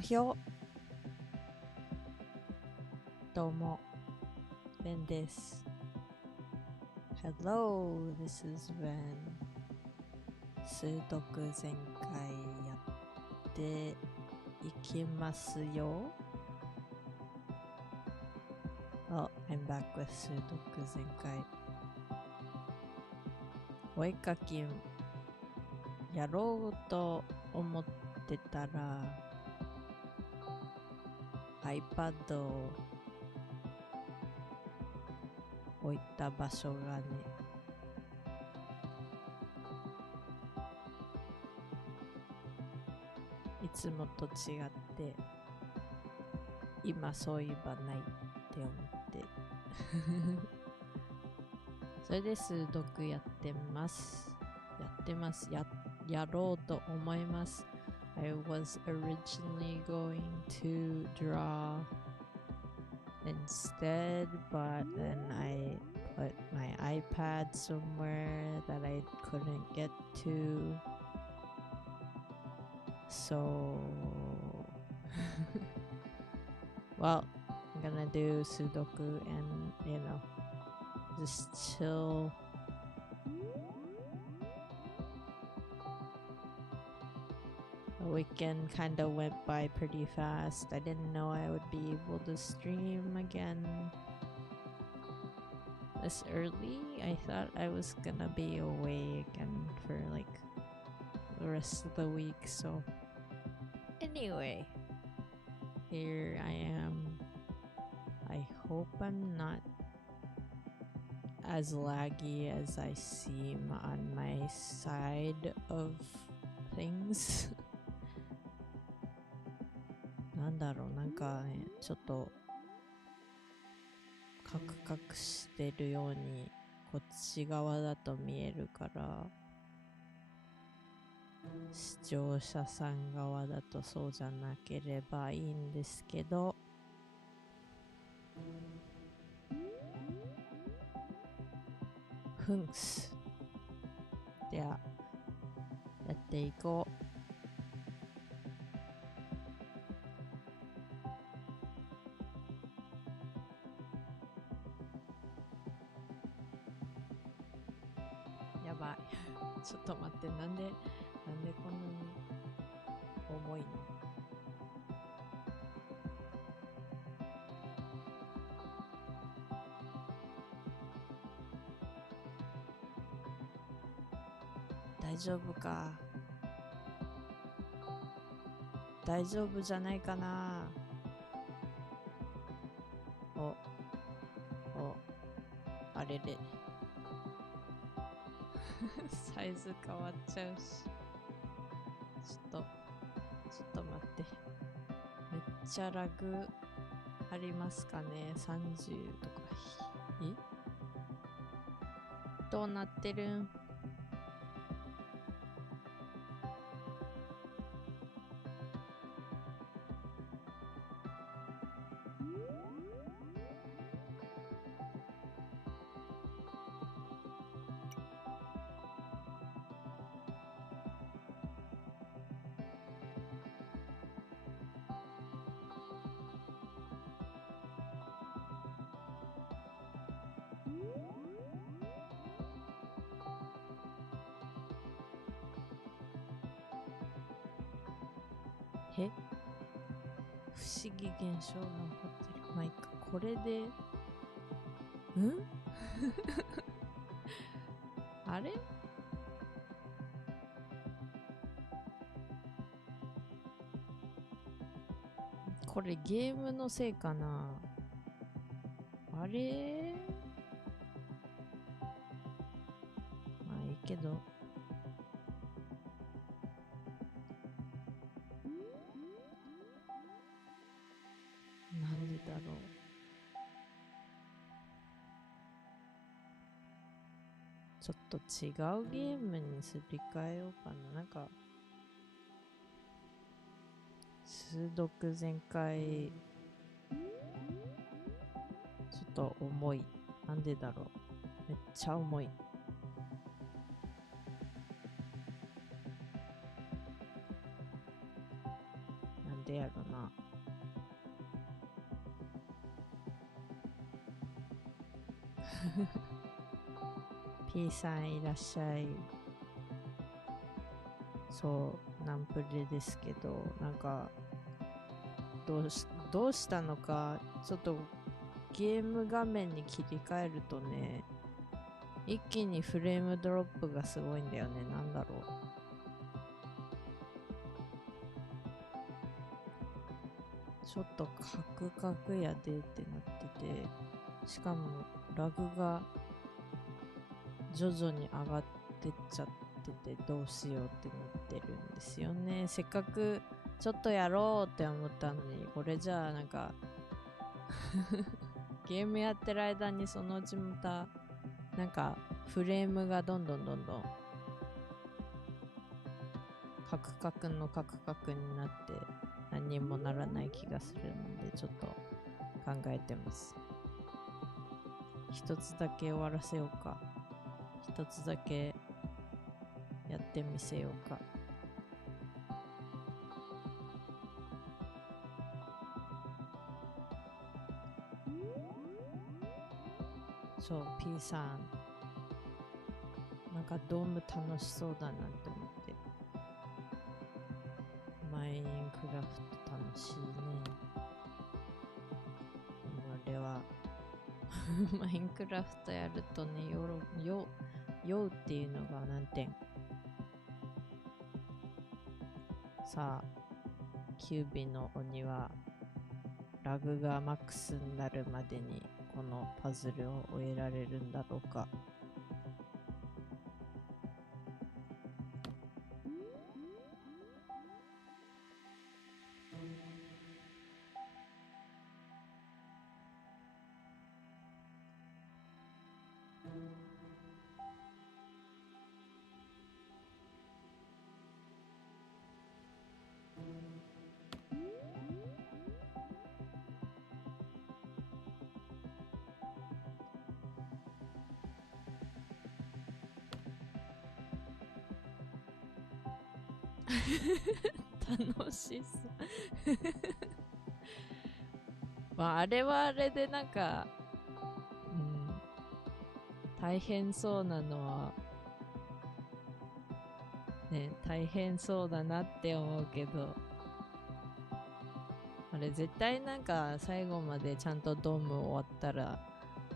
ひょどうも、ベンです。Hello, this is Ben. 数読全開やっていきますよ。Oh, I'm back with 数読全開。お絵かきやろうと思ってたらiPad を置いた場所がね、いつもと違って今そういえばないって思ってそれで数読やろうと思います。I was originally going to draw instead, but then I put my iPad somewhere that I couldn't get to. So, well, I'm gonna do Sudoku and, just chill. The weekend kind of went by pretty fast. I didn't know I would be able to stream again this early. I thought I was gonna be away again for like the rest of the week. So anyway, here I am. I hope I'm not as laggy as I seem on my side of things. なんだろう、なんかね、ちょっとカクカクしてるようにこっち側だと見えるから、視聴者さん側だとそうじゃなければいいんですけど、ふんす。ではやっていこう。やばいちょっと待って、なんでこんなに重いの？大丈夫か？大丈夫じゃないかな？あれれサイズ変わっちゃうし、ちょっと待って、めっちゃラグありますかね。30とか。どうなってるん？不思議現象が起こってる。まあいいか、これであれ？これゲームのせいかな？あれ？まあいいけど、なんでだろう。ちょっと違うゲームにすり替えようかな。なんか数読全開ちょっと重い。なんでだろう。めっちゃ重い。なんでやろな。P さんいらっしゃい。そう、ナンプレですけど、なんかどうしたのか、ちょっとゲーム画面に切り替えるとね、一気にフレームドロップがすごいんだよね。なんだろう。ちょっとカクカクやでってなってて、しかもラグが徐々に上がってっちゃってて、どうしようってなってるんですよね。せっかくちょっとやろうって思ったのに、これじゃあなんかゲームやってる間にそのうちまたなんかフレームがどんどんカクカクのカクカクになって何にもならない気がするので、ちょっと考えてます。一つだけ終わらせようか。一つだけやってみせようか。そう、P さんなんかドーム楽しそうだなって思って。マインクラフト楽しいね。でもあれはマインクラフトやるとね、酔うっていうのが難点。さあ、キュービの鬼はラグがマックスになるまでにこのパズルを終えられるんだろうか。楽しそうまああれはあれでなんか、大変そうなのはね、大変そうだなって思うけど、あれ絶対なんか最後までちゃんとドーム終わったら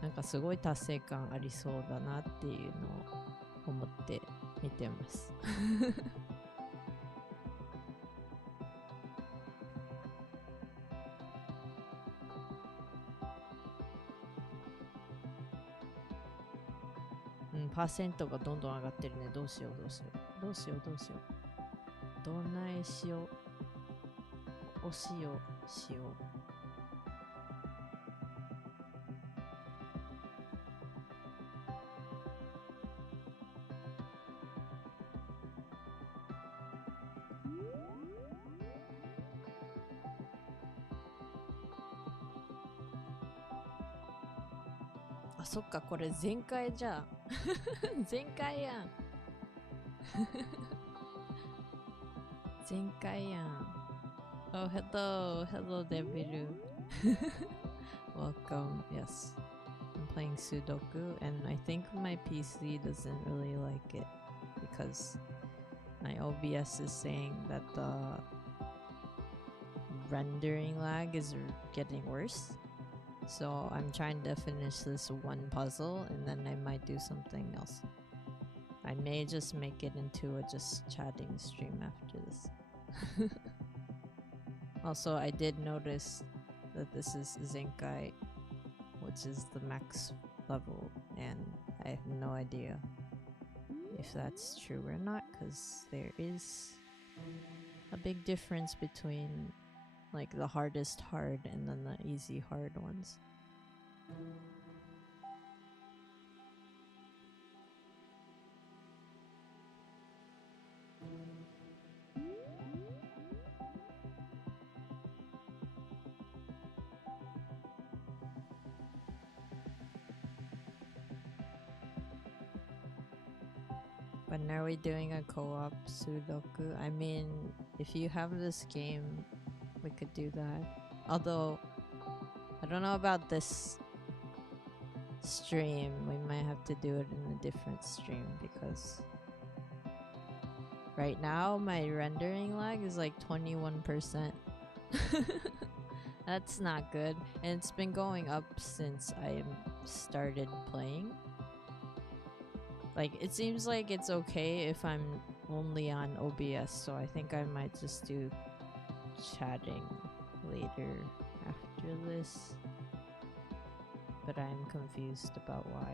なんかすごい達成感ありそうだなっていうのを思って見てますパーセントがどんどん上がってるね。どうしよう。どないしよう。お塩しよう。あ、そっか、これ全開じゃん。全開やん。全開やん。Oh, hello, Debiru. Welcome. Yes, I'm playing Sudoku, and I think my PC doesn't really like it because my OBS is saying that the rendering lag is getting worse. So I'm trying to finish this one puzzle, and then I might do something else. I may just make it into a just chatting stream after this. Also, I did notice that this is Zenkai, which is the max level, and I have no idea if that's true or not, because there is a big difference between like the hardest hard and then the easy hard ones. When are we doing a co-op Sudoku? I mean, if you have this game, we could do that. Although, I don't know about this stream. We might have to do it in a different stream because right now my rendering lag is like 21%. That's not good. And it's been going up since I started playing. Like, it seems like it's okay if I'm only on OBS, so I think I might just do chatting later after this. But I'm confused about why.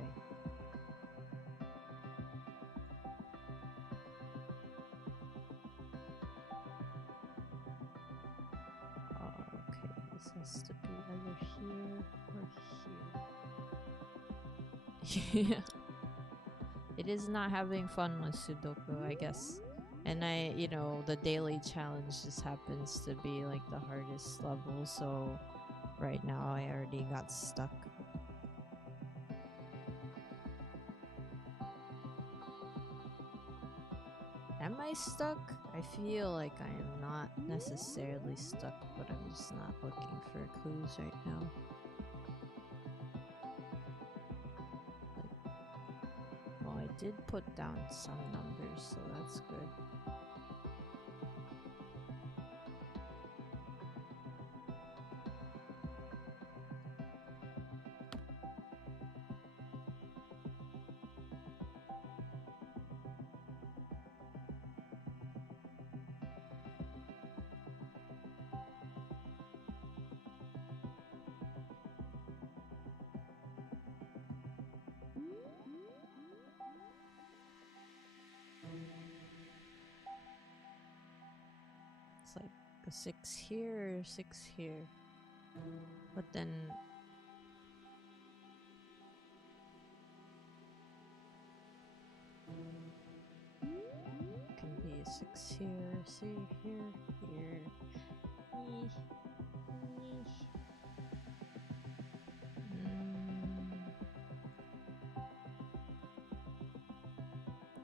Oh, okay. This has to be either here or here. Yeah. It is not having fun with Sudoku, I guess. And you know, the daily challenge just happens to be like the hardest level, so right now I already got stuck. Am I stuck? I feel like I am not necessarily stuck, but I'm just not looking for clues right now. Well, I did put down some numbers, so that's good. It's like a 6 here or 6 here. But then it can be a 6 here, see here, here.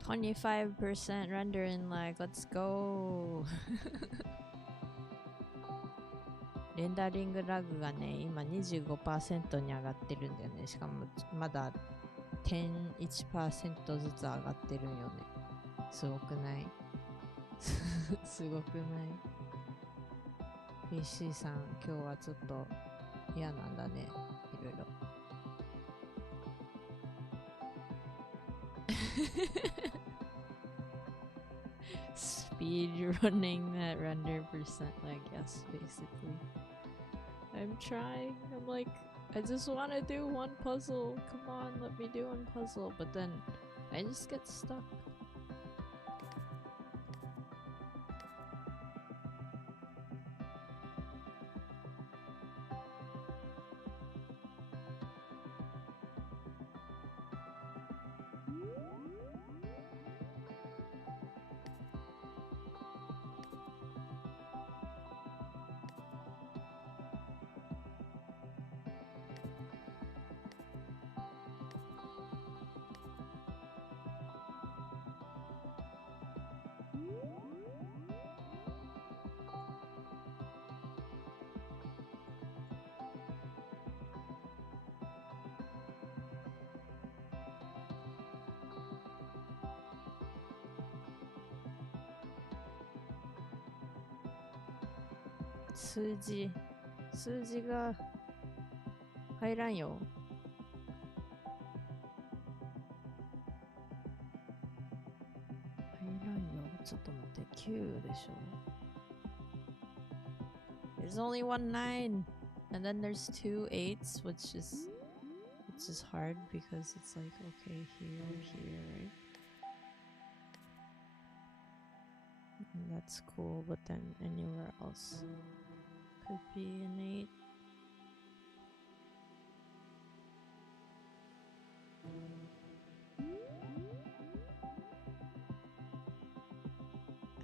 25% rendering lag. Let's go. レンダリングラグがね、今 25% に上がってるんだよね。しかもまだ 0.1% ずつ上がってるんよね。すごくないすごくない ?PC さん、今日はちょっと嫌なんだね。いろいろ。Speed running that render percent, I guess, basically. I'm trying. I'm like, I just want to do one puzzle. Come on, let me do one puzzle. But then I just get stuck.数字が入らんよ。入らんよ。ちょっと待って、9でしょ。There's only one 9 and then there's 2 8s, which is hard because it's like, okay, here, right? And that's cool, but then anywhere else could be an 8.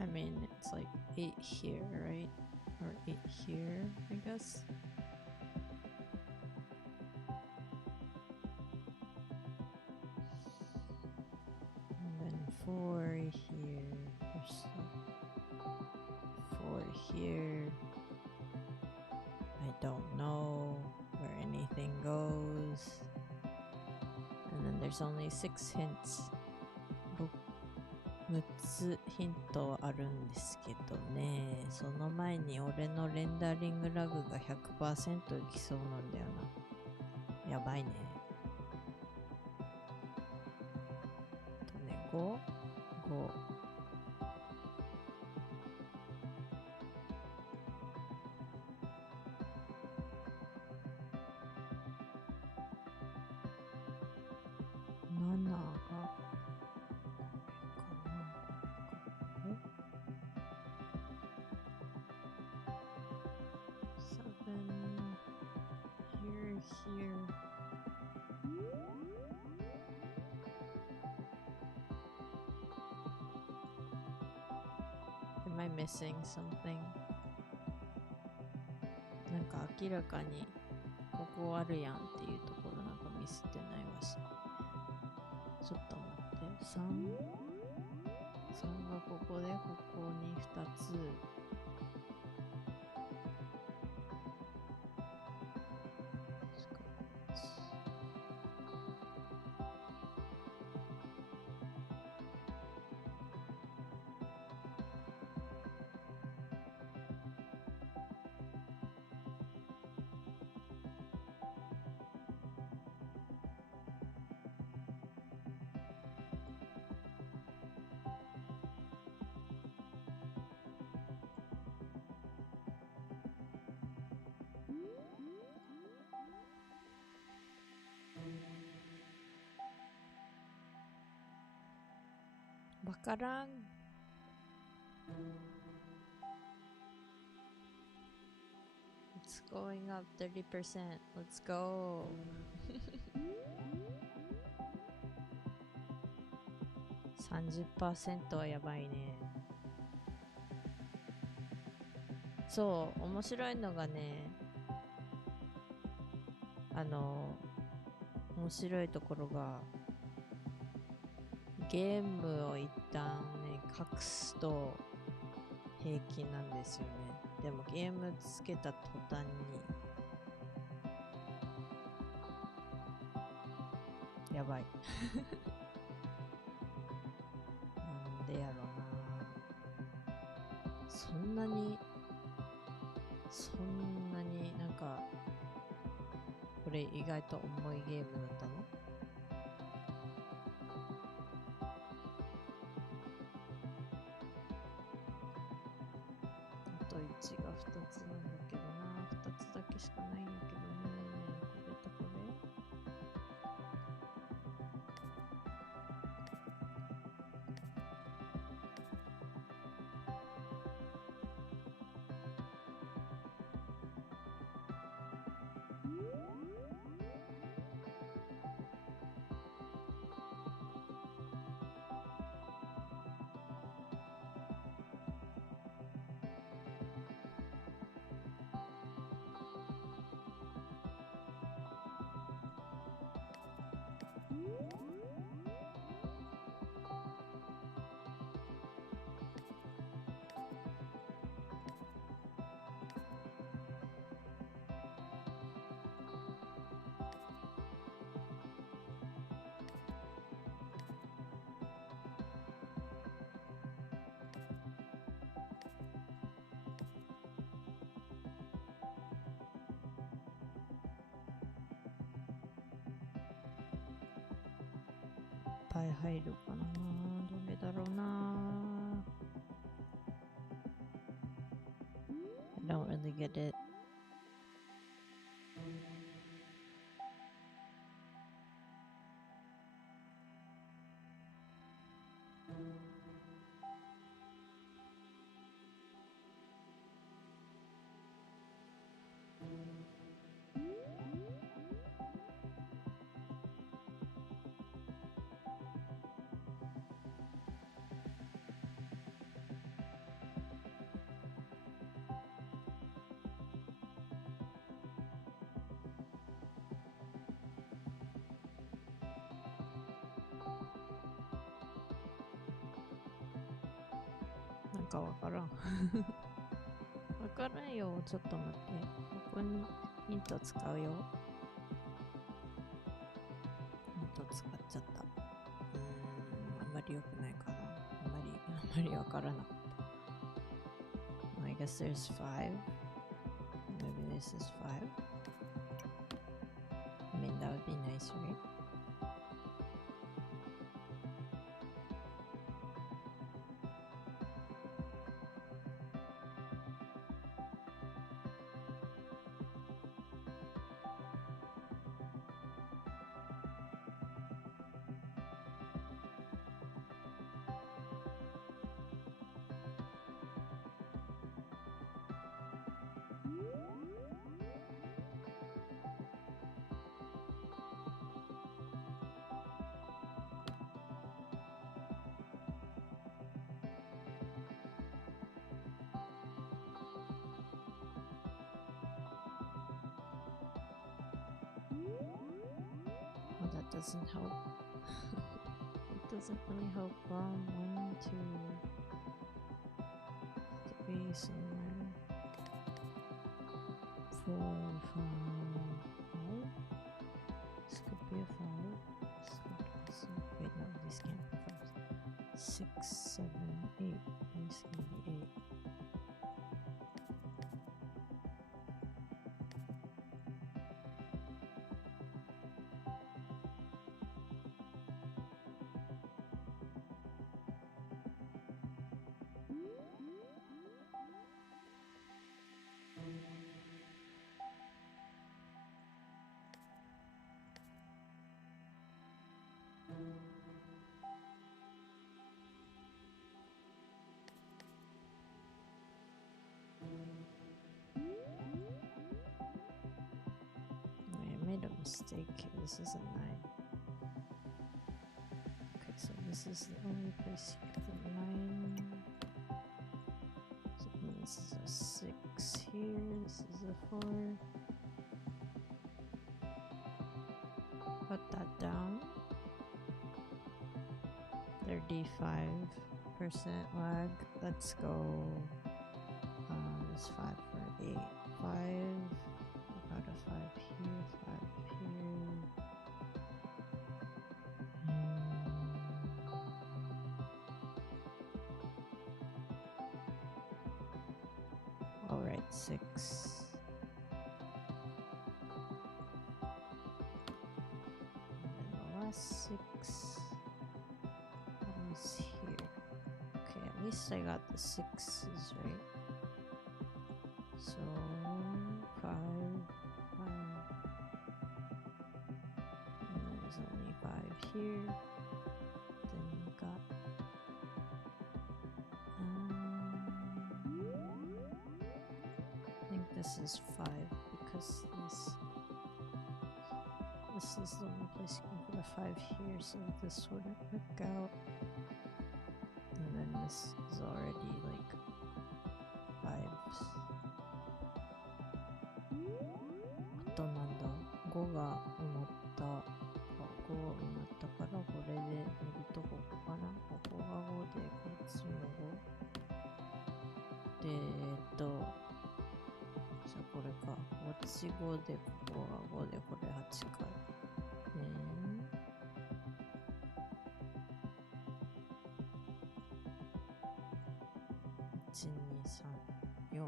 I mean, it's like 8 here, right? Or 8 here, I guess. And then 4 here. I don't know where anything goes. And then there's only 6 hints. 6つヒントあるんですけどね。その前に俺のレンダリングラグが 100% いきそうなんだよな。やばいね。5、5。7がhere. Am I missing something? なんか明らかにここあるやんっていうところなんかミスってないわし。ちょっと待って。3がここで、ここに2つ。わからん。It's going up 30%. Let's go. 30% はやばいね。そう、面白いのがね、面白いところが、ゲームを一旦ね、隠すと平気なんですよね。でもゲームつけた途端に、やばい。なんでやろな。そんなになんか、これ意外と重いゲームだったの？あと1が2つなんだけどな。2つだけしかないんだけどね。これとこれ。いっぱい入るかな。どれだろうな。I don't really get it.なんかわからん。からんよ。ちょっと待って。ここにヒント使うよ。ヒント使っちゃった。あんまり良くないかな。あんまりわからなかった。I guess there's 5. Maybe this is 5. I mean, that would be nice, right? Oh, that doesn't help. It doesn't really help. 1, 2, 3 somewhere. 4, 5. Oh, this could be a 5. This could also, wait, no, this can't be 5. 6, 7, 8. This can be 8. I made a mistake. This is a 9. Okay, so this is the only place you can put 9. So this is a 6 here. This is a 4. Put that down. 35% lag. Let's go. This 5 for 8. 5. Got a 5 here. 5 here. Alright, 6. And the last 6 is here. Okay, at least I got the 6s right. So 5, 5. And there's only 5 here. Then you got I think this is 5 because this is the only place you can put a 5 here, so this wouldn't work out. And then this is already like 5s. あとなんだ、5が埋まった。5が埋まったからこれで右とここかな。ここが5でこっちも5でじゃあこれか。こっち5でここが5でこれ8か。1、2、3、4。4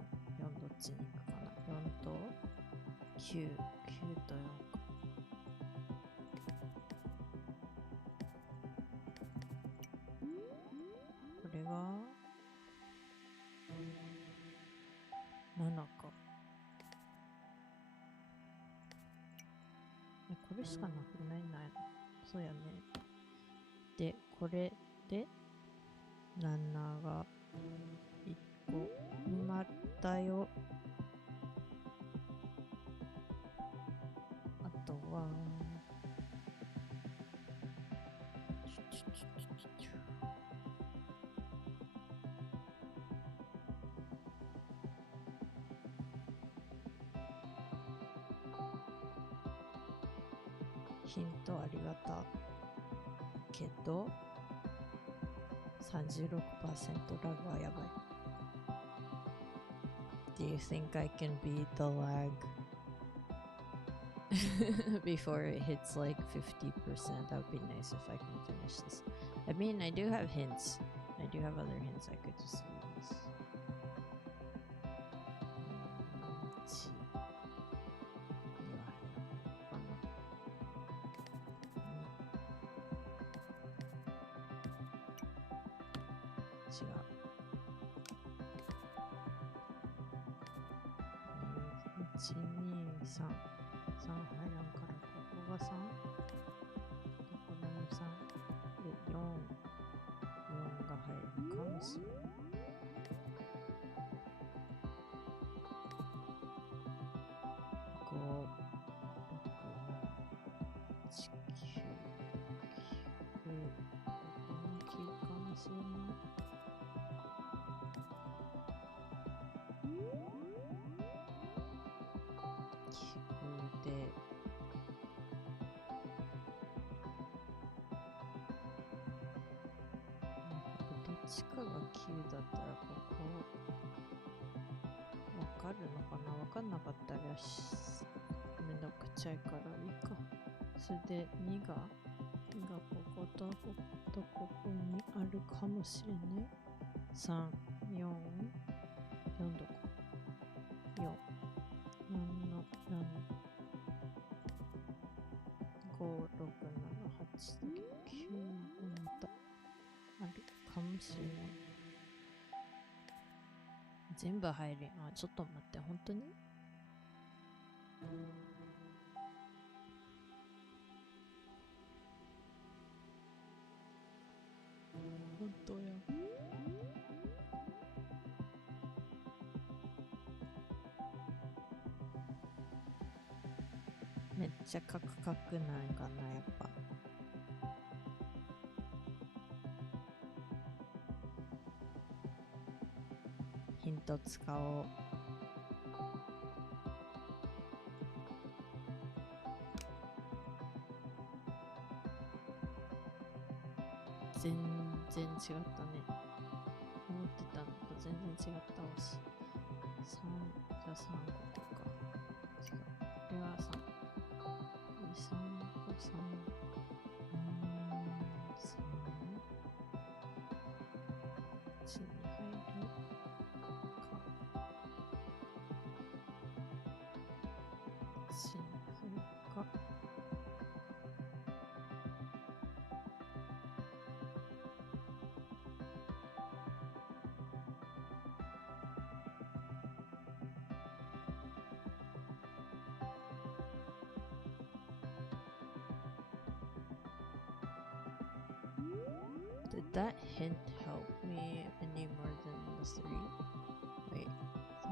どっちに行くかな。4と9。9と4か。これが7か。これしかなくないな。そうやね。で、これで7が1個埋まったよ。あとはヒントありがたけど 36% ラグはやばい。Do you think I can beat the lag before it hits like 50%? That would be nice if I can finish this. I mean, I do have hints. I do have other hints I could just use.地下が9だったらここわかるのかな。わかんなかったらめんどくちゃいからいいか。それで2がこことこことここにあるかもしれない。3、4、4どこ ?4、4の4、5、6、7、8、9、とあるかもしれない。全部入る。あ、ちょっと待って、本当に本当や。めっちゃカクカクなんかな、やっぱ。ヒント使おう。全然違ったね。思ってたのと全然違ったわし。3、じゃあ3ここか。違う。これは3。3個3。3。1に入るか。1に入るか。Did that hint help me any more than the 3? Wait, 3.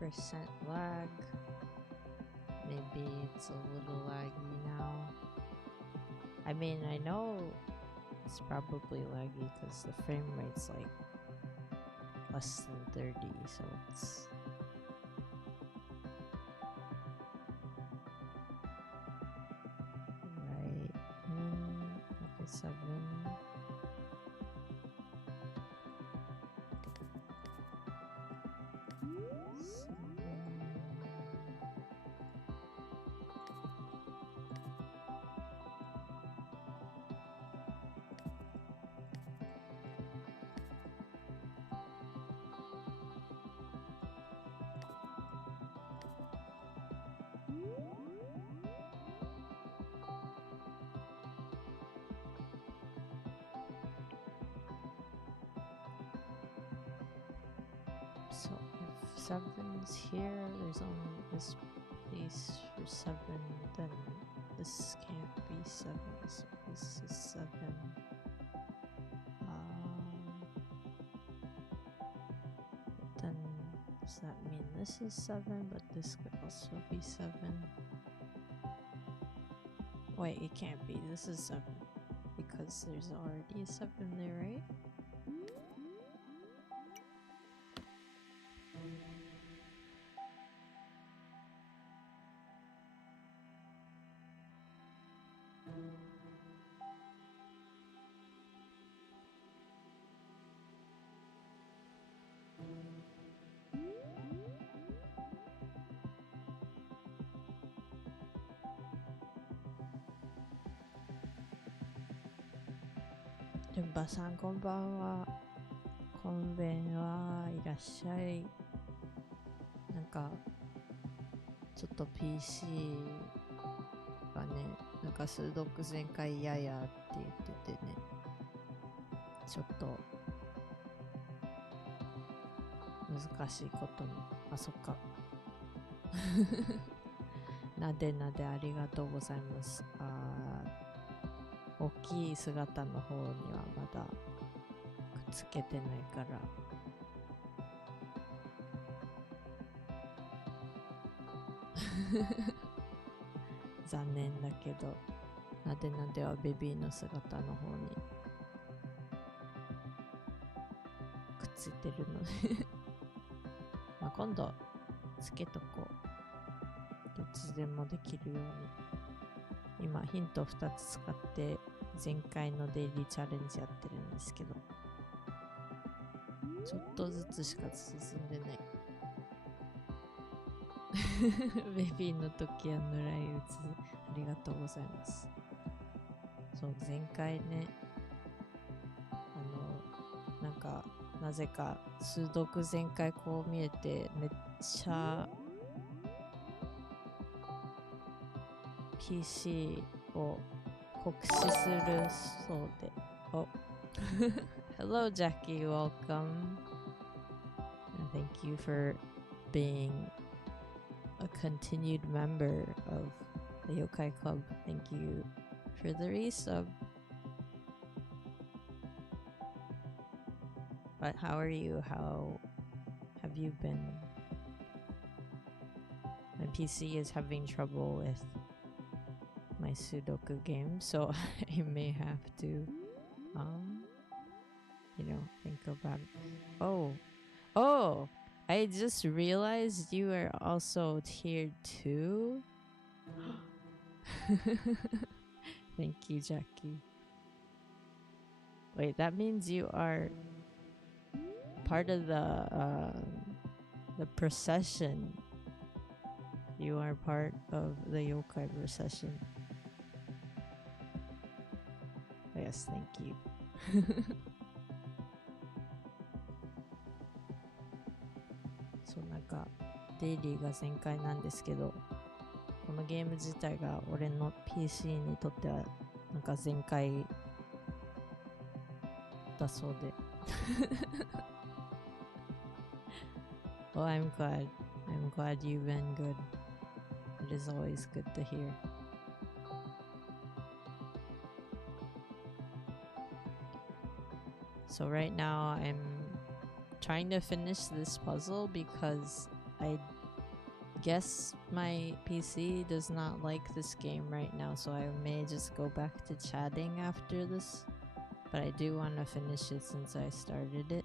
38% lag. Maybe it's a little laggy now. I mean, I know it's probably laggy because the frame rate's like less than 30, so it's right. Okay, 7. So if 7's here, there's only this place for 7, then this can't be 7, so this is 7. But then does that mean this is 7, but this could also be 7? Wait, it can't be, this is 7, because there's already a 7 there, right?ルンバさんこんばんは。こんべんはいらっしゃい。なんかちょっと PC がね、なんか数読全開嫌やって言っててね、ちょっと難しいことに、あ、そっかなでなでありがとうございます。大きい姿の方にはまだくっつけてないから残念だけど、なでなではベビーの姿の方にくっついてるのでまあ今度つけとこう。どっちでもできるように。今ヒント2つ使って前回のデイリーチャレンジやってるんですけど、ちょっとずつしか進んでないベビーの時はぬらいうつ、ありがとうございます。そう、前回ね、なんかなぜか数読全開こう見えてめっちゃPC を酷使するそうで。Oh. Hello, Jackie. Welcome. And thank you for being a continued member of the Yokai Club. Thank you for the resub. But how are you? How have you been? My PC is having trouble with my Sudoku game, so I may have to think about it. Oh, I just realized you are also tier 2. Thank you, Jackie. Wait, that means you are part of the procession. You are part of the yokai procession. Yes, thank you. そう、なんかデイリーが全開なんですけど、このゲーム自体が俺の PC にとってはなんか全開だそうでOh, I'm glad. I'm glad you've been good. It is always good to hear. So right now I'm trying to finish this puzzle because I guess my PC does not like this game right now, so I may just go back to chatting after this. But I do want to finish it since I started it.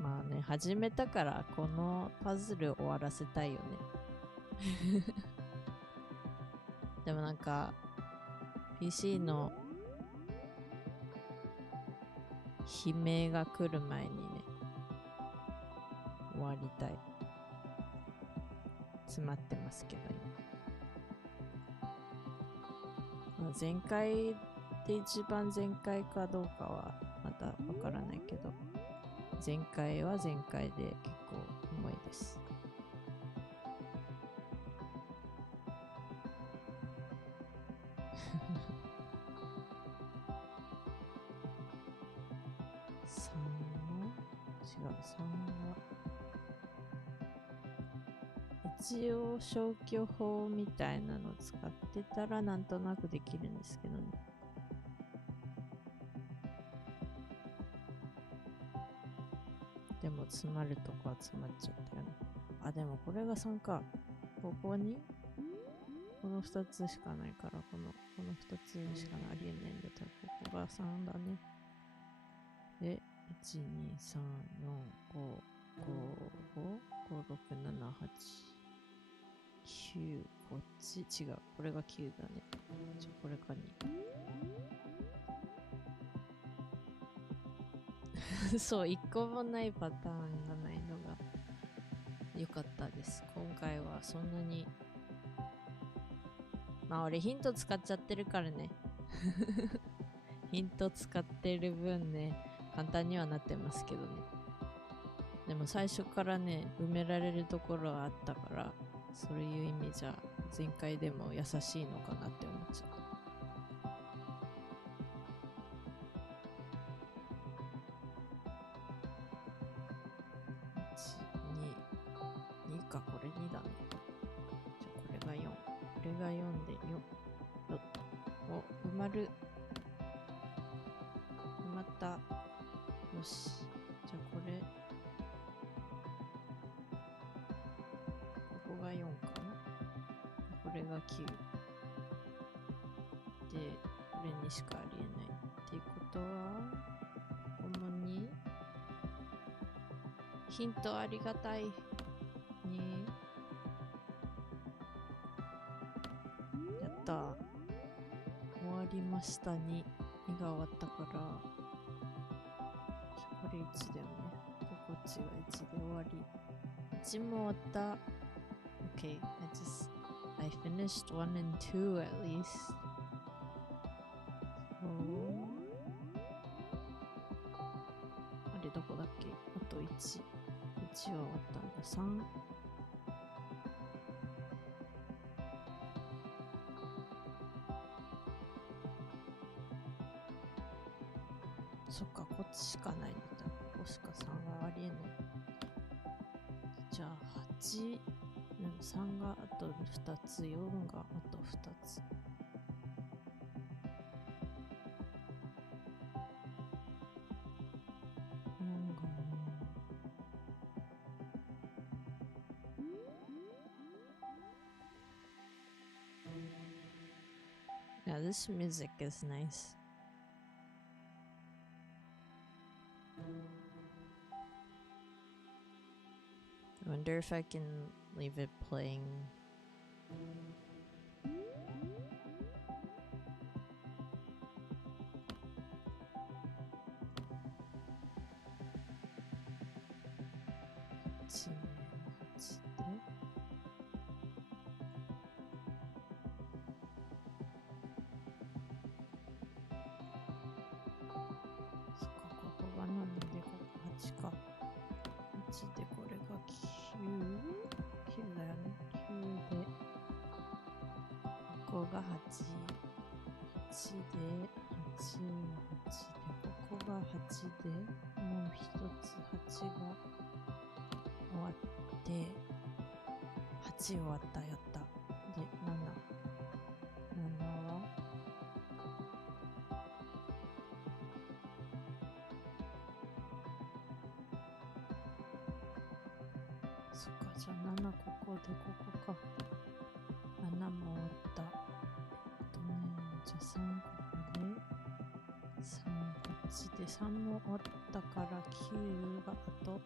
まあね、始めたからこのパズル終わらせたいよね。でもなんか PC の悲鳴が来る前にね、終わりたい。詰まってますけど今。まあ、前回で一番前回かどうかはまだわからないけど、前回は前回で結構重いです。違う、3は一応消去法みたいなの使ってたらなんとなくできるんですけどね。でも詰まるとこは詰まっちゃったよね。あ、でもこれが3か。ここにこの2つしかないから、この2つしかありえないんだったら、ここが3だね。で、1、2、3、4、5、5、5、5、6、7、8、9、こっち、違う。これが9だね。これか2。そう、1個もないパターンがないのが良かったです。今回はそんなに。まあ俺ヒント使っちゃってるからね。ヒント使ってる分ね、簡単にはなってますけどね。でも最初からね、埋められるところはあったから、そういう意味じゃ前回でも優しいのかなって思っちゃう。1、2、2か、これ2だね。じゃあこれが4。これが4で4。お、埋まる。埋まった。よし。じゃあこれ。ここが4かな。これが9。で、これにしかありえない。っていうことは、主に、ヒントありがたい。に、やった。終わりましたに、2が終わったから、これ1だよね。で、こっちが1で終わり。1も終わった。Okay, I finished 1 and 2 at least. So, あれどこだっけ？あと1。1は終わったんだ。3。そっか、こっちしかないんだったら、ここしか3はありえない。じゃあ、8、3があと2つ、4があと2つ。4がYeah, this music is nice. I wonder if I can leave it playing.8終わった、やった。で、7はそっか、じゃあ7ここでここか。7も終わった。じゃあ3ここで3こっちで3も終わったから9があと。こ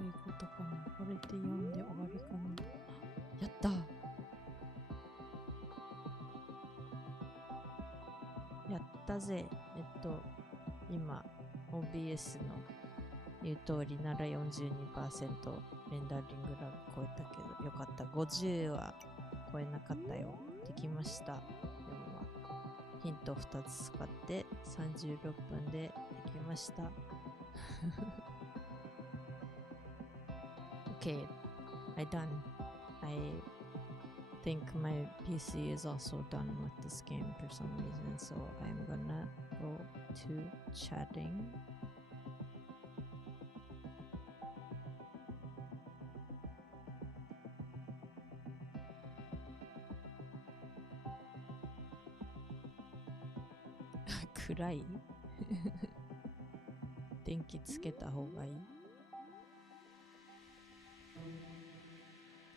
ういうことかな。これで4で終わりかな。やった。やったぜ。今 OBS の言う通りなら 42% レンダリングラグ超えたけどよかった。50は超えなかったよ。できました。でもヒント2つ使って36分でできました。Okay, I done. I think my PC is also done with this game for some reason, so I'm gonna go to chatting.暗い電気つけた方がいい。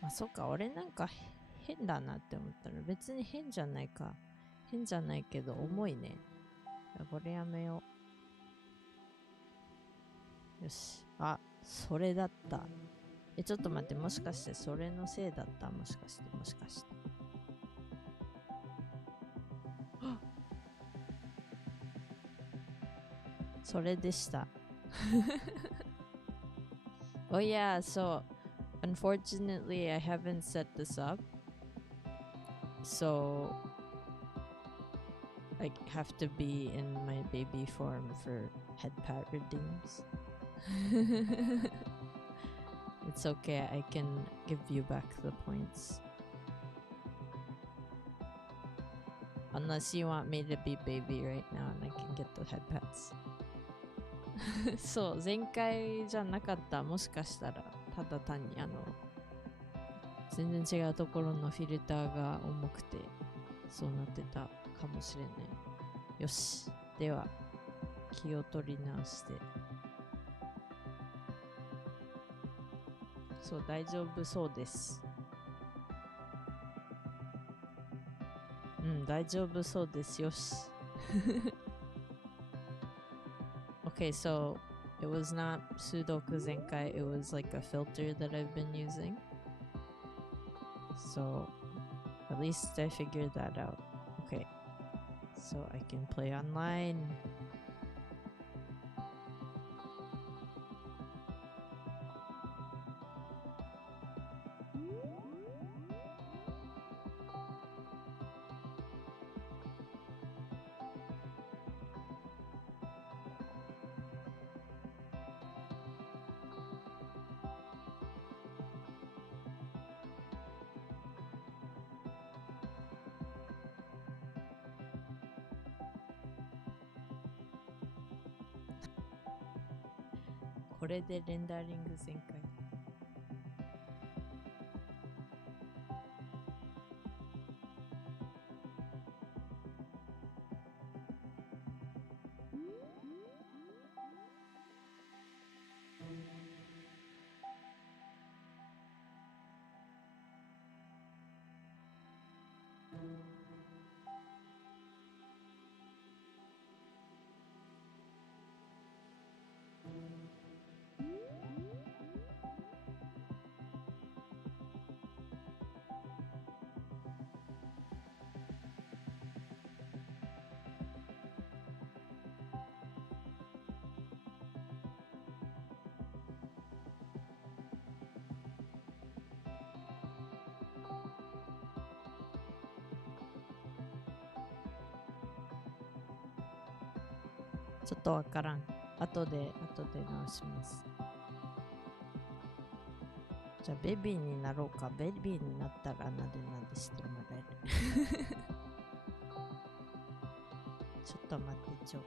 あ、そっか、俺なんか変だなって思ったら別に変じゃないか。変じゃないけど重いね。これやめよう。よし。あ、それだった。ちょっと待って、もしかしてそれのせいだった？もしかして。それでした。Oh yeah, so unfortunately I haven't set this up. So I have to be in my baby form for head pat redeems. It's okay, I can give you back the points. Unless you want me to be baby right now and I can get the head pats. そう、前回じゃなかった。もしかしたらただ単に全然違うところのフィルターが重くてそうなってたかもしれない。よし、では気を取り直して。そう、大丈夫そうです。うん、大丈夫そうです。よし。Okay, so it was not Sudoku Zenkai, it was like a filter that I've been using. So at least I figured that out. Okay, so I can play online.「これでレンダリング全開」ちょっとわからん。後で直します。じゃあベビーになろうか。ベビーになったらなでしてもらえる。ちょっと待ってちょ。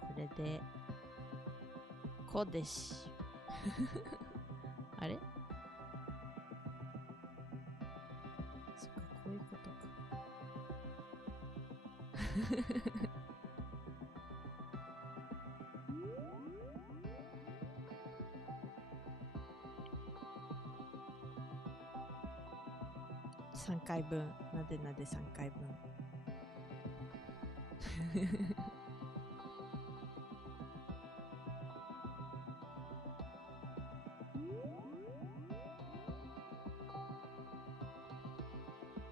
これでこうです。あれ、そっか、こういうことか。3回分。なでなで3回分。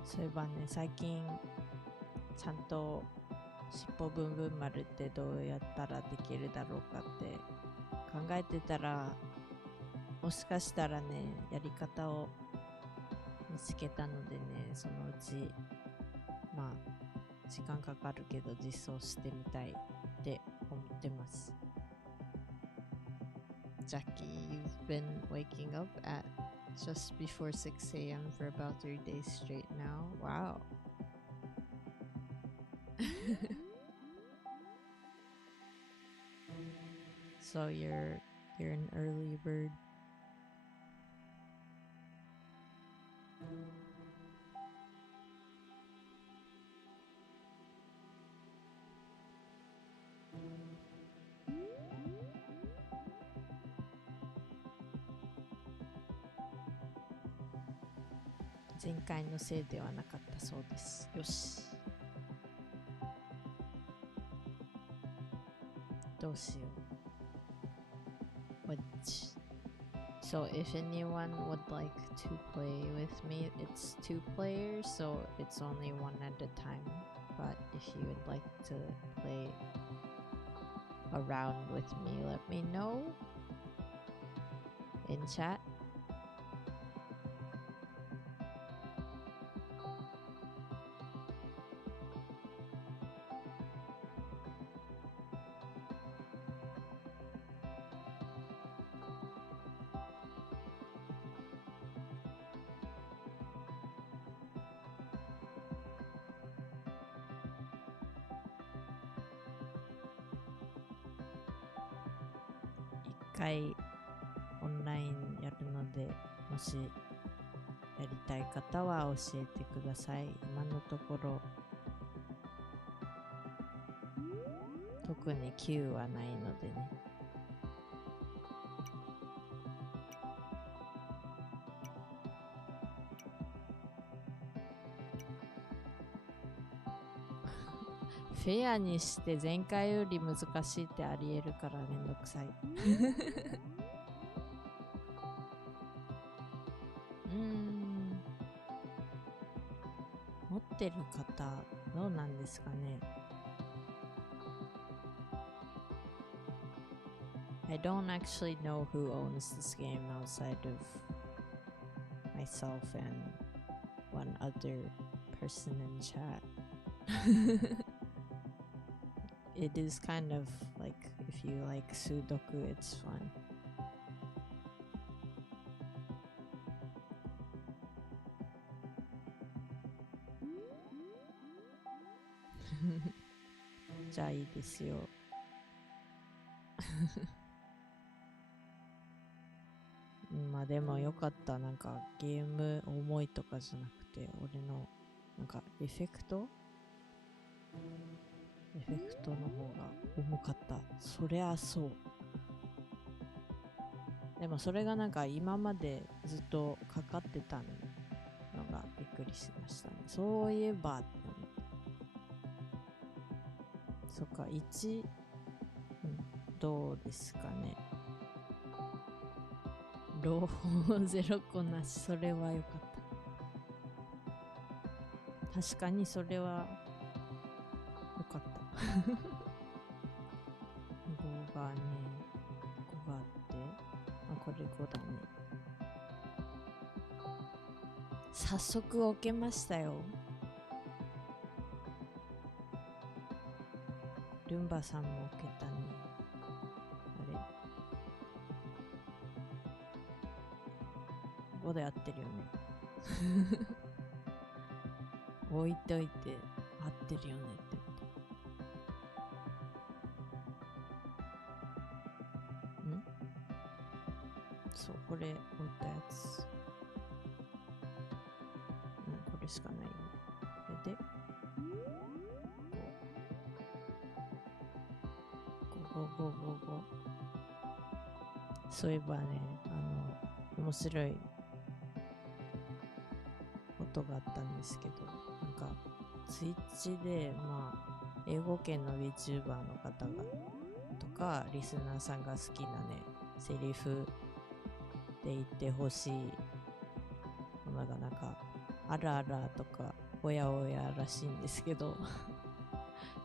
そういえばね、最近ちゃんとしっぽぶんぶん丸ってどうやったらできるだろうかって考えてたら、もしかしたらね、やり方を見つけたのでね、そのうちまあ時間かかるけど実装してみたいって思ってます。Jackie, you've been waking up at just before 6 a.m. for about 3 days straight now. Wow. So you're an early bird.「前回のせいではなかったそうです。よし。どうしよう。Which So if anyone would like to play with me, it's 2 players, so it's only 1 at a time. But if you would like to play around with me, let me know in chat. 1回オンラインやるので、もしやりたい方は教えてください。今のところ特に Q はないのでね。フェアにして前回より難しいってありえるからめんどくさい。持ってる方どうなんですかね。I don't actually know who owns this game outside of myself and one other person in chat. It is kind of like if you like Sudoku, it's fun. じゃあいいですよ。まあでもよかった。なんかゲーム重いとかじゃなくて、俺のなんかエフェクトの方が重かった。そりゃそう。でもそれがなんか今までずっとかかってたのがびっくりしましたね。そういえばって思って。そっか、1、どうですかね。ロー0個なし、それはよかった。確かにそれはよかった。5がね、5があって、あ、これ5だね。早速置けましたよ。ルンバさんも置けたね。あれ5で合ってるよね。置いといて合ってるよねってこと。そう、これ置いたやつ。これしかないね。これで、5。そういえばね、面白いことがあったんですけど、なんか、ツイッチで、英語圏の Vtuber の方が、とか、リスナーさんが好きなね、セリフで言ってほしいものがなんか、あらあらとか、おやおやらしいんですけど、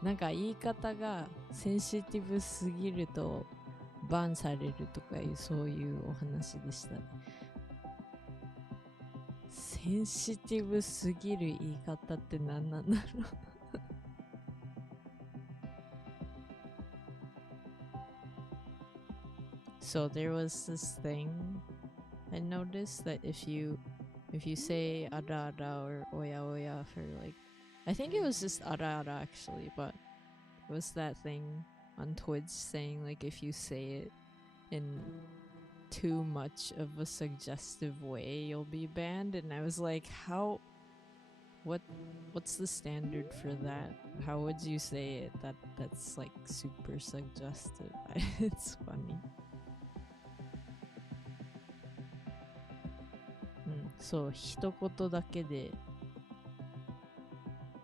なんか言い方がセンシティブすぎるとバンされるとかいうそういうお話でしたね。センシティブすぎる言い方って何なんだろうSo there was this thing I noticed that if you say ara ara or oya oya for like, I think it was just ara ara actually, but it was that thing on Twitch saying like if you say it in too much of a suggestive way you'll be banned, and I was like, what's the standard for that? How would you say it that's like super suggestive? It's funny. そう、一言だけで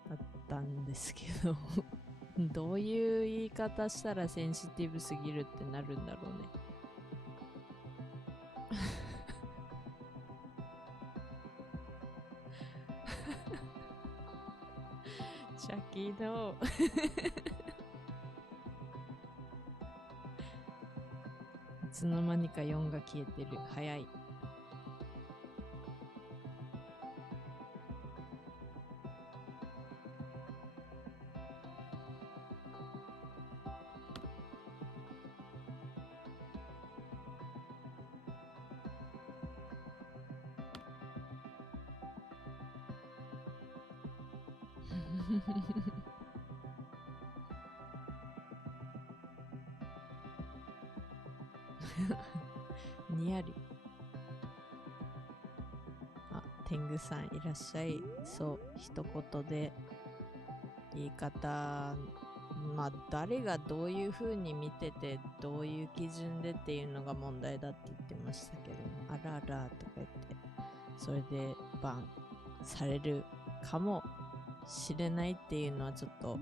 だったんですけどどういう言い方したらセンシティブすぎるってなるんだろうねシャキのいつの間にか4が消えてる。早い。にやり。あ、天狗さんいらっしゃい。そう、一言で言い方、誰がどういう風に見ててどういう基準でっていうのが問題だって言ってましたけど、あらあらとか言ってそれでバンされるかもしれないっていうのはちょっと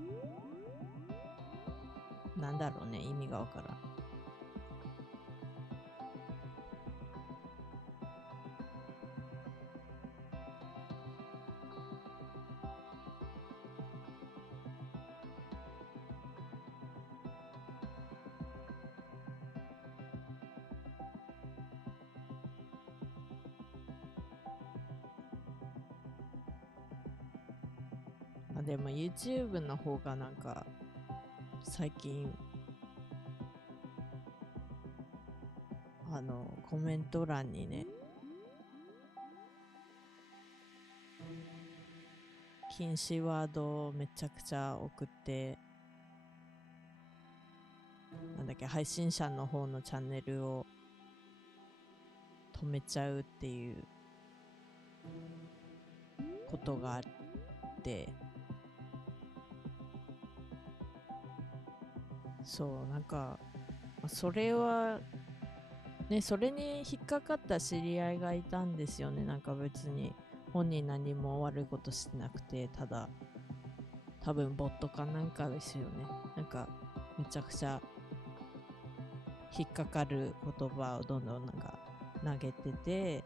なんだろうね、意味がわからん。でも YouTube の方がなんか最近コメント欄にね禁止ワードをめちゃくちゃ送って、なんだっけ、配信者の方のチャンネルを止めちゃうっていうことがあって、そうなんかそれはね、それに引っかかった知り合いがいたんですよね。なんか別に本人何も悪いことしてなくて、ただ多分ボットかなんかですよね。なんかめちゃくちゃ引っかかる言葉をどんどんなんか投げてて、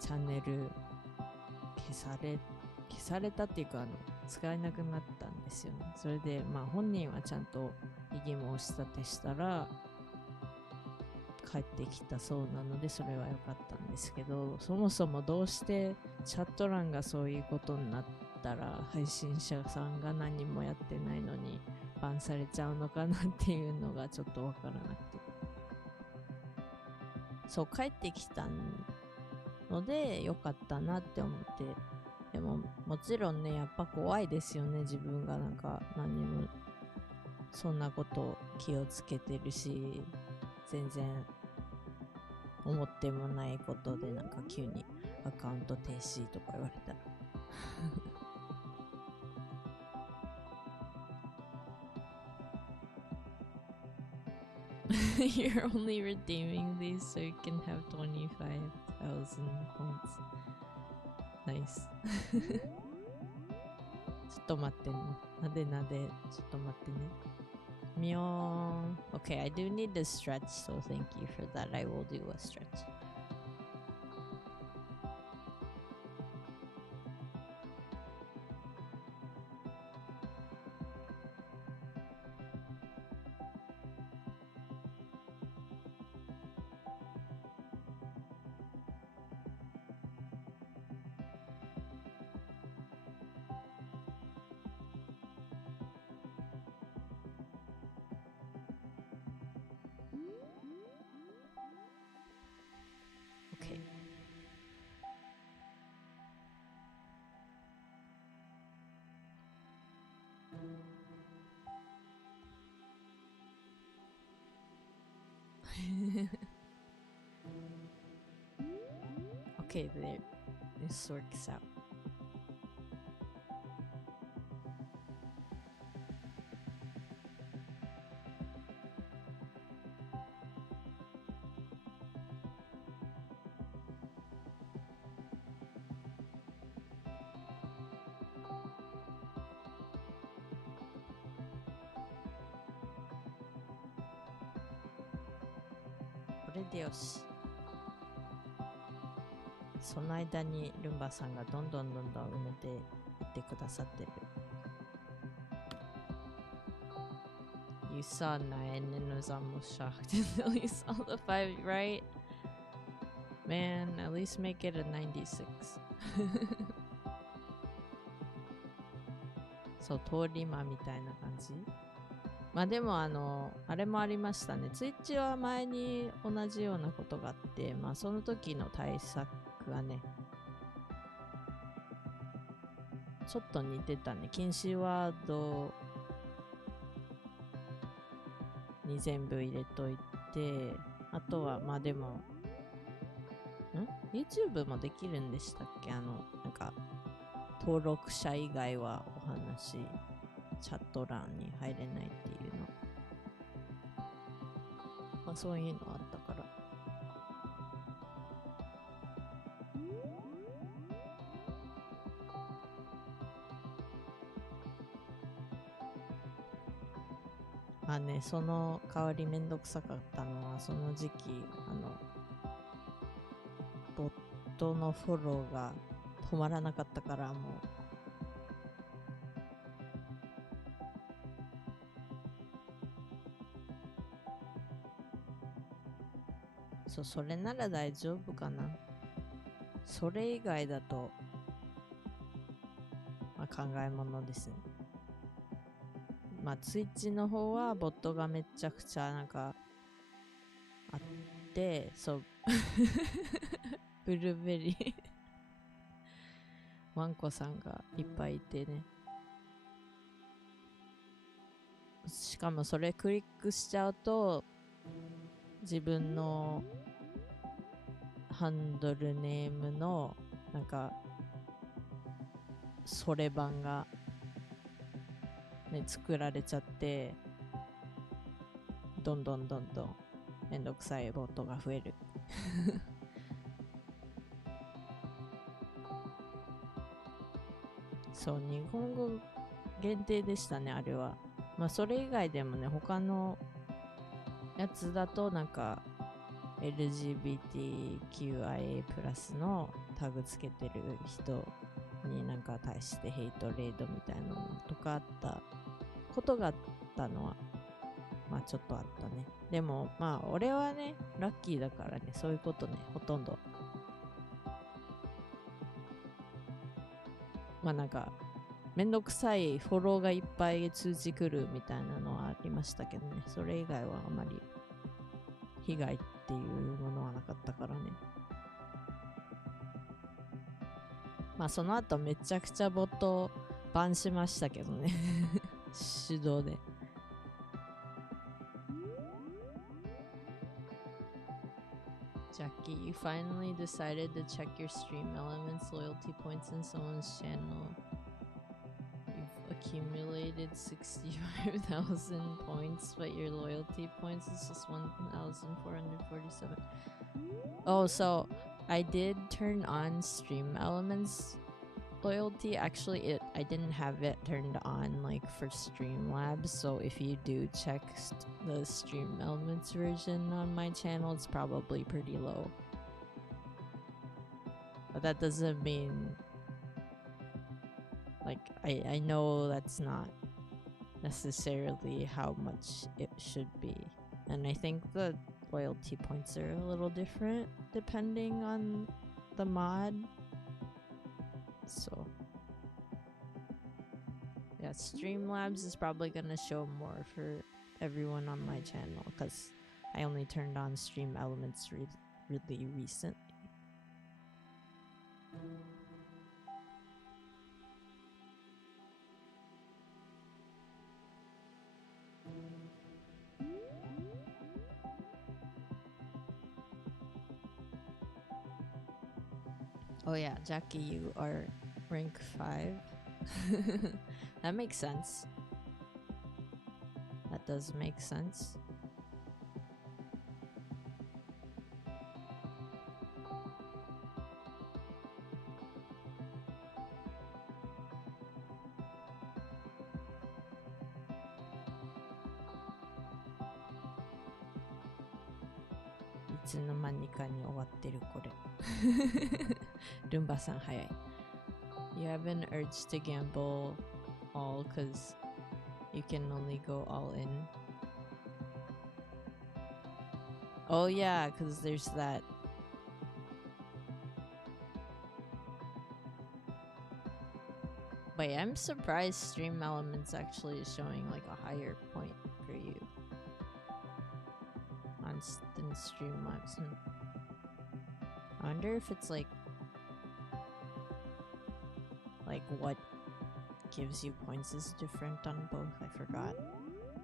チャンネル消されたっていうか使えなくなったんですよね。それで本人はちゃんと異議申し立てしたら帰ってきたそうなので、それは良かったんですけど、そもそもどうしてチャット欄がそういうことになったら配信者さんが何もやってないのにバンされちゃうのかなっていうのがちょっとわからなくて、そう帰ってきたので良かったなって思って。でももちろんね、やっぱ怖いですよね。自分がなんか何もそんなこと気をつけてるし、全然思ってもないことでなんか急にアカウント停止とか言われたらYou're only redeeming these so you can have 25,000 points. Nice. ちょっと待ってね。なでなで。ちょっと待ってね。みょーん。Okay, I do need a stretch, so thank you for that. I will do a stretch. Okay. Okay, there. This works out.これでよし。その間にルンバさんがどんどん埋めていってくださってる。You saw 9 and was almost shocked until you saw the 5, right? Man, at least make it a 96. そう、通り魔みたいな感じ。まあでもあれもありましたね。ツイッチは前に同じようなことがあって、まあその時の対策がね、ちょっと似てたね。禁止ワードに全部入れといて、あとはまあでも、YouTube もできるんでしたっけ？なんか、登録者以外はお話、チャット欄に入れないっていうの。まあそういうのあったから。まあね、その代わりめんどくさかったのは、その時期、ボットのフォローが止まらなかったから、もう、そう、それなら大丈夫かな。それ以外だと、まあ、考え物ですね。まあ、ツイッチの方はボットがめちゃくちゃなんかあって、そう、ブルーベリーワンコさんがいっぱいいてね。しかもそれクリックしちゃうと、自分のハンドルネームのなんかそれ版がね作られちゃって、どんどんめんどくさいボットが増えるそう、日本語限定でしたね、あれは。まあそれ以外でもね、他のやつだとなんか LGBTQIA+ のタグつけてる人になんか対してヘイトレイドみたいなのとかあったことがあったのはまあちょっとあったね。でもまあ俺はねラッキーだからね、そういうことねほとんどまあなんかめんどくさいフォローがいっぱい通知来るみたいなのはありましたけどね、それ以外はあまり被害っていうものはなかったからね。まあその後めちゃくちゃボットバンしましたけどね手動で。Jackie, you finally decided to check your stream elements loyalty points in someone's channel. You've accumulated 65,000 points, but your loyalty points is just 1,447. Oh, so I did turn on stream elements loyalty. Actually, I didn't have it turned on like for Streamlabs, so if you do check the stream elements version on my channel, it's probably pretty low, but that doesn't mean like I know that's not necessarily how much it should be, and I think the loyalty points are a little different depending on the mod. So yeah, Streamlabs is probably gonna show more for everyone on my channel because I only turned on stream elements really recently. Oh yeah, Jackie, you are rank 5. That makes sense. That does make sense. Rumba-san, hayai. You have an urge to gamble all because you can only go all in. Oh yeah, because there's that. Wait, I'm surprised Stream Elements actually is showing like a higher point for you than Streamlabs. I wonder if it's like what gives you points is different on both. I forgot.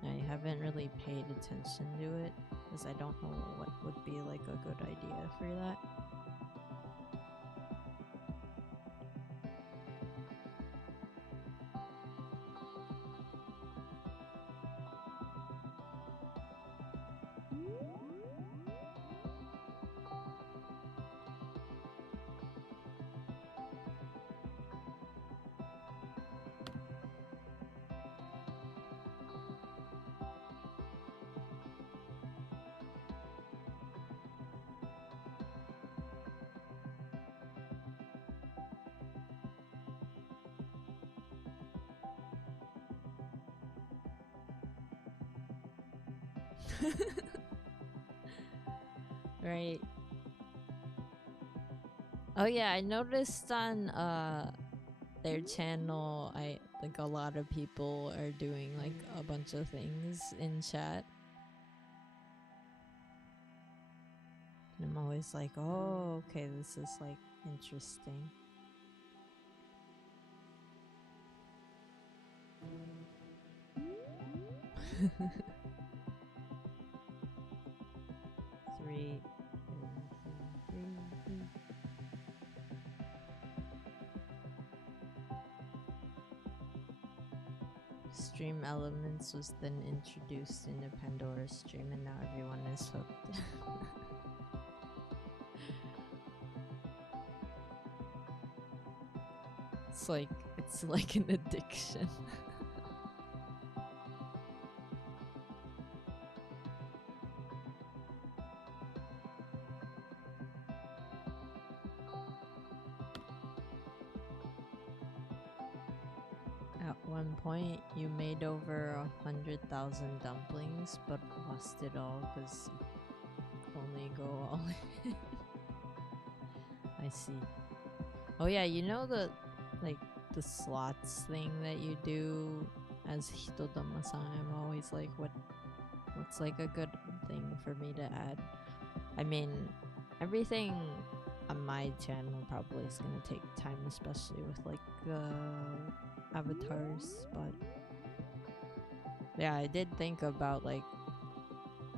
I haven't really paid attention to it because I don't know what would be like a good idea for that. Right. Oh yeah, I noticed on their channel a lot of people are doing like a bunch of things in chat. And I'm always like, oh, okay, this is like interesting. Three. Stream Elements was then introduced in the Pandora stream, and now everyone is hooked. It's like an addiction. At one point, you made over 100,000 dumplings, but lost it all because you only go all in. I see. Oh yeah, you know the slots thing that you do as Hitodama-san? I'm always like, what's like a good thing for me to add? I mean, everything on my channel probably is gonna take time, especially with like the avatars, but yeah, I did think about like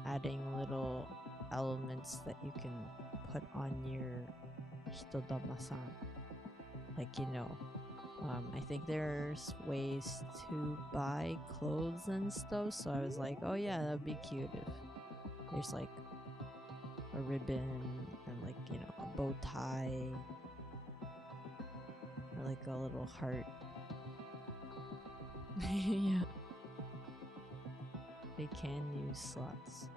adding little elements that you can put on your hitodama-san. Like, I think there's ways to buy clothes and stuff, so I was like, oh yeah, that'd be cute if there's like a ribbon and like, a bow tie or like a little heart. Yeah. They can use slots.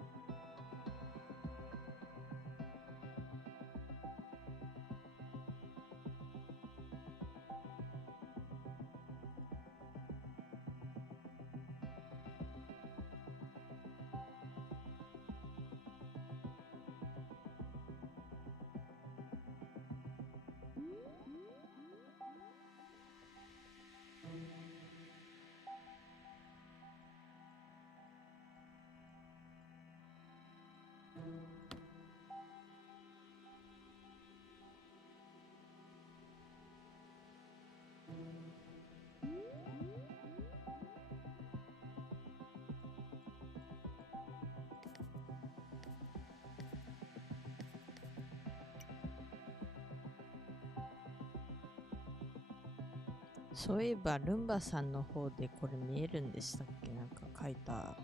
そういえばルンバさんの方でこれ見えるんでしたっけ？なんか書いた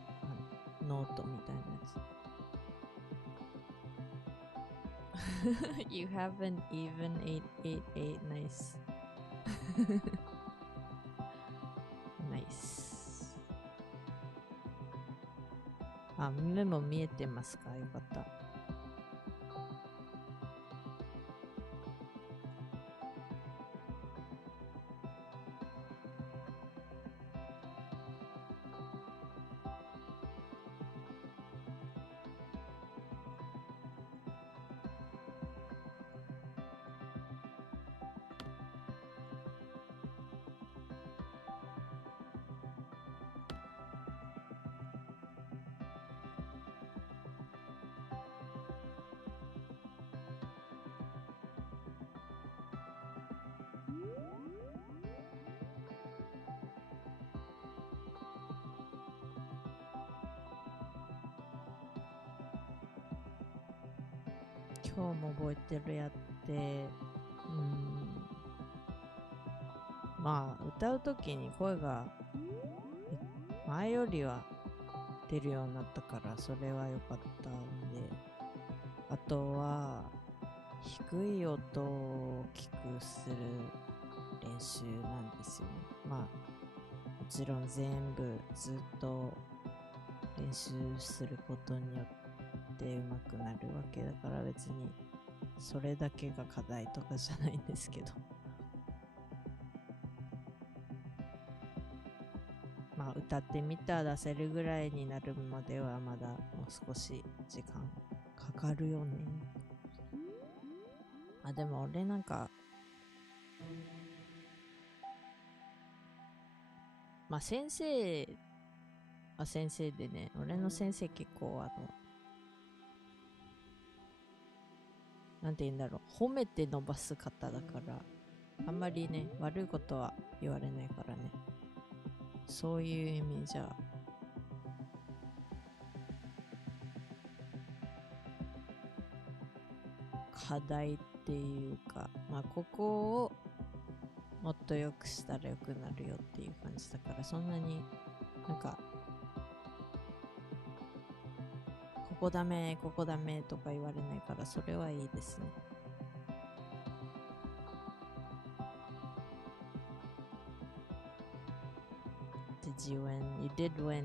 ノートみたいなやつ。You have an even 888. Nice. Nice. あ、目も見えてますか？よかった。今日も覚えてるやって、まあ歌うときに声が前よりは出るようになったからそれは良かったんで、あとは低い音を大きくする練習なんですよね。まあもちろん全部ずっと練習することによって上手くなるわけだから別にそれだけが課題とかじゃないんですけど、まあ歌ってみたら出せるぐらいになるまではまだもう少し時間かかるよね。あ、でも俺なんかまあ先生は先生でね、俺の先生結構なんて言うんだろう、褒めて伸ばす方だからあんまりね悪いことは言われないからね、そういう意味じゃ課題っていうか、まあここをもっと良くしたら良くなるよっていう感じだから、そんなになんかここダメここダメとか言われないからそれはいいですね。Did you win? You did win.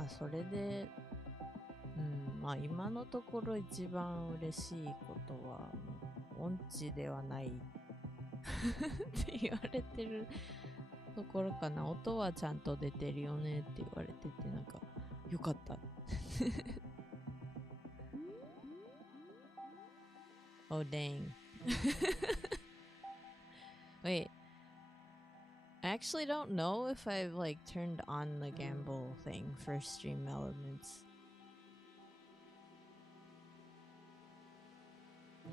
まあそれで、まあ今のところ一番嬉しいことは音痴ではないって言われてるところかな。音はちゃんと出てるよねって言われてて、なんかよかったOh dang Wait, I actually don't know if I've like turned on the gamble thing for stream elements.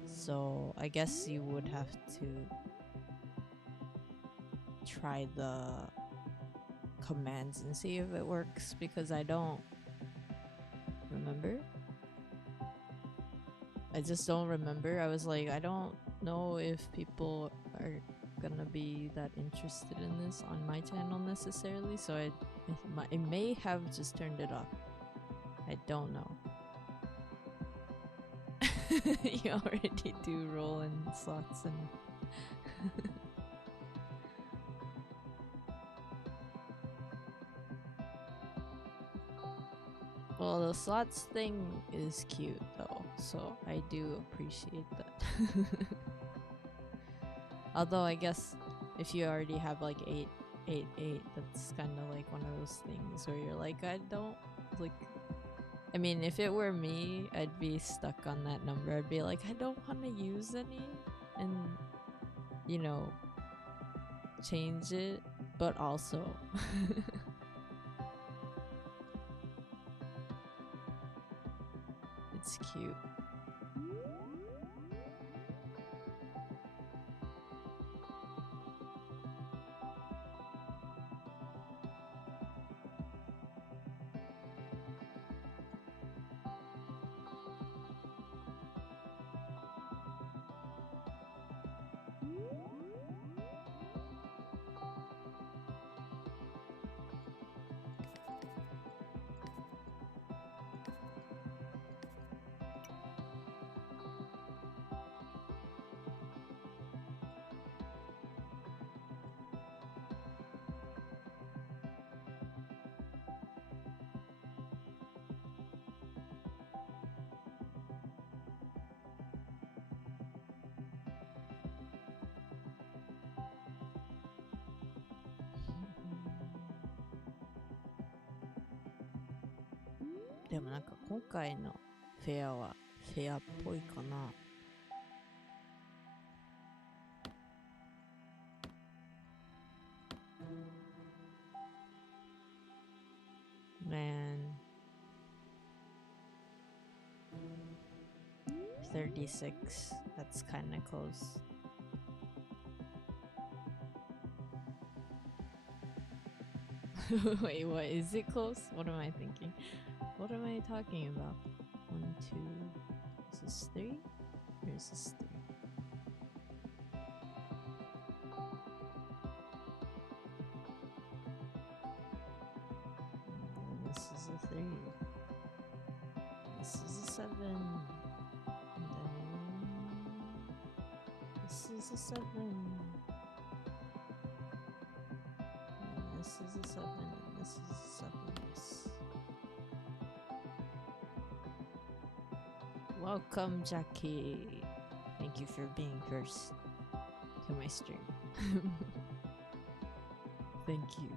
So I guess you would have to try the commands and see if it works because I don't remember. I just don't remember. I was like, I don't know if people are gonna be that interested in this on my channel necessarily, so I may have just turned it off. I don't know. You already do roll in slots and well, the slots thing is cute though, so I do appreciate that. Although I guess if you already have like 888, that's kind of like one of those things where you're like, I don't like. I mean, if it were me, I'd be stuck on that number. I'd be like, I don't want to use any, and you know, change it, but also. It's cute. Mm-hmm. でもなんか今回のフェアはフェアっぽいかな。Man, 36. That's kind of close. Wait, what? Is it close? What am I thinking? What am I talking about? 1, 2. Is this 3? Or is this 3? This is a 3. This is a 7. And then this is a 7. And this is a 7. And this is a 7. Yes. Welcome, Jackie. Thank you for being first to my stream. Thank you.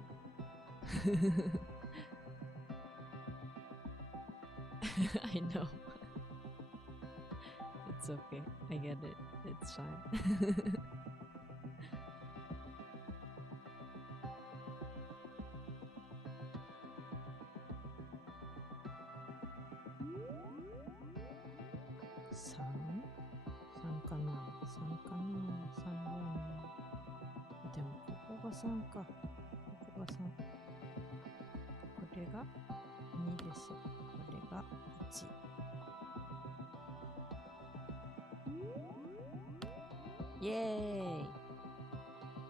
I know. It's okay. I get it. It's fine. Sanか。ここが3。これが2です。これが1。イエーイ。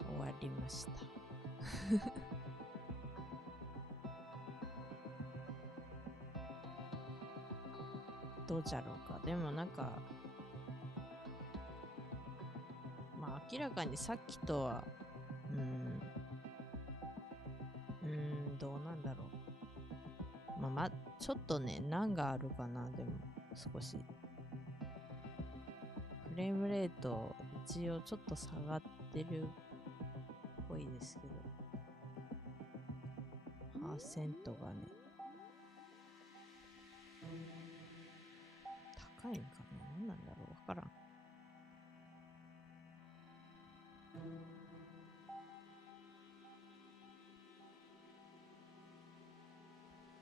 終わりました。どうじゃろうか。でもなんか、まあ明らかにさっきとはどうなんだろう。まあちょっとね、難があるかな、でも、少し。フレームレート、一応ちょっと下がってるっぽいですけど、パーセントがね、高いんかな、何なんだろう、わからん。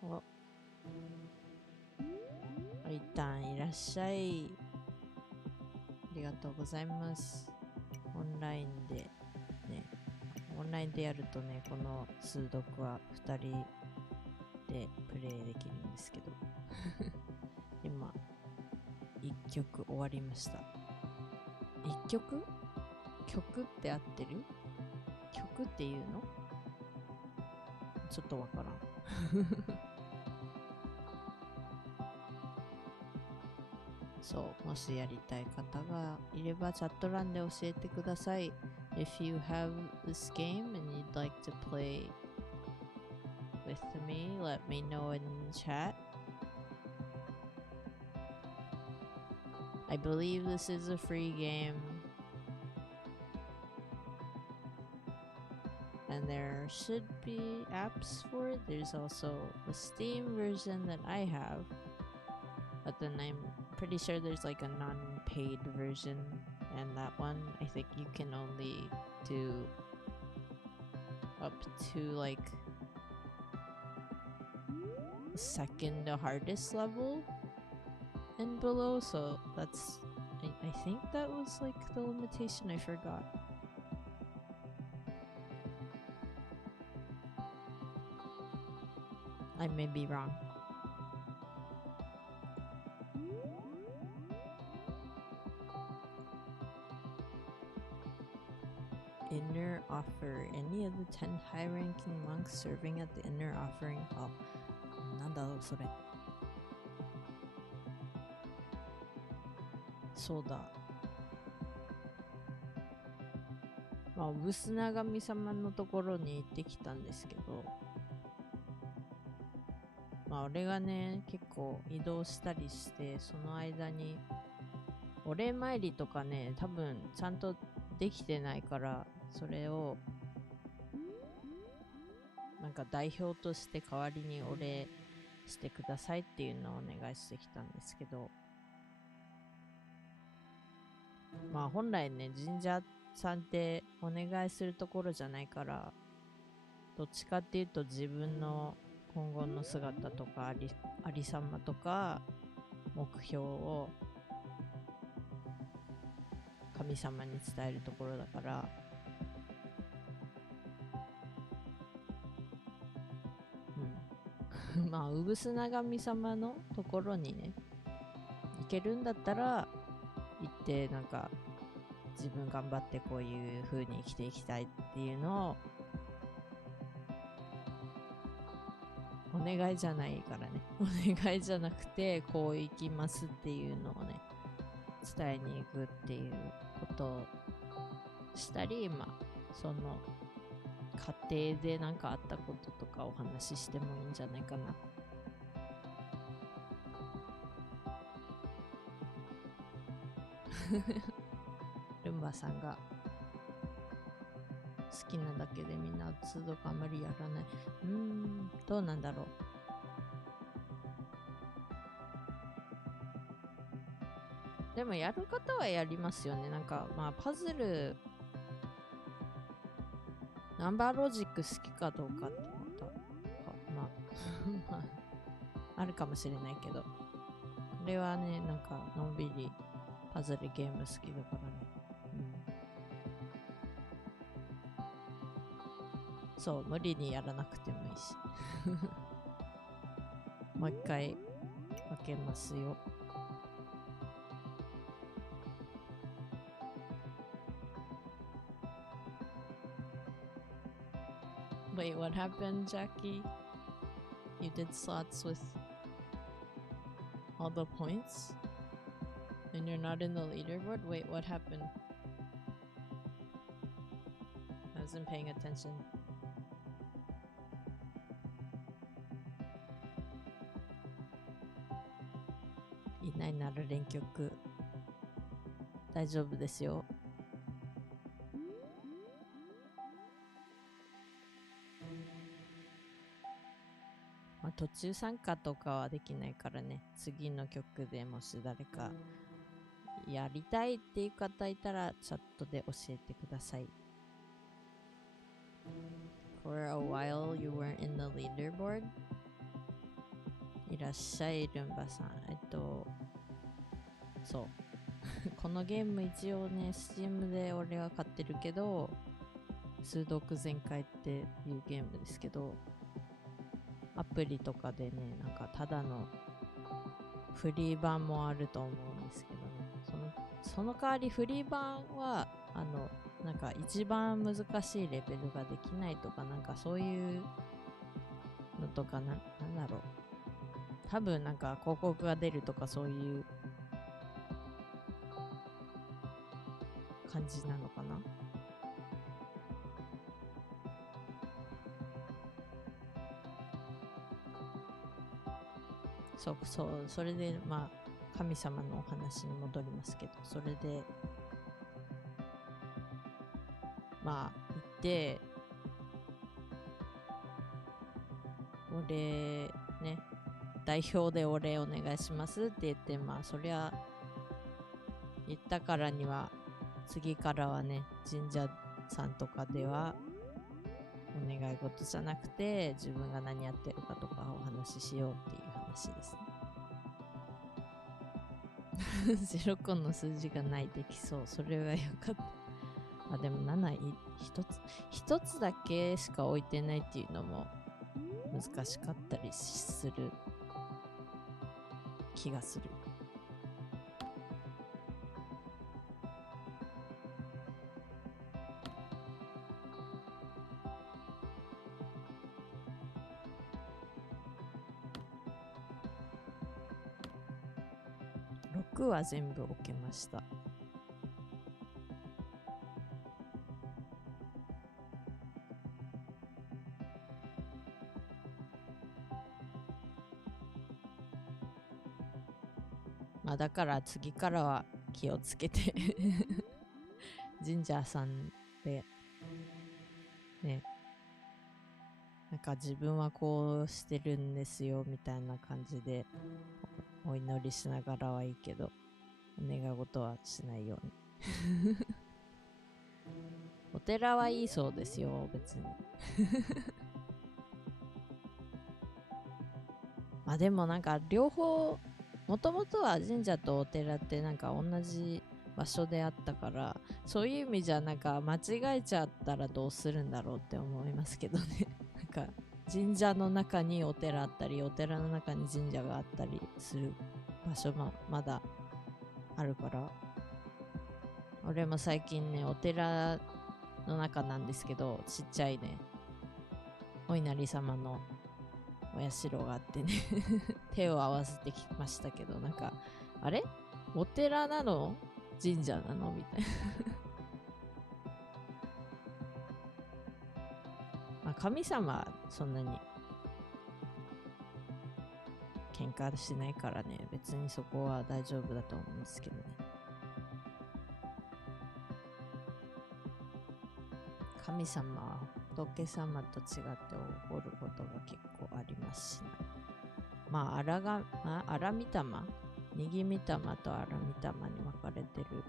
お、一旦いらっしゃい。ありがとうございます。オンラインでね、オンラインでやるとね、この数読は2人でプレイできるんですけど今1曲終わりました。1曲？曲って合ってる？曲っていうの？ちょっとわからんそう、もしやりたい方がいればチャット欄で教えてください。If you have this game and you'd like to play with me, let me know in chat. I believe this is a free game. And there should be apps for it. There's also the Steam version that I have. But then I'm pretty sure there's like a non-paid version. And that one, I think you can only do up to like second hardest level and below. So that's, I think that was like the limitation. I forgot. I may be wrong. Inner offer. Any of the 10 high-ranking monks serving at the inner offering hall. なんだろうそれ。そうだ。まあ、ブスナ神様のところに行ってきたんですけど、まあ、俺がね、結構移動したりして、その間に、お礼参りとかね、多分ちゃんとできてないから、それを、なんか代表として代わりにお礼してくださいっていうのをお願いしてきたんですけど、まあ本来ね、神社さんってお願いするところじゃないから、どっちかっていうと自分の今後の姿とかありさまとか目標を神様に伝えるところだから、まあ、うぶすな神様のところにね、行けるんだったら、行って、なんか、自分頑張ってこういう風に生きていきたいっていうのを、お願いじゃないからね。お願いじゃなくて、こう行きますっていうのをね、伝えに行くっていうことをしたり、まあ、その、家庭でなんかあったこととかお話ししてもいいんじゃないかな。ルンバさんが好きなだけでみんな通読あまりやらない。どうなんだろう。でもやる方はやりますよね。なんかまあパズルナンバーロジック好きかどうかってまたまああるかもしれないけど、これはね、なんかのんびりパズルゲーム好きだからね。そう、無理にやらなくてもいいし。もう一回分けますよ。Wait, what happened, Jackie? You did slots with all the points? And you're not in the leaderboard? Wait, what happened? I wasn't paying attention. いないなら連曲大丈夫ですよ。まあ、途中参加とかはできないからね、次の曲でもし誰かやりたいっていう方いたらチャットで教えてください。For a while you weren't in the leaderboard? いらっしゃい、ルンバさん。そう。このゲーム一応ね、Steam で俺は買ってるけど、数読全開っていうゲームですけど、アプリとかでね、なんかただのフリー版もあると思うんですけどね。その代わりフリー版は、なんか一番難しいレベルができないとか、なんかそういうのとかなんだろう。多分なんか広告が出るとかそういう感じなのかな。それでまあ神様のお話に戻りますけど、それでまあ行って俺ね、代表でお礼お願いしますって言って、まあそりゃ言ったからには次からはね、神社さんとかではお願い事じゃなくて自分が何やってるかとかお話ししようっていう話ですね。0個の数字がないできそう。それはよかった。あ、でも7一つだけしか置いてないっていうのも難しかったりする気がする。6は全部置けました。まあだから次からは気をつけて神社さんでね、なんか自分はこうしてるんですよみたいな感じでお祈りしながらはいいけど、お願い事はしないように。お寺はいいそうですよ、別に。まあでもなんか両方、もともとは神社とお寺ってなんか同じ場所であったから、そういう意味じゃなんか間違えちゃったらどうするんだろうって思いますけどね。なんか神社の中にお寺あったり、お寺の中に神社があったりする場所もまだあるから、俺も最近ね、お寺の中なんですけど、ちっちゃいね、お稲荷様のお社があってね手を合わせてきましたけど、なんかあれお寺なの神社なのみたいなまあ神様はそんなに喧嘩しないからね、別にそこは大丈夫だと思うんですけどね。神様は仏様と違って怒ることが結構ありますし、ね、まあ荒御霊、にぎ御霊と荒御霊に分かれてる。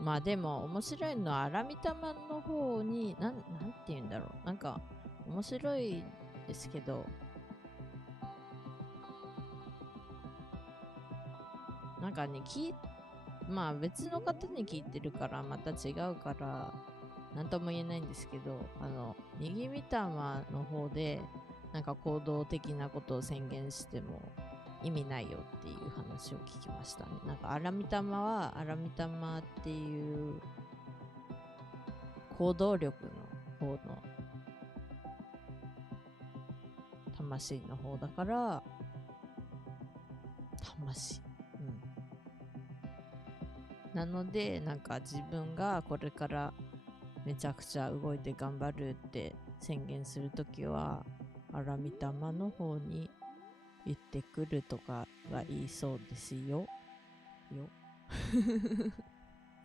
まあでも面白いのは荒御霊の方になんて言うんだろう、なんか面白いですけど、なんかねまあ別の方に聞いてるからまた違うから何とも言えないんですけど、にぎみたまの方でなんか行動的なことを宣言しても意味ないよっていう話を聞きましたね。なんか荒御霊は荒御霊っていう行動力の方の魂の方だから、魂、なのでなんか自分がこれからめちゃくちゃ動いて頑張るって宣言するときはあらみたまの方に行ってくるとかがいいそうですよ。よ。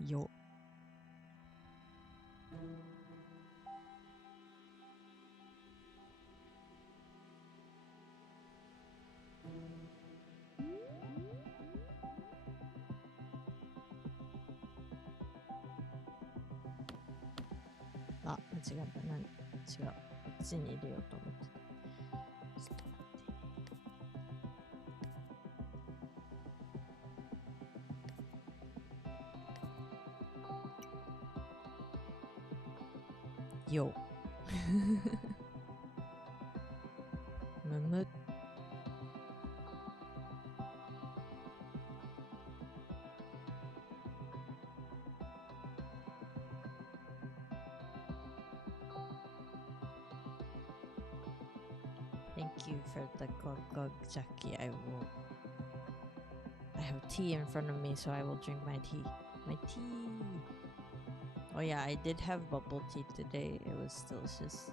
よ。あ、間違った。違う。こっちに入れようと思ってた。ちょっと待ってね。よ。むむ。Thank you for the gog Jackie. I have tea in front of me, so I will drink my tea. My tea. Oh yeah, I did have bubble tea today. It was delicious.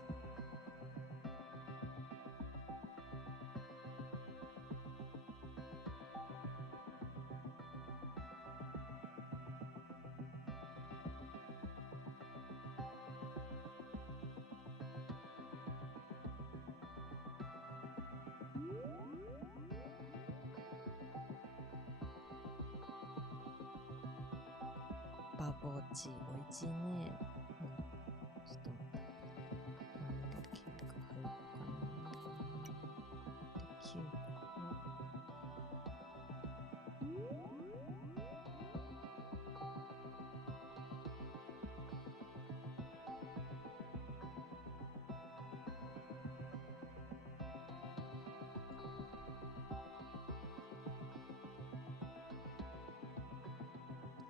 Bubble tea 美味しいね。ちょっと待って。何が結果入るかな。で、9個。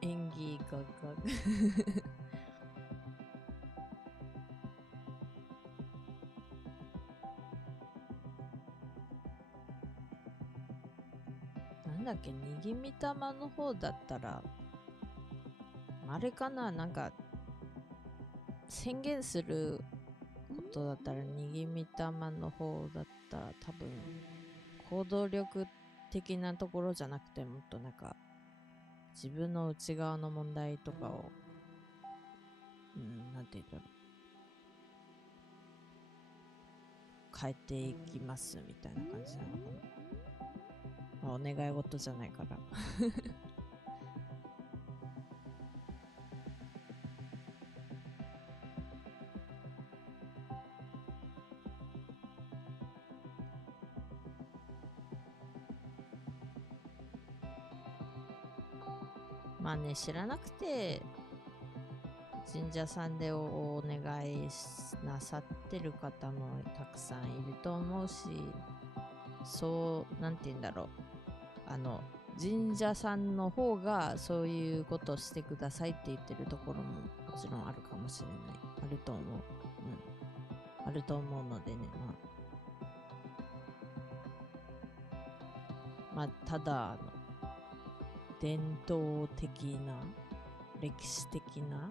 演技ガガなんだっけ、にぎみたまの方だったらあれかな、なんか宣言することだったらにぎみたまの方だったら多分行動力的なところじゃなくてもっとなんか自分の内側の問題とかをなんて言うんだろう、変えていきますみたいな感じなのかな。まあ、お願い事じゃないからまあね、知らなくて神社さんでお願いなさってる方もたくさんいると思うし、そうなんて言うんだろう、神社さんの方がそういうことしてくださいって言ってるところももちろんあるかもしれない。あると思う。あると思うのでね、まあただ伝統的な歴史的な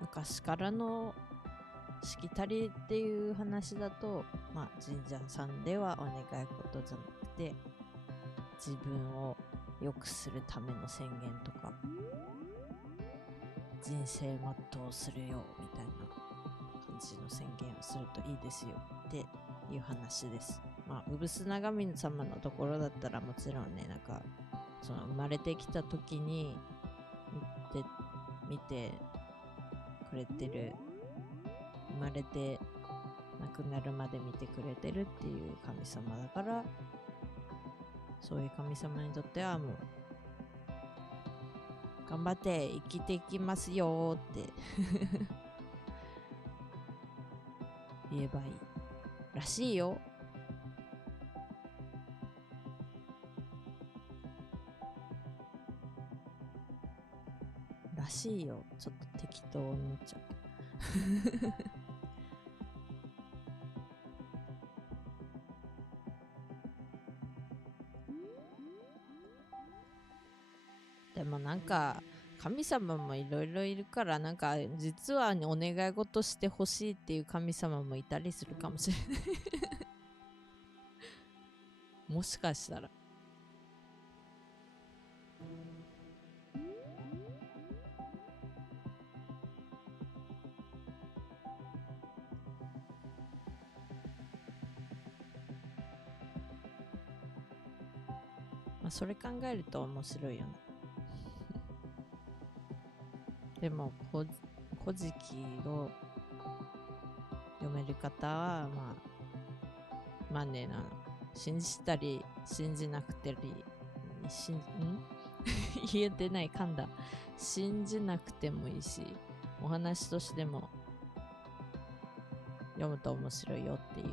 昔からのしきたりっていう話だと、まあ神社さんではお願い事じゃなくて自分を良くするための宣言とか人生全うするよみたいな感じの宣言をするといいですよっていう話です。まあ、うぶすな神様のところだったらもちろんね、なんかその生まれてきた時に見てくれてる、生まれて亡くなるまで見てくれてるっていう神様だから、そういう神様にとってはもう頑張って生きていきますよって言えばいいらしいよ。らしいよ。ちょっと適当になっちゃうでもなんか神様もいろいろいるから、なんか実はお願い事してほしいっていう神様もいたりするかもしれないもしかしたら。まあそれ考えると面白いよねでも古事記を読める方はまあね信じたり信じなくて言えてない噛んだ信じなくてもいいしお話としても読むと面白いよっていう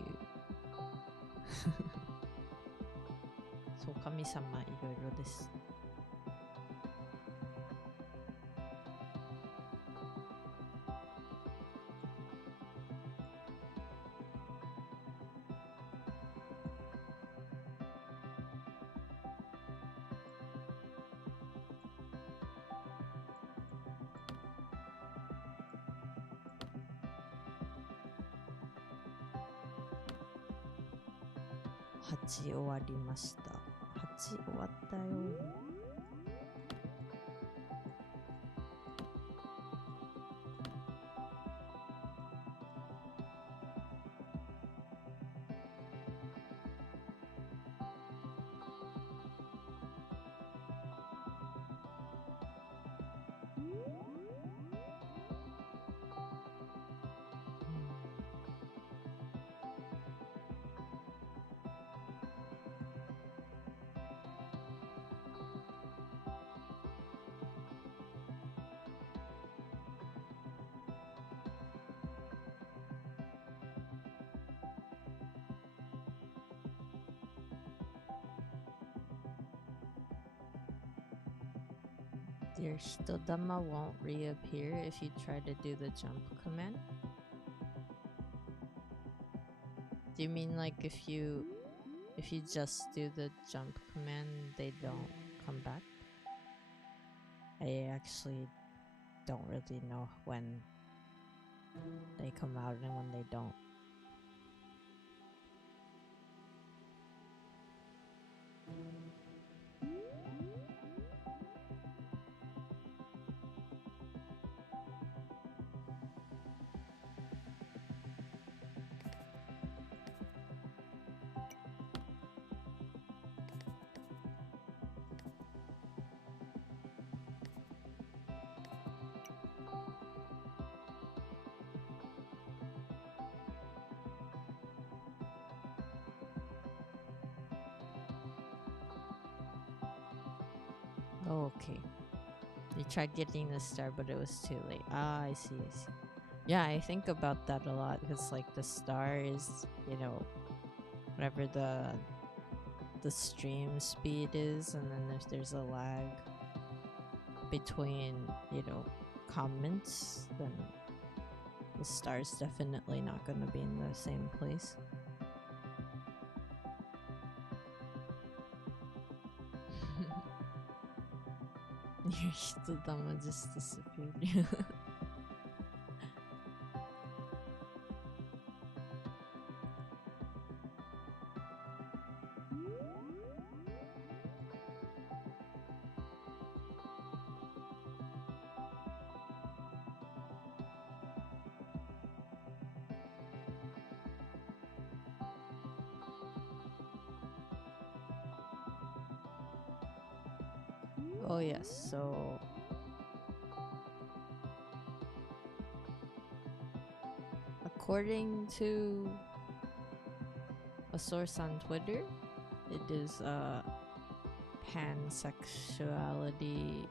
そう神様いろいろです8終わりました。8終わったよ。Your Hitodama won't reappear if you try to do the jump command. Do you mean like if you just do the jump command, they don't come back? I actually don't really know when they come out and when they don't. Oh, okay. You tried getting the star, but it was too late. Ah, I see. Yeah, I think about that a lot because, like, the star is, whatever the stream speed is, and then if there's a lag between, comments, then the star's definitely not going to be in the same place. Your Hitodama just disappeared. Oh yes, so according to a source on Twitter, it is Pansexuality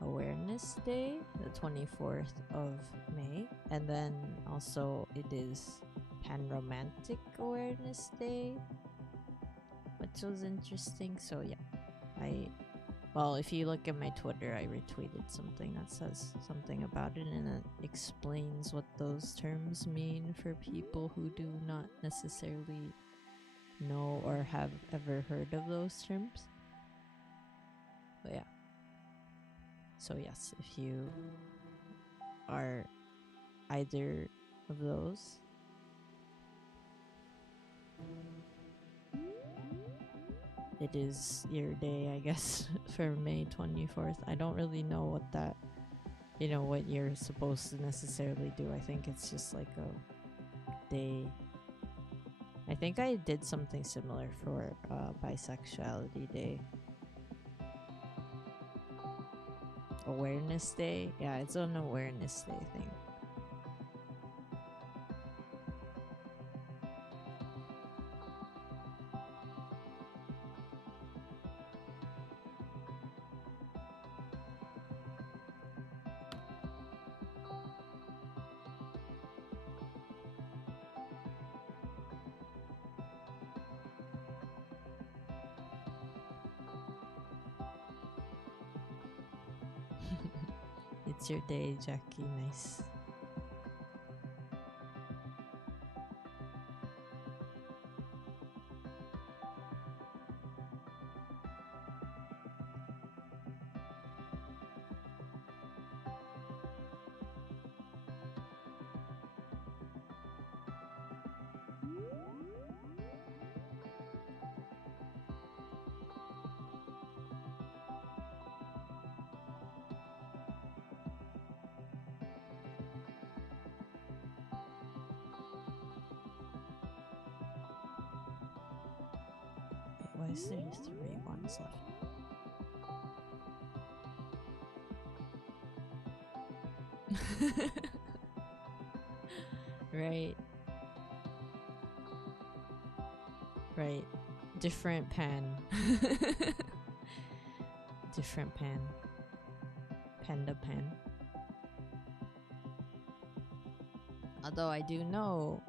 Awareness Day, the 24th of May, and then also it is Panromantic Awareness Day, which was interesting. So yeah, well, if you look at my Twitter, I retweeted something that says something about it, and it explains what those terms mean for people who do not necessarily know or have ever heard of those terms. But yeah. So yes, if you are either of those, it is your day, I guess, for May 24th. I don't really know what that, you know, what you're supposed to necessarily do. I think it's just like a day. I think I did something similar for Bisexuality Day. Awareness Day? Yeah, it's an Awareness Day thing. It's your day, Jackie. Nice. Why is there 3 ones left? Right. Right. Different pan. Different pan. Panda pan. Although I do know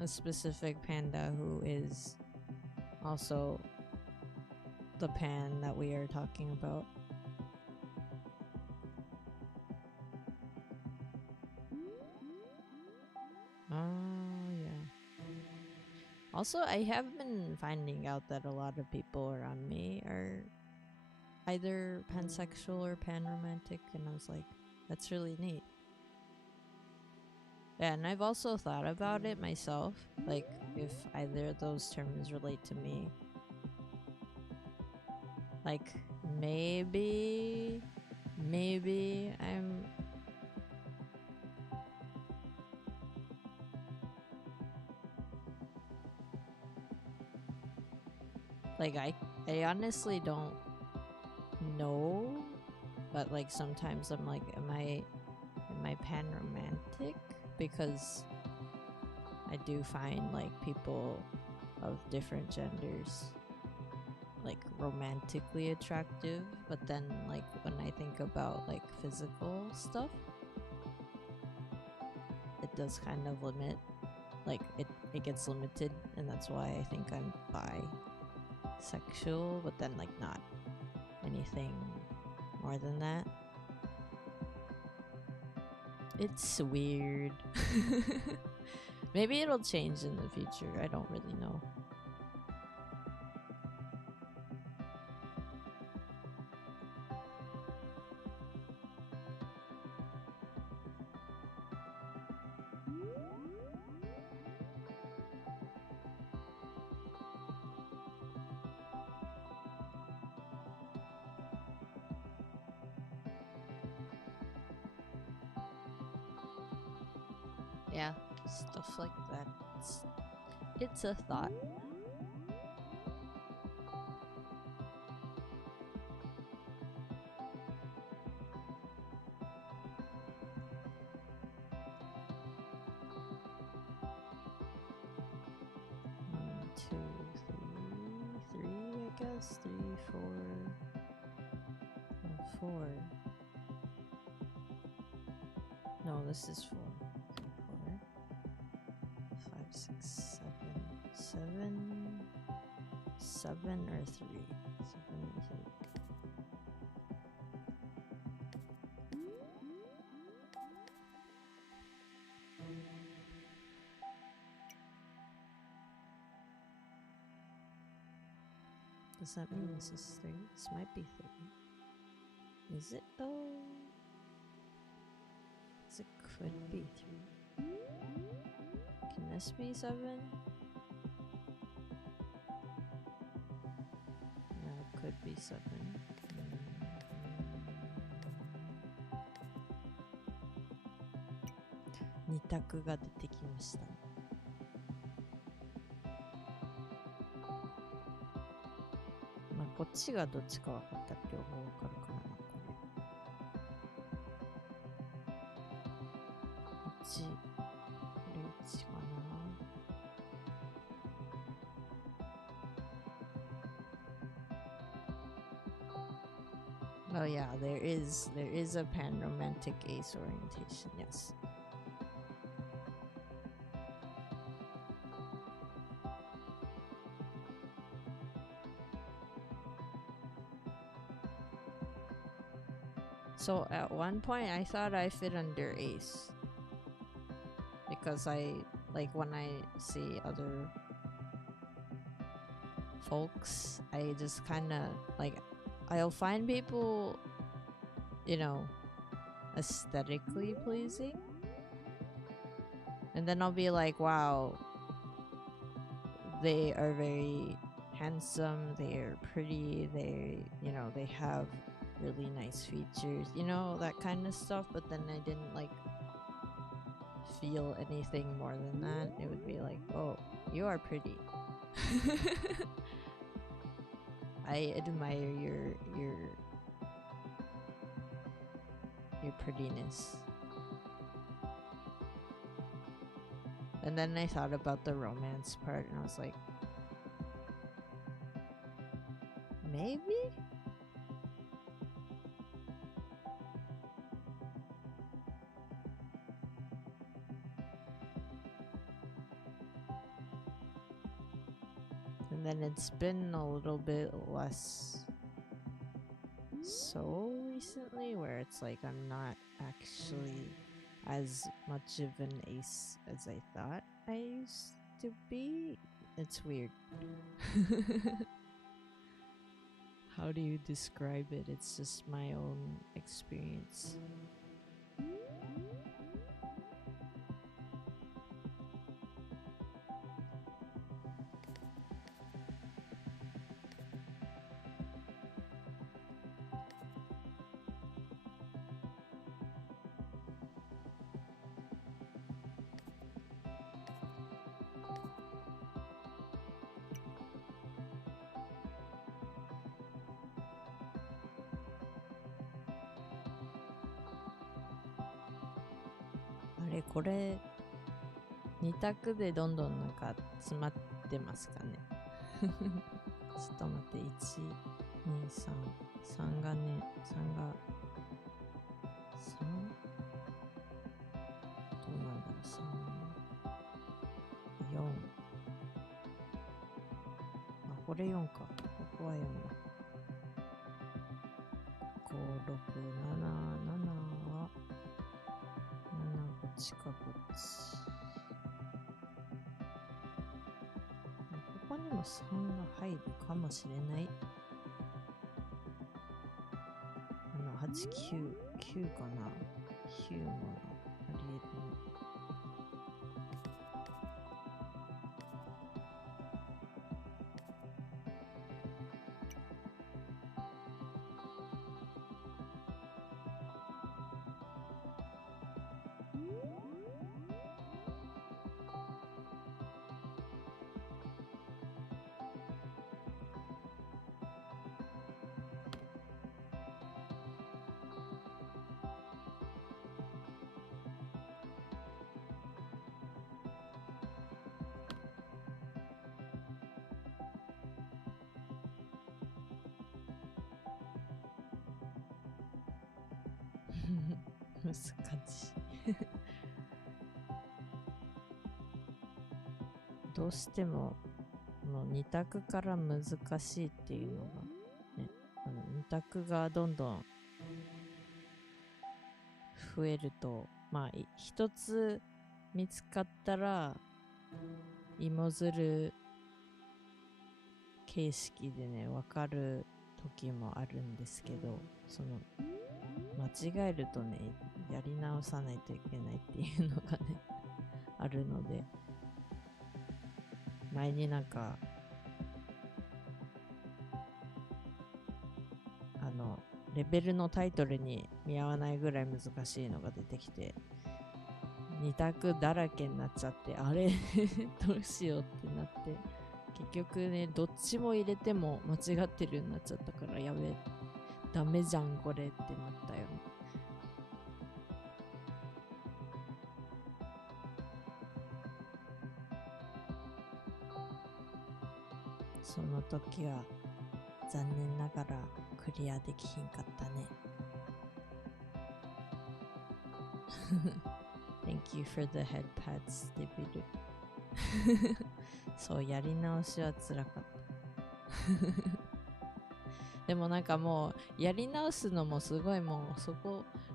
a specific panda who is also the pan that we are talking about. Oh, yeah. Also, I have been finding out that a lot of people around me are either pansexual or panromantic, and I was like, that's really neat. Yeah, and I've also thought about it myself, like if either of those terms relate to me. Like, maybe I'm... Like, I honestly don't know, but like sometimes I'm like, am I panromantic? Because I do find like people of different genders like romantically attractive, but then like when I think about like physical stuff, it does kind of limit, like it gets limited, and that's why I think I'm bisexual, but then like not anything more than that. It's weird. Maybe it'll change in the future, I don't really know. Yeah, stuff like that. It's a thought. One, two, three, I guess. 3, 4. Oh, 4. No, this is 4. 4, 5, 6, 7. 7 or 3. 7 or 3. Does that mean this is 3? This might be 3. Is it though? It could be 3. Can this be 7? No, it could be 7. 2択が出てきましたね。まあこっちがどっちか分かったら両方分かるかな、これ。1、これ1かな。Oh yeah, there is a pan-romantic ace orientation, yes. So at one point I thought I fit under ace. Because when I see other folks, I just kinda I'll find people, aesthetically pleasing. And then I'll be like, wow, they are very handsome, they are pretty, they have really nice features, that kind of stuff. But then I didn't feel anything more than that. It would be like, oh, you are pretty. I admire your prettiness. And then I thought about the romance part and I was like, maybe? And then it's been a little bit less so recently where it's like I'm not actually as much of an ace as I thought I used to be. It's weird. How do you describe it? It's just my own experience. これ2択でどんどんなんか詰まってますかね。ちょっと待って、1、2、3、3がね、3が3？ どうなんだろう、3、4。あ、これ4か。ここは4だ。5、6、7、7は7、こっちか、こっち。ここにも3が入るかもしれない。8、9、9かな。9もありえる。難しいどうしてもこの2択から難しいっていうのがね、2択がどんどん増えると、まあ一つ見つかったら芋づる形式でね分かる時もあるんですけど、その間違えるとね、やり直さないといけないっていうのがねあるので、前になんかレベルのタイトルに見合わないぐらい難しいのが出てきて、2択だらけになっちゃって、あれどうしようってなって、結局ね、どっちも入れても間違ってるようになっちゃったから、やべえ、ダメじゃんこれってなったよね。その時は残念ながらクリアできひんかったね。Thank you for the head pads, デビル。そう、やり直しはつらかったでもなんかもうやり直すのもすごい、もう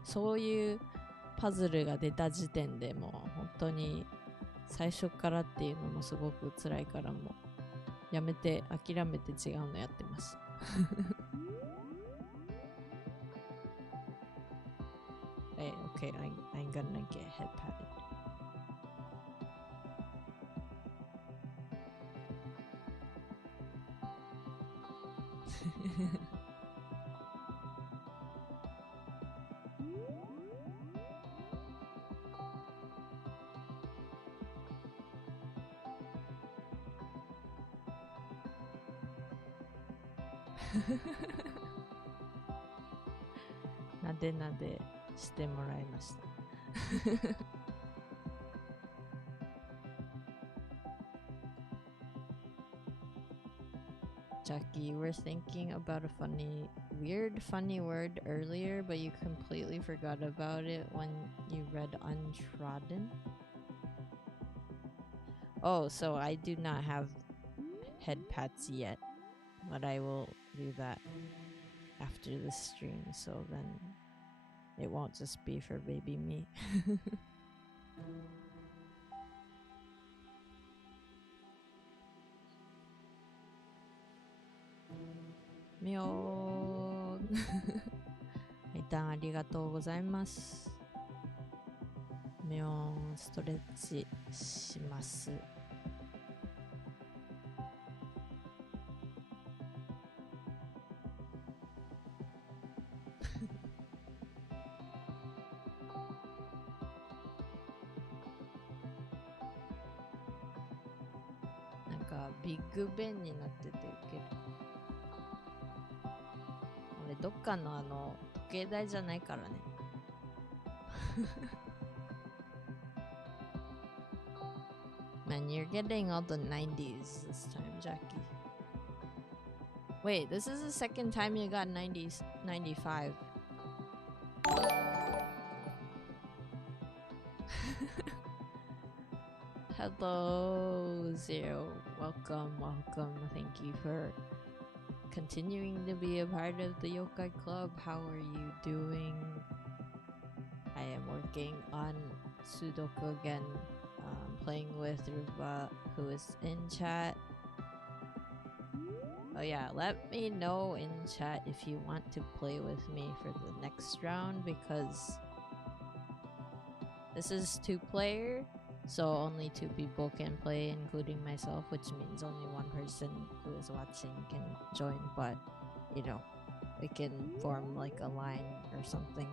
そういうパズルが出た時点でもう本当に最初からっていうのもすごく辛いから、もうやめて諦めて違うのやってますHey, okay, I'm gonna get head padded.なでなでしてもらいましたJackie, you were thinking about a funny word earlier, but you completely forgot about it when you read untrodden. Oh, so I do not have head pats yet, but I will do that after the stream, so then it won't just be for baby me. みょーはいたんありがとうございます。みょーんストレッチしますなんかビッグベンになっててウケる。俺どっかの時計台じゃないからねMan, you're getting all the 90s this time, Jackie. Wait, this is the second time you got 90s, 95. Hello, Zero. Welcome. Thank you for continuing to be a part of the Yokai Club. How are you doing? I am working on Sudoku again. Playing with Ruba, who is in chat. Oh yeah, let me know in chat if you want to play with me for the next round, because this is 2-player, so only 2 people can play, including myself, which means only 1 person who is watching can join, but you know, we can form like a line or something.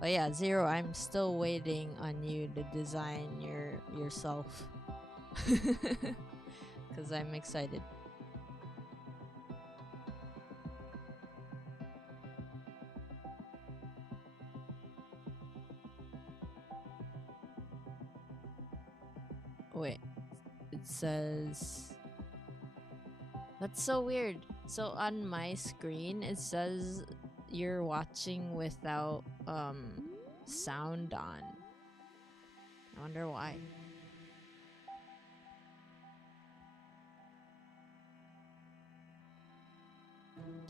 But yeah, Zero, I'm still waiting on you to design yourself. Because I'm excited. Wait, it says... That's so weird. So on my screen, it says you're watching without sound on. I wonder why.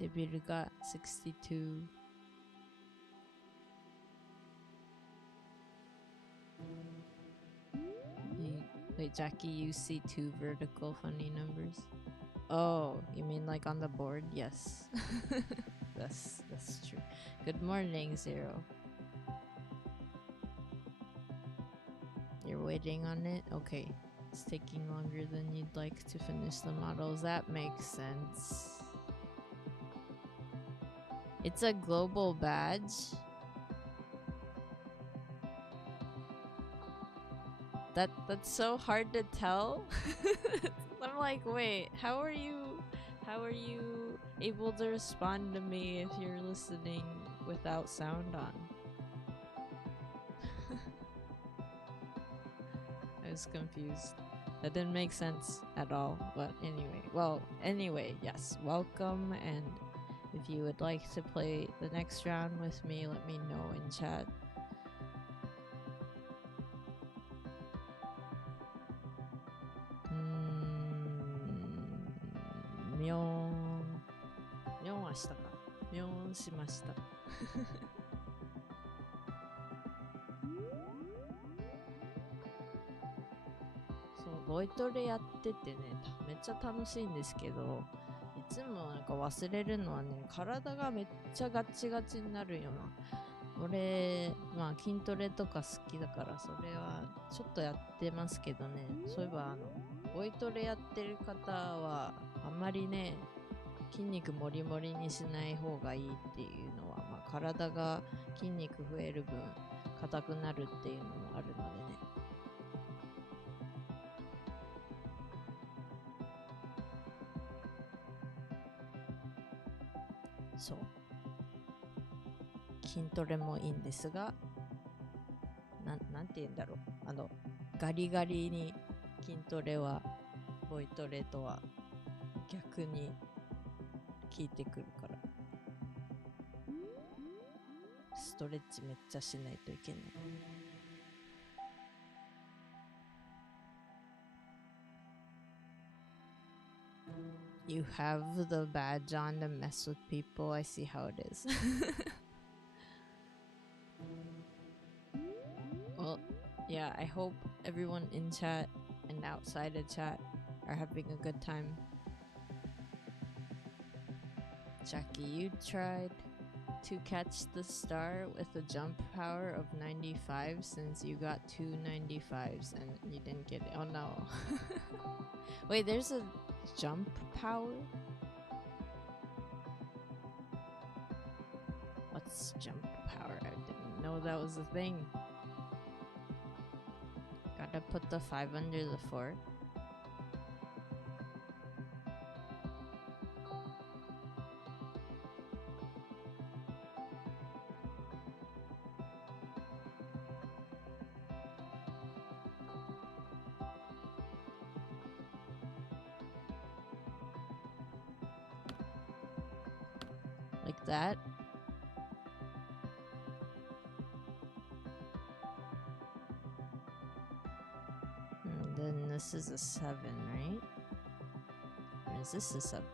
Debiru got 62. Wait, Jackie, you see 2 vertical funny numbers? Oh, you mean like on the board? Yes. That's true. Good morning, Zero. You're waiting on it? Okay. It's taking longer than you'd like to finish the models. That makes sense. It's a global badge. That's so hard to tell. I'm like, wait, how are you able to respond to me if you're listening without sound on? I was confused. That didn't make sense at all. But anyway, yes, welcome, and if you would like to play the next round with me, let me know in chat. Myon はしたか。Myon しました。そう、ボイトレやっててね、めっちゃ楽しいんですけど、いつもなんか忘れるのはね、体がめっちゃガチガチになるような。俺、まあ筋トレとか好きだからそれはちょっとやってますけどね。そういえばボイトレやってる方はあんまりね、筋肉もりもりにしない方がいいっていうのは、まあ、体が筋肉増える分硬くなるっていうのもあるのでね。そう。筋トレもいいんですが、なんて言うんだろう。ガリガリに筋トレは、ボイトレとは逆に効いてくるから。ストレッチめっちゃしないといけない。You have the badge on to mess with people. I see how it is. Well, yeah, I hope everyone in chat and outside of chat are having a good time. Jackie, you tried to catch the star with a jump power of 95 since you got 2 95s and you didn't get it. Oh no. Wait, there's a jump power? What's jump power? I didn't know that was a thing. Gotta put the 5 under the 4. Like that. And then this is a 7, right? Or is this a 7?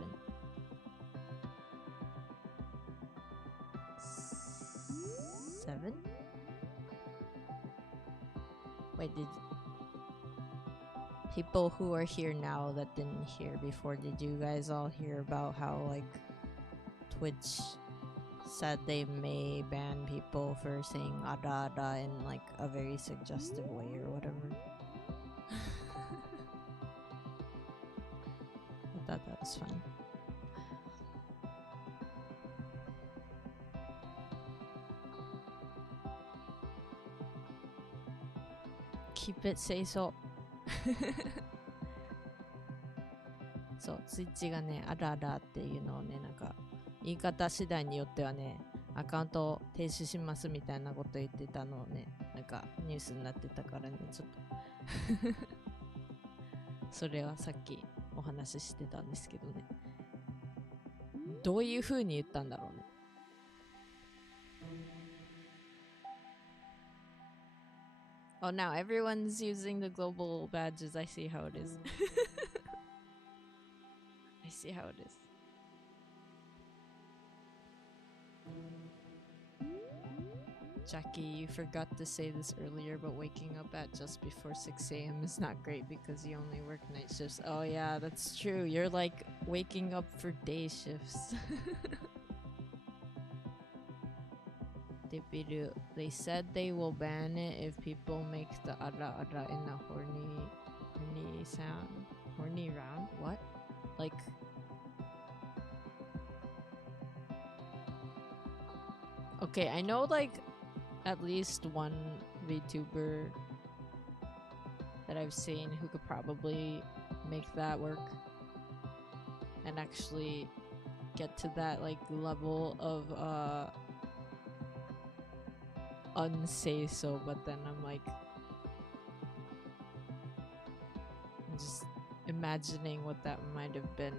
7? Wait, did people who are here now that didn't hear before, did you guys all hear about how like Twitch said they may ban people for saying ada ada in like a very suggestive way or whatever? I thought that was funny. Keep it say so. そう、ツイッチがね、あらあらっていうのをね、なんか言い方次第によってはね、アカウントを停止しますみたいなこと言ってたのをね、なんかニュースになってたからね、ちょっとそれはさっきお話ししてたんですけどね。どういう風に言ったんだろうね。Oh, now everyone's using the global badges. I see how it is. I see how it is. Jackie, you forgot to say this earlier, but waking up at just before 6 a.m. is not great because you only work night shifts. Oh yeah, that's true. You're like waking up for day shifts. They said they will ban it if people make the ara ara in a horny sound. Horny round? What? Like... Okay, I know like at least one VTuber that I've seen who could probably make that work and actually get to that like level of unsay so, but then I'm like, I'm just imagining what that might have been.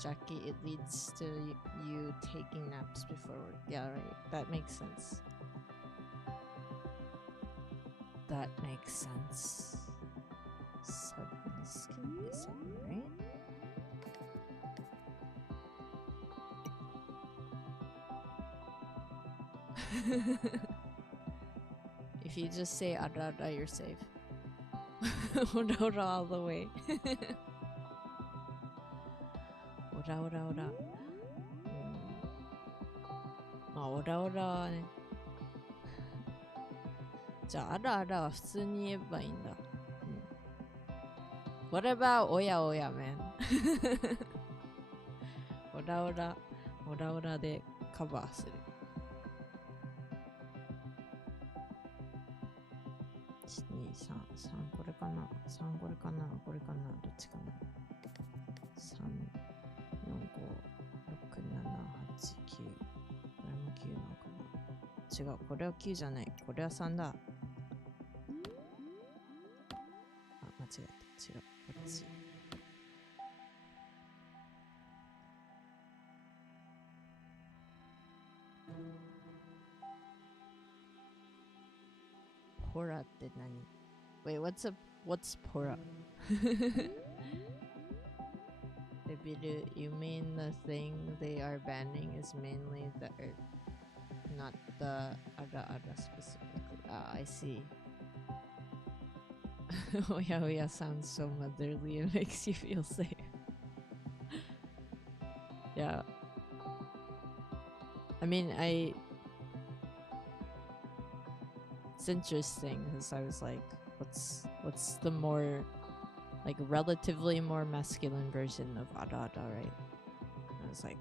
Jackie, it leads to you taking naps before work. Yeah, right. That makes sense. That makes sense. 7 is gonna be 7, right? If you just say ara ara, you're safe. Ora all the way. Ora ora ora. Ora ora ね。じゃあ、あらあらは普通に言えばいいんだ。What about おやおや man? オラオラ、オラオラでカバーする。1、2、3、3これかな ?3 これかなこれかなどっちかな ?3、4、5、6、7、8、9。これも9なのかな違う、これは9じゃない。これは3だ。あ、間違えた。違う、こっち。Pora って何 Wait, what's Pora? Debiru, you mean the thing they are banning is mainly the earth, not the ara specifically. Ah, I see. Oya oya sounds so motherly, it makes you feel safe. Yeah. I mean, it's interesting because I was like, what's the more like relatively more masculine version of ara ara, right? And I was like,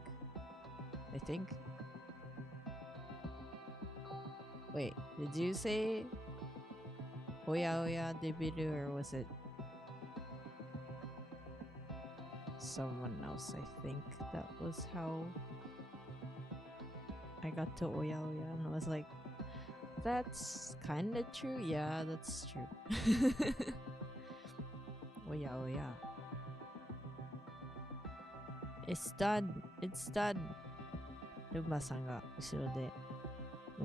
I think. Wait, did you say oya oya debiru, or was it someone else? I think that was how I got to oya oya, and I was like, that's kind of true. Yeah, that's true. Oya oya. It's done. It's done. ルンバさんが後ろで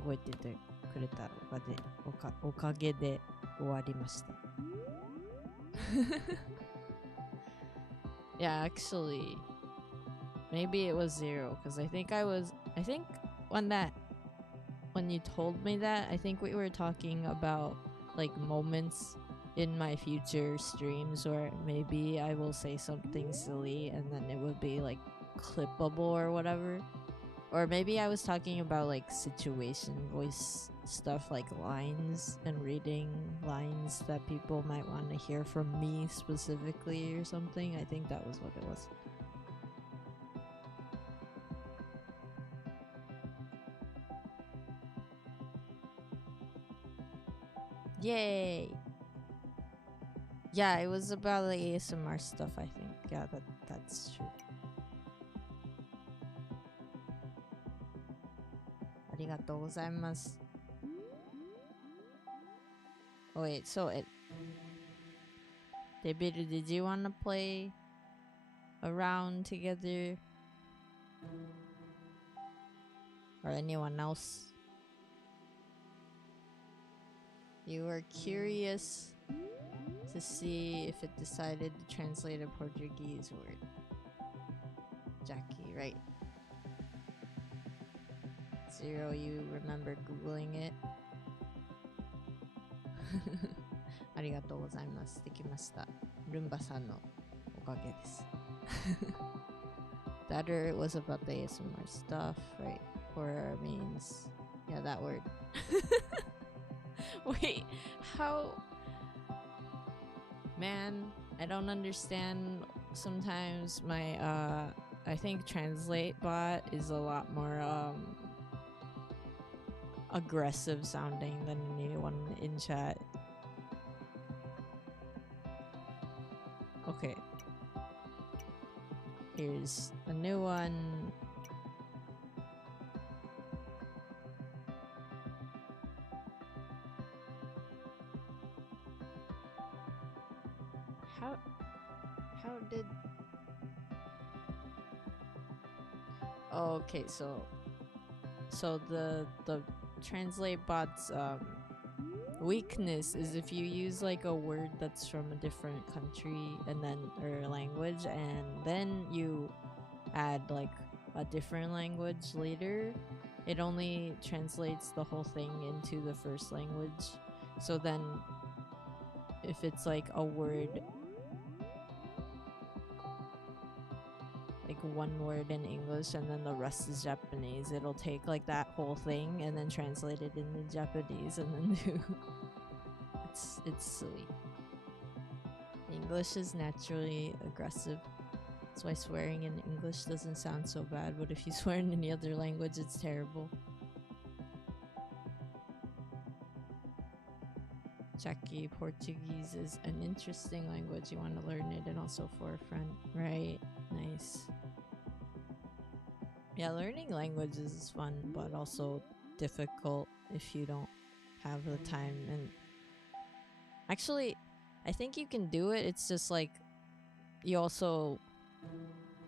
動いててくれたおかげで終わりました。Yeah, actually, maybe it was 0 because I think when you told me that, I think we were talking about like moments in my future streams where maybe I will say something silly and then it would be like clippable or whatever. Or maybe I was talking about like situation voice stuff, like lines and reading lines that people might want to hear from me specifically or something. I think that was what it was. Yay! Yeah, it was about the ASMR stuff, I think. Yeah, that's true. ありがとうございます。Oh wait, so Debiru, did you want to play a round together? Or anyone else? You were curious to see if it decided to translate a Portuguese word. Jackie, right? Zero, you remember Googling it? ありがとうございます。できました。ルンバさんのおかげです。The other was about the ASMR stuff, right? Horror means, yeah, that word. Wait, how? Man, I don't understand. Sometimes my I think translate bot is a lot more aggressive sounding than anyone in chat. Okay. Here's a new one. How did... Oh, okay, so the translate bot's weakness is if you use like a word that's from a different country and then or language, and then you add like a different language later, it only translates the whole thing into the first language. So then if it's like a word, like one word in English and then the rest is Japanese, it'll take like that whole thing and then translate it into Japanese and then do it's silly. English is naturally aggressive. That's why swearing in English doesn't sound so bad, but if you swear in any other language, it's terrible. Jackie, Portuguese is an interesting language. You want to learn it and also for a friend. Right, nice. Yeah, learning languages is fun, but also difficult if you don't have the time. And actually, I think you can do it. It's just like you also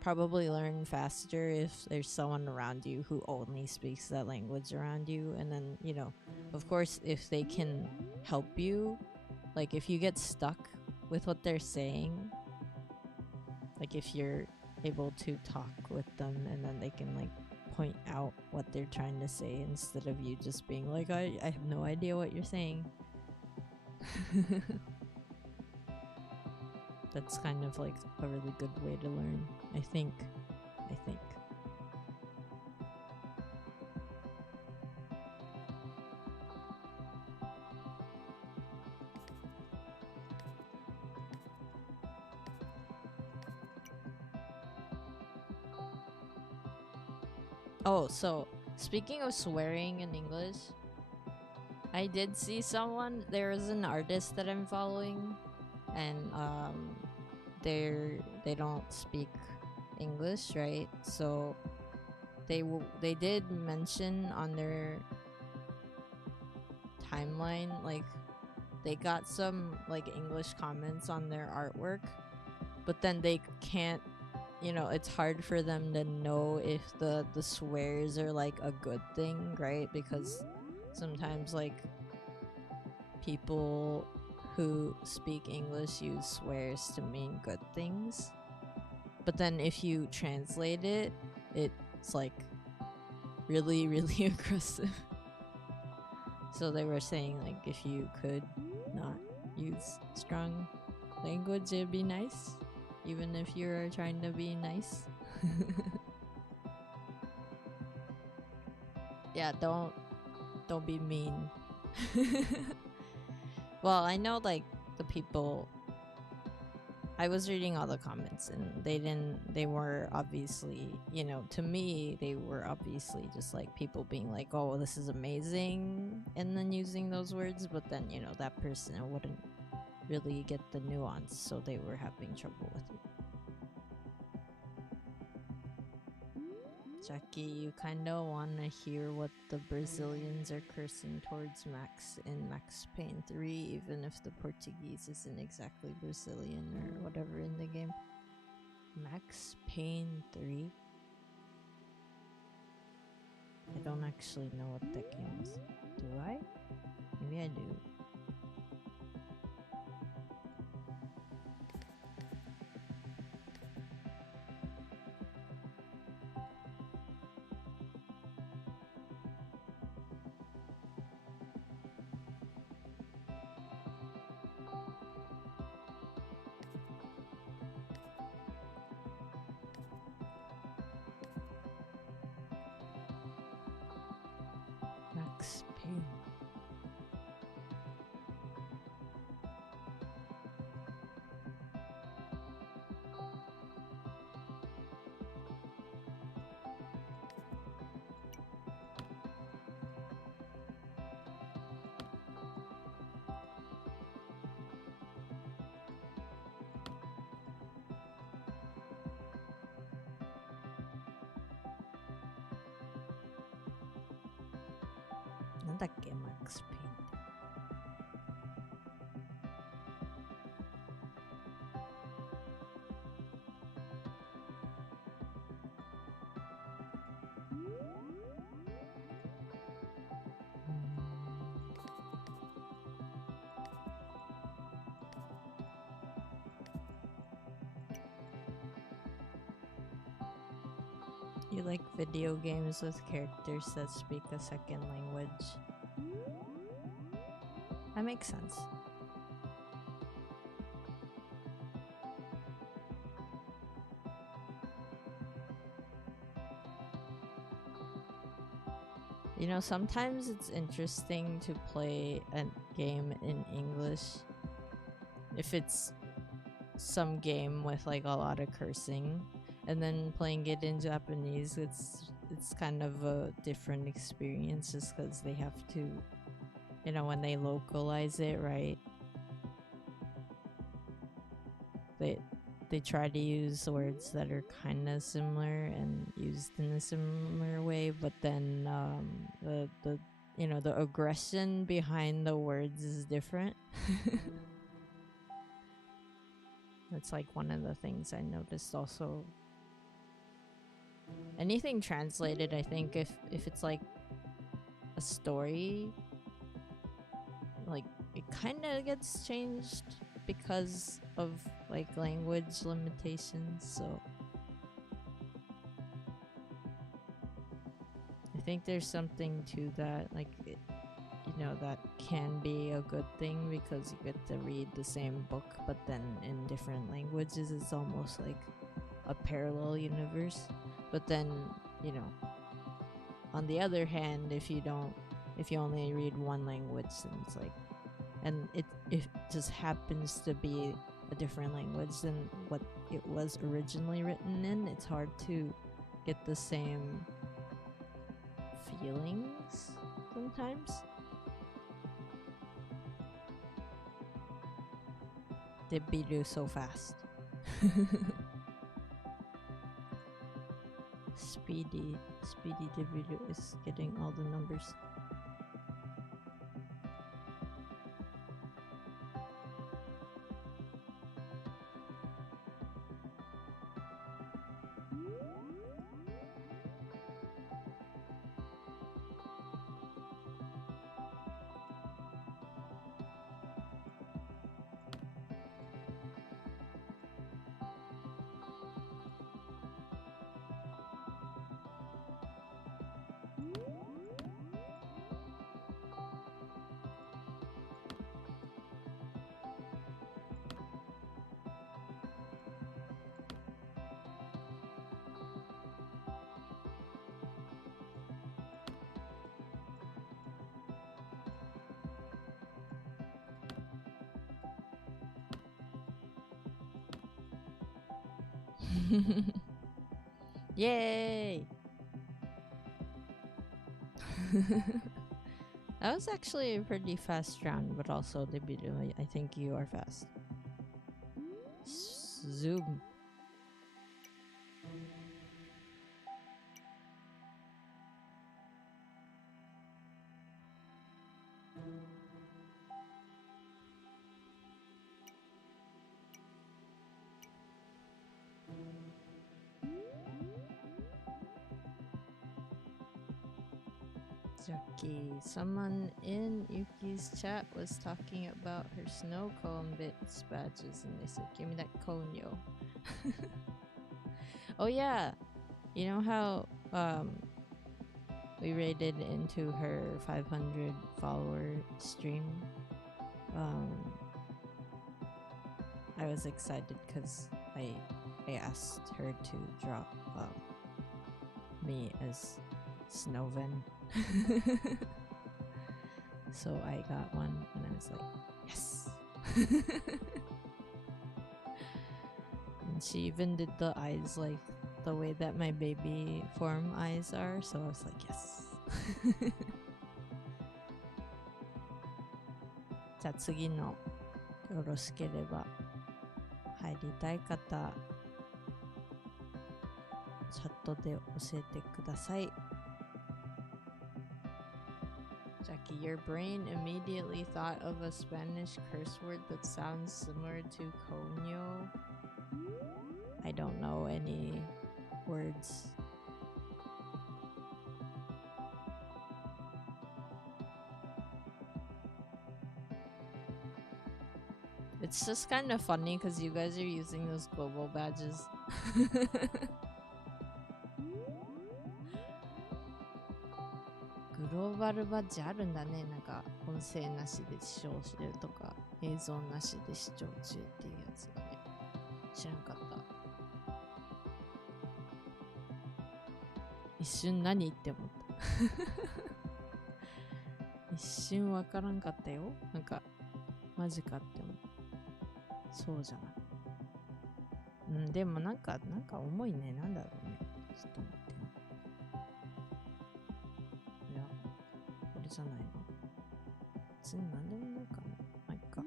probably learn faster if there's someone around you who only speaks that language around you. And then, you know, of course, if they can help you, like if you get stuck with what they're saying, like if you're able to talk with them and then they can like point out what they're trying to say instead of you just being like, I have no idea what you're saying. That's kind of like a really good way to learn, I think. Oh, so speaking of swearing in English, I did see someone, there is an artist that I'm following, and they don't speak English, right? So they did mention on their timeline, like they got some like English comments on their artwork, but then they can't, you know, it's hard for them to know if the swears are like a good thing, right? Because sometimes like people who speak English use swears to mean good things, but then if you translate it, it's like really, really aggressive. So they were saying like if you could not use strong language, it'd be nice, even if you're trying to be nice. Yeah, don't be mean. Well, I know like the people, I was reading all the comments and they were obviously, you know, to me they were obviously just like people being like, oh, this is amazing, and then using those words, but then, you know, that person wouldn't really get the nuance, so they were having trouble with it. Jackie, you kinda wanna hear what the Brazilians are cursing towards Max in Max Payne 3, even if the Portuguese isn't exactly Brazilian or whatever in the game. Max Payne 3? I don't actually know what that game is. Do I? Maybe I do. Max Payne. Max Payne. You like video games with characters that speak a second language? That makes sense. You know, sometimes it's interesting to play a game in English if it's some game with like a lot of cursing, and then playing it in Japanese, it's kind of a different experience just because they have to, you know, when they localize it, right? They try to use words that are kind of similar and used in a similar way, but then the you know, the aggression behind the words is different. That's like one of the things I noticed also. Anything translated, I think if it's like a story, like it kind of gets changed because of like language limitations, so I think there's something to that, like it, you know, that can be a good thing because you get to read the same book but then in different languages. It's almost like a parallel universe. But then, you know, on the other hand, if you only read one language, then it's like, and it just happens to be a different language than what it was originally written in, it's hard to get the same feelings sometimes. They beat you so fast. Speedy Dibidu is getting all the numbers. Yay! That was actually a pretty fast round, but also I think you are fast. Zoom. Jackie, someone in Yuki's chat was talking about her snow cone bits badges, and they said, "Give me that cone, yo." Oh yeah, you know how we raided into her 500 follower stream? I was excited because I asked her to drop me as Snowven. So I got one and I was like, yes. And she even did the eyes like the way that my baby form eyes are, so I was like, yes. じゃあ次のよろしければ入りたい方チャットで教えてください。Jackie, your brain immediately thought of a Spanish curse word that sounds similar to coño. I don't know any words. It's just kind of funny because you guys are using those global badges. グローバルバッジあるんだね。なんか音声なしで視聴してるとか映像なしで視聴中っていうやつがね。知らんかった。一瞬何って思った。一瞬わからんかったよ。なんかマジかって思った。そうじゃない。でもなんか重いね。なんだろうね。ちょっと待って。いや、これじゃないの。別に何でもないかな。まあ、いっか。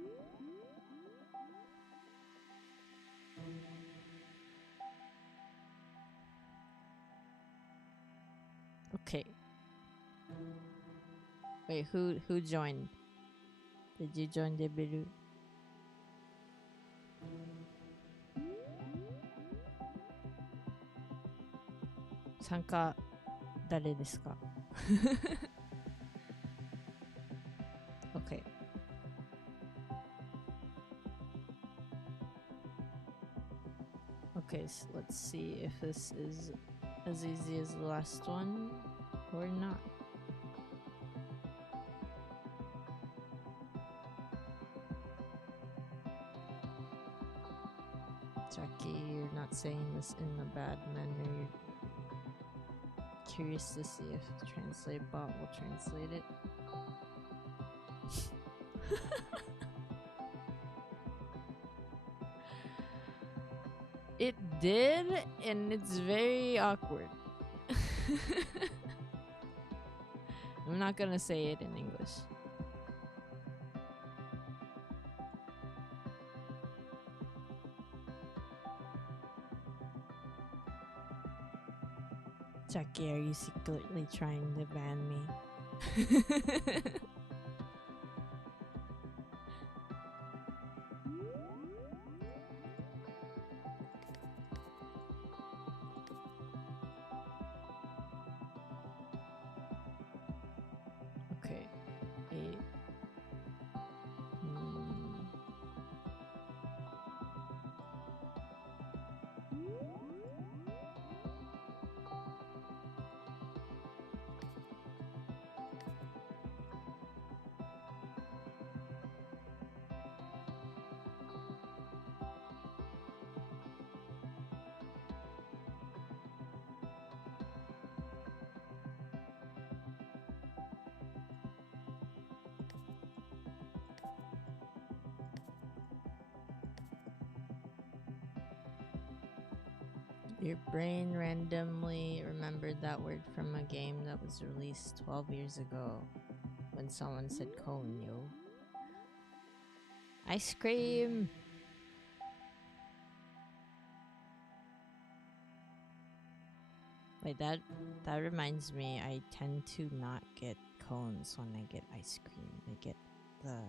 Okay. Wait, who joined? Did you join the bill? 参加誰ですか？Okay. Okay, so let's see if this is as easy as the last one or not. Jackie, you're not saying this in a bad manner. You're curious to see if the translate bot will translate it. It did, and it's very awkward. I'm not gonna say it in English. Jackie, are you secretly trying to ban me? Okay. Your brain randomly remembered that word from a game that was released 12 years ago when someone said coño. Ice cream! Wait, that reminds me, I tend to not get cones when I get ice cream. I get the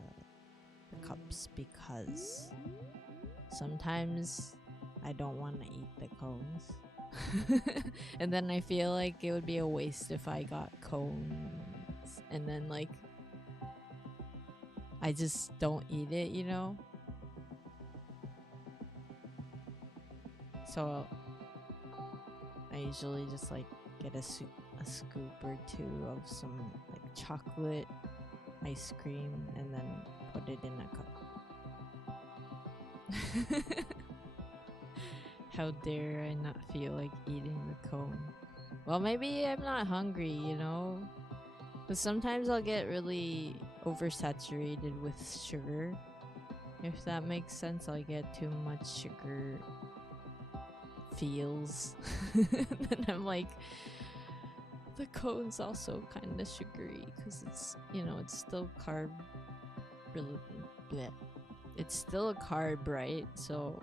cups because sometimes I don't want to eat the cones. And then I feel like it would be a waste if I got cones and then like I just don't eat it, you know? So I usually just like get a scoop or two of some like chocolate ice cream and then put it in a cup. How dare I not feel like eating the cone? Well, maybe I'm not hungry, you know? But sometimes I'll get really oversaturated with sugar. If that makes sense, I get too much sugar feels. Then I'm like, the cone's also kind of sugary because it's, you know, it's still carb. Bleh. It's still a carb, right? So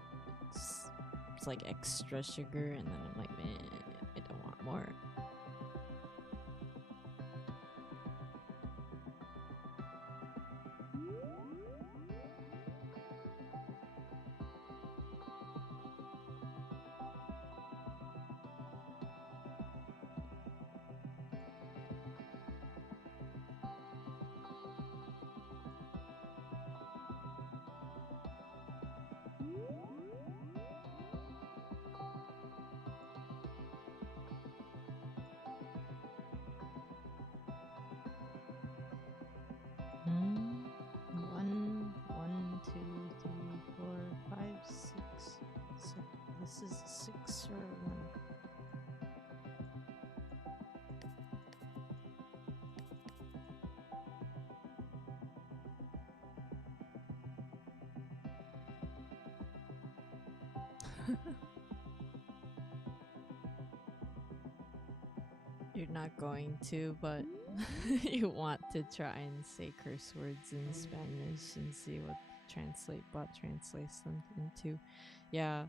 it's like extra sugar, and then I'm like, man, I don't want more. This is 6 or 1. You're not going to, but you want to try and say curse words in Spanish and see what bot translates them into. Yeah,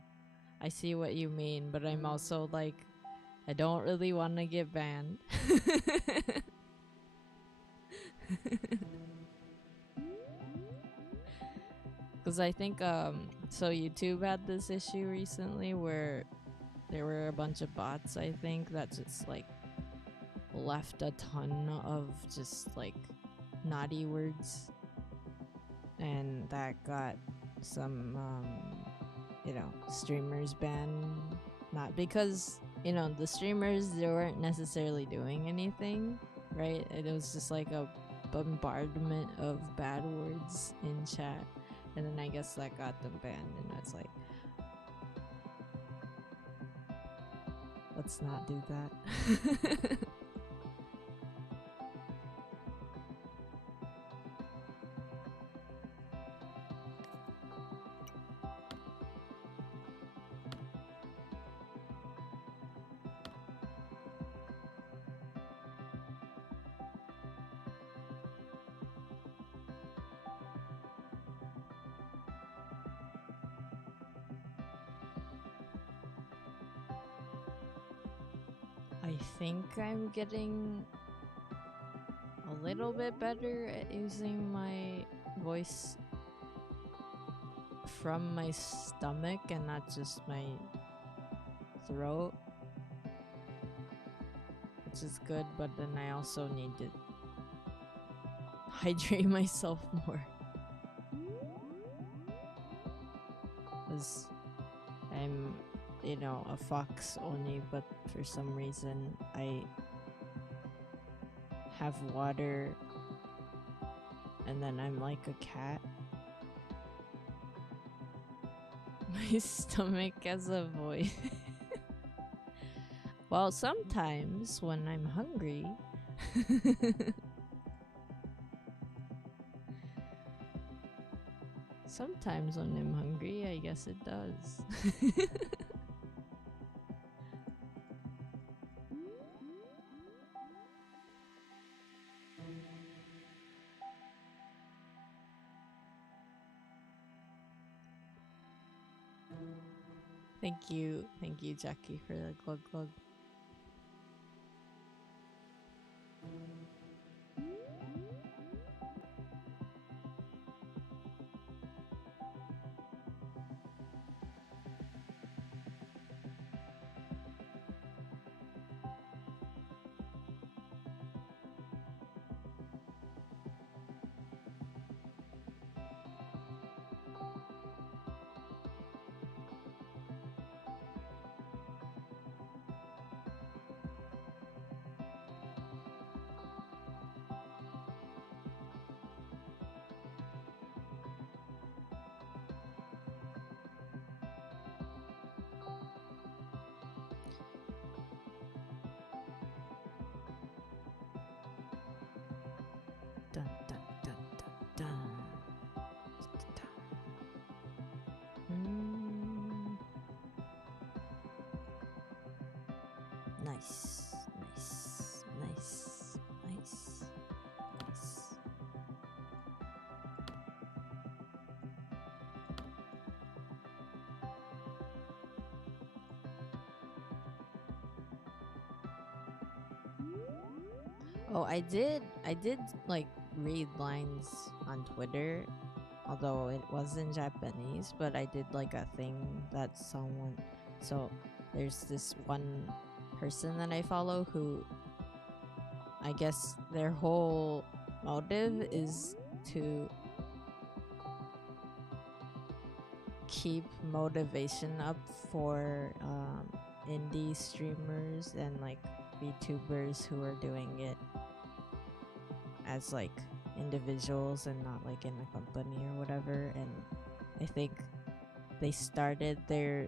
I see what you mean, but I'm also like, I don't really want to get banned. Because I think, so YouTube had this issue recently where there were a bunch of bots, I think, that just like left a ton of just like naughty words, and that got some you know, streamers banned. Not because, you know, the streamers, they weren't necessarily doing anything, right? It was just like a bombardment of bad words in chat, and then I guess that got them banned, and it's like, let's not do that. I think I'm getting a little bit better at using my voice from my stomach and not just my throat, which is good, but then I also need to hydrate myself more, because I'm, you know, a fox only, but for some reason I have water and then I'm like a cat. My stomach has a voice. Well, sometimes when I'm hungry sometimes when I'm hungry, I guess it does. Thank you, Jackie, for the glug glug. Oh, I did like read lines on Twitter, although it was in Japanese, but I did like a thing that someone, so there's this one person that I follow who, I guess their whole motive is to keep motivation up for indie streamers and like VTubers who are doing it as like individuals and not like in a company or whatever. And I think they started their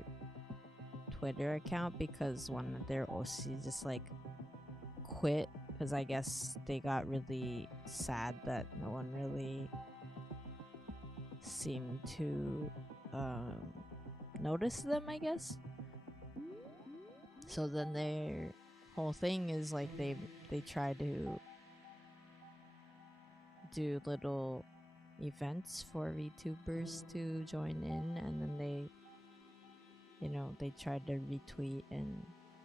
Twitter account because one of their oshi just like quit, because I guess they got really sad that no one really seemed to notice them, I guess. So then their whole thing is like they try to do little events for VTubers to join in, and then they, you know, they try to retweet and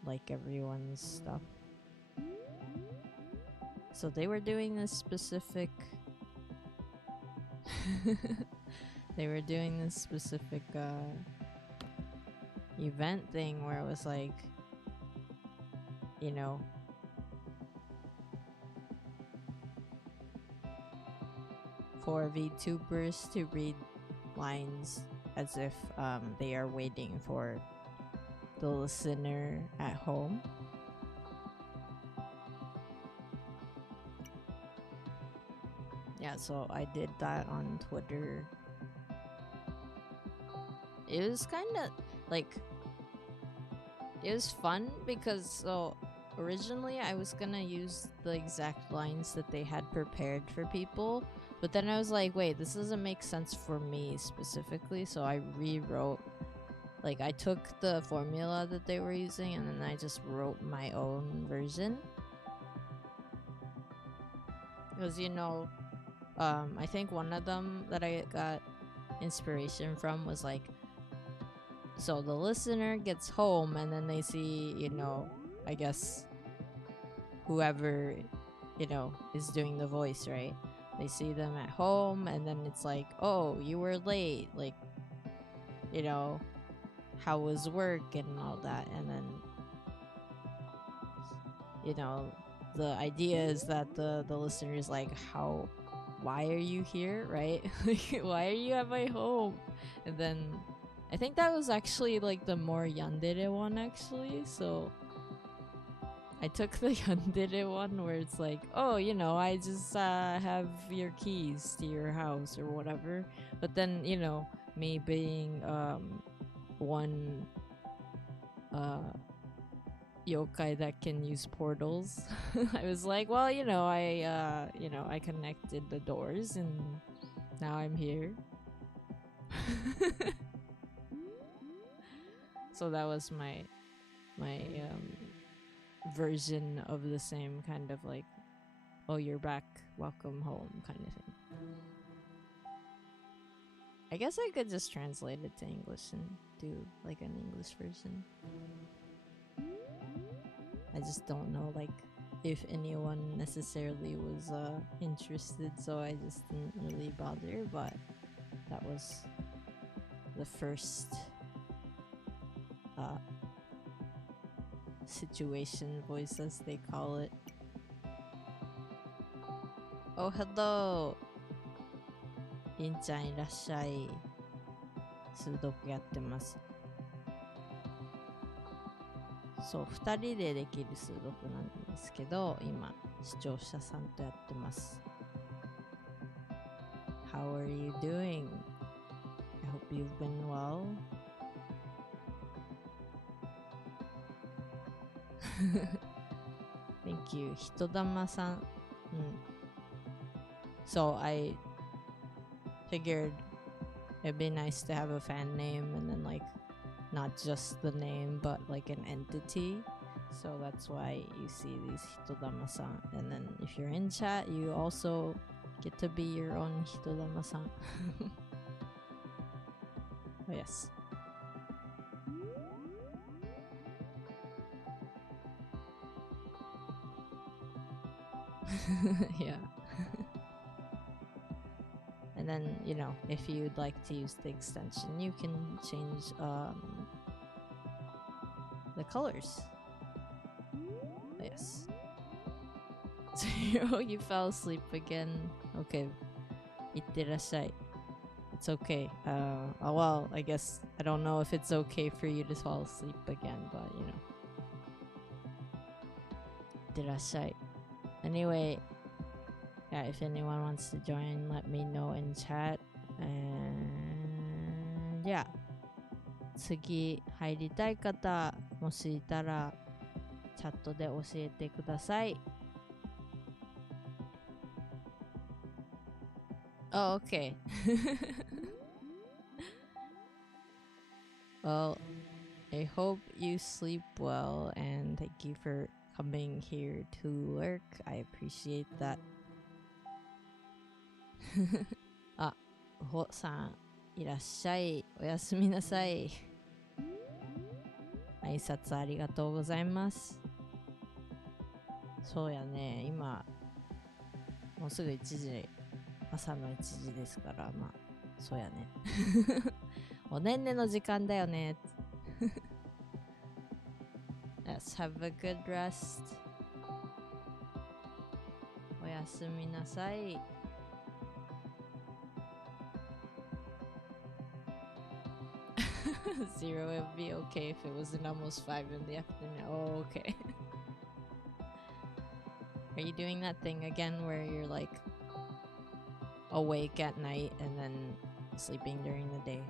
like everyone's stuff. So they were doing this specific they were doing this specific event thing where it was like, you know, for VTubers to read lines as if they are waiting for the listener at home. Yeah, so I did that on Twitter. It was kind of like, it was fun because, so originally I was gonna use the exact lines that they had prepared for people, but then I was like, wait, this doesn't make sense for me specifically, so I rewrote, like I took the formula that they were using and then I just wrote my own version. Because, you know, I think one of them that I got inspiration from was like, so the listener gets home and then they see, you know, I guess whoever, you know, is doing the voice, right? They see them at home and then it's like, oh, you were late, like, you know, how was work and all that. And then, you know, the idea is that the listener is like, why are you here, right? Like, why are you at my home? And then I think that was actually like the more yandere one actually, so I took the yandere one where it's like, oh, you know, I just have your keys to your house or whatever. But then, you know, me being one yokai that can use portals, I was like, well, you know, I connected the doors and now I'm here. So that was my version of the same kind of like, oh, you're back, welcome home kind of thing. I guess I could just translate it to English and do like an English version. I just don't know like if anyone necessarily was interested, so I just didn't really bother. But that was the first situation voice, as they call it. Oh, hello! Rin-chan, irashai. Sudoku やってます。そう、2人でできる数読なんですけど、今、視聴者さんとやってます。How are you doing? I hope you've been well. Thank you. 人玉さん。So I figured it'd be nice to have a fan name and then like not just the name but like an entity. So that's why you see these Hitodama-san. And then if you're in chat, you also get to be your own Hitodama-san. Oh, yes. Yeah. And then, you know, if you'd like to use the extension, you can change the colors. Yes. Zero, you fell asleep again. Okay. Itterashai. It's okay. Oh, well, I guess I don't know if it's okay for you to fall asleep again, but you know. Itterashai. Anyway, yeah, if anyone wants to join, let me know in chat. And yeah. 次入りたい方もしいたらチャットで教えてください。Oh, okay. Well, I hope you sleep well and thank you for coming here to work. I appreciate that. あ、ほさんいらっしゃい。おやすみなさい。挨拶ありがとうございます。そうやね、今もうすぐ1時、朝の1時ですから、まあそうやね。おねんねの時間だよね。Let's have a good rest. おやすみなさい。Zero, it would be okay if it wasn't almost 5 in the afternoon. Oh, okay. Are you doing that thing again where you're like awake at night and then sleeping during the day?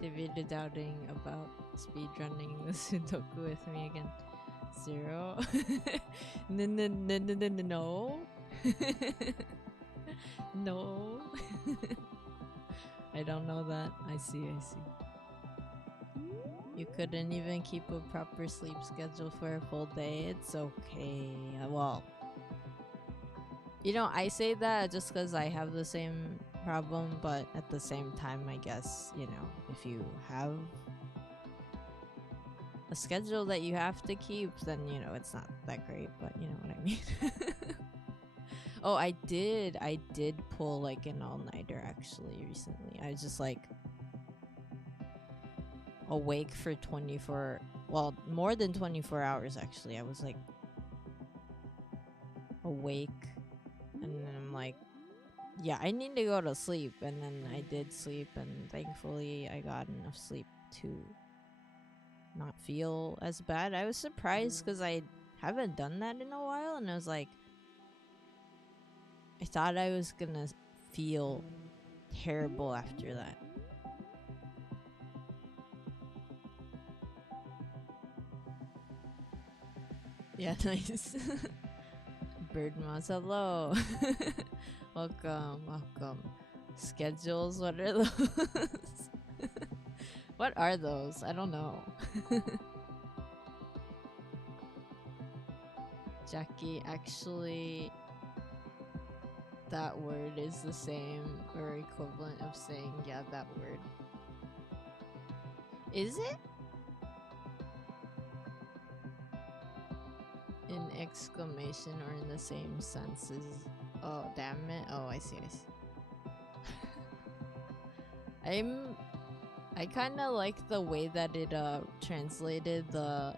David doubting about speedrunning the Sudoku with me again. Zero. No. No. I don't know that. I see. You couldn't even keep a proper sleep schedule for a full day. It's okay. Well, you know, I say that just because I have the same problem, but at the same time, I guess, you know, if you have a schedule that you have to keep, then, you know, it's not that great, but you know what I mean. Oh, I did pull like an all-nighter actually recently. I was just like awake for 24, well, more than 24 hours actually. I was like awake and then I'm like, yeah, I need to go to sleep, and then I did sleep, and thankfully I got enough sleep to not feel as bad. I was surprised because I haven't done that in a while, and I was like, I thought I was gonna feel terrible after that. Yeah, nice. Birdmouse, hello. Welcome. Schedules, what are those? What are those? I don't know. Jackie, actually, that word is the same or equivalent of saying, yeah, that word. Is it? In exclamation or in the same sense as... Oh, damn it. Oh, I see. I kind of like the way that it translated the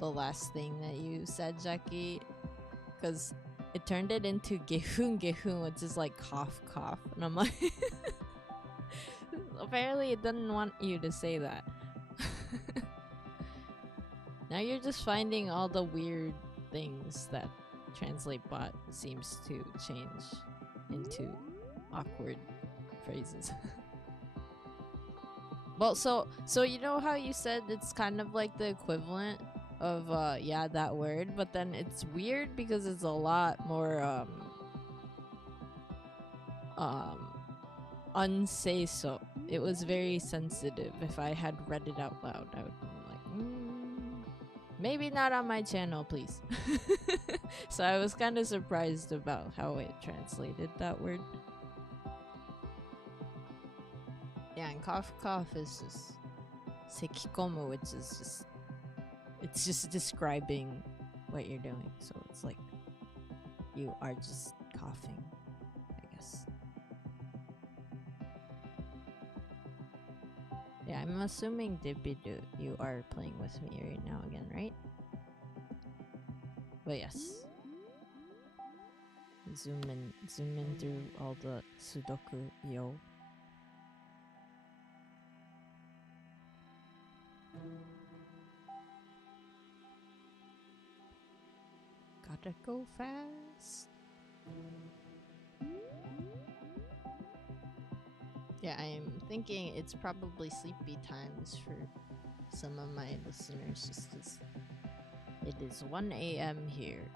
last thing that you said, Jackie, because it turned it into gehun, which is like cough, and I'm like, apparently it doesn't want you to say that. Now you're just finding all the weird things that TranslateBot seems to change into awkward phrases. Well, so you know how you said it's kind of like the equivalent of yeah, that word, but then it's weird because it's a lot more unsay so. It was very sensitive. If I had read it out loud, I would be like, maybe not on my channel, please. So I was kind of surprised about how it translated that word. Yeah, and cough cough is just sekikomu, which is just, it's just describing what you're doing. So it's like you are just coughing, I guess. Yeah, I'm assuming Dibidu, you are playing with me right now again, right? But yes. Zoom in through all the Sudoku, yo. Gotta go fast. Yeah, I'm thinking it's probably sleepy times for some of my listeners, just as it is 1 a.m. here.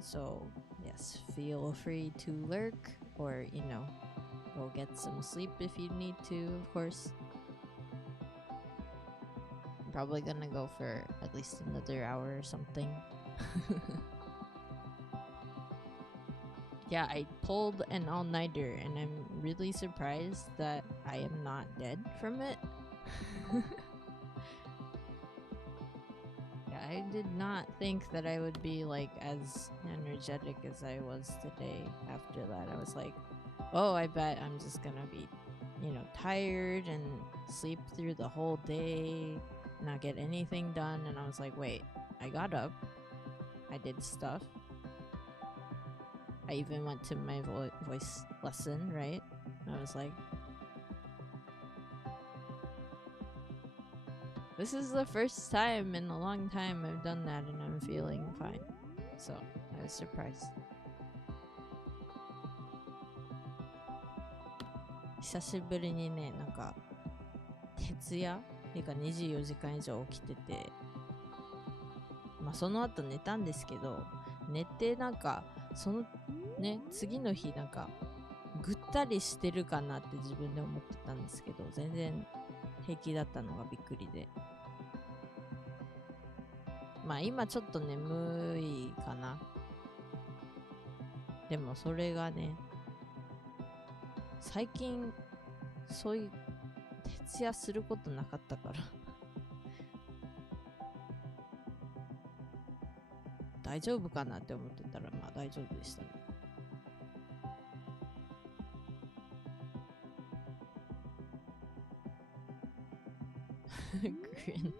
So, yes, feel free to lurk or, you know, go get some sleep if you need to, of course. I'm probably gonna go for at least another hour or something. Yeah, I pulled an all-nighter and I'm really surprised that I am not dead from it. Yeah, I did not think that I would be like as energetic as I was today after that. I was like, oh, I bet I'm just gonna be, you know, tired and sleep through the whole day, not get anything done. And I was like, wait, I got up, I did stuff. I even went to my voice lesson, right? I was like, this is the first time in a long time I've done that and I'm feeling fine. So, I was surprised. 久しぶりにね、なんか徹夜っていうか24時間以上起きてて、まあその後寝たんですけど、寝てなんかそのね、次の日なんかぐったりしてるかなって自分で思ってたんですけど、全然平気だったのがびっくりで、まあ今ちょっと眠いかな。でもそれがね、最近そういう徹夜することなかったから大丈夫かなって思ってたら、まあ大丈夫でしたね。Grin.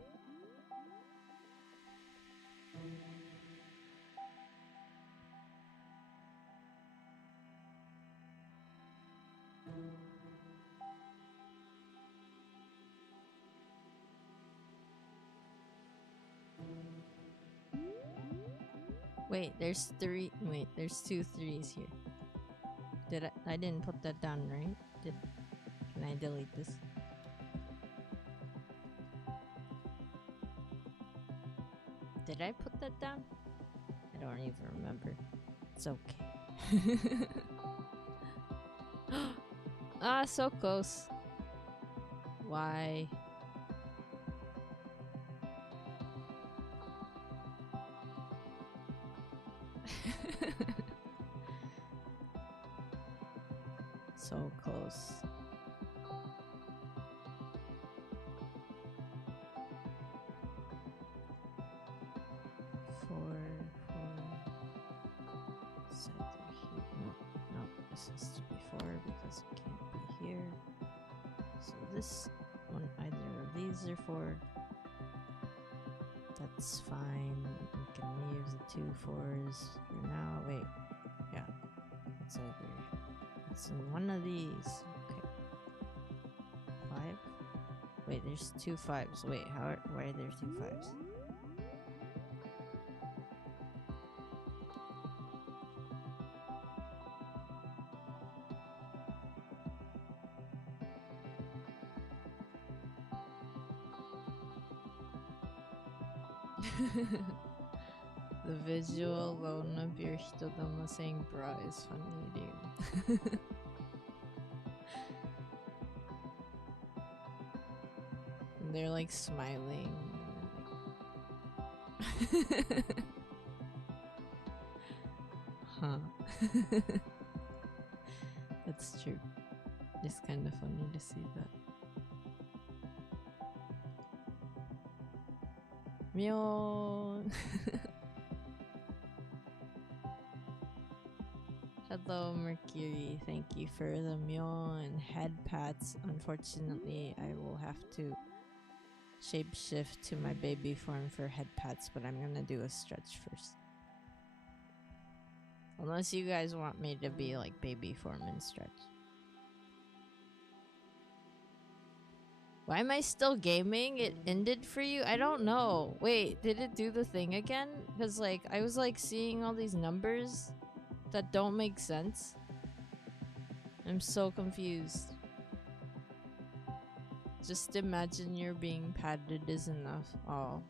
Wait, there's three. Wait, there's 2 3s here. I didn't put that down, right? Can I delete this? Did I put that down? I don't even remember. It's okay. Ah, so close. Why? So close. Set the heat. No, this has to be 4 because it can't be here. So this one, either of these are 4. That's fine. We can leave the 2 4s for now. Wait, yeah, it's in one of these. Okay, 5. Wait, there's 2 5s. Wait, why are there 2 5s? The visual alone of your hitodama saying bra is funny, dude. And they're like smiling. Huh. That's true. It's kind of funny to see that. Myon. Hello, Mercury. Thank you for the Myon head pats. Unfortunately, I will have to shapeshift to my baby form for head pats, but I'm gonna do a stretch first. Unless you guys want me to be like baby form and stretch. Why am I still gaming? It ended for you? I don't know. Wait, did it do the thing again? Because like I was like seeing all these numbers that don't make sense. I'm so confused. Just imagine you're being patted is enough. Oh.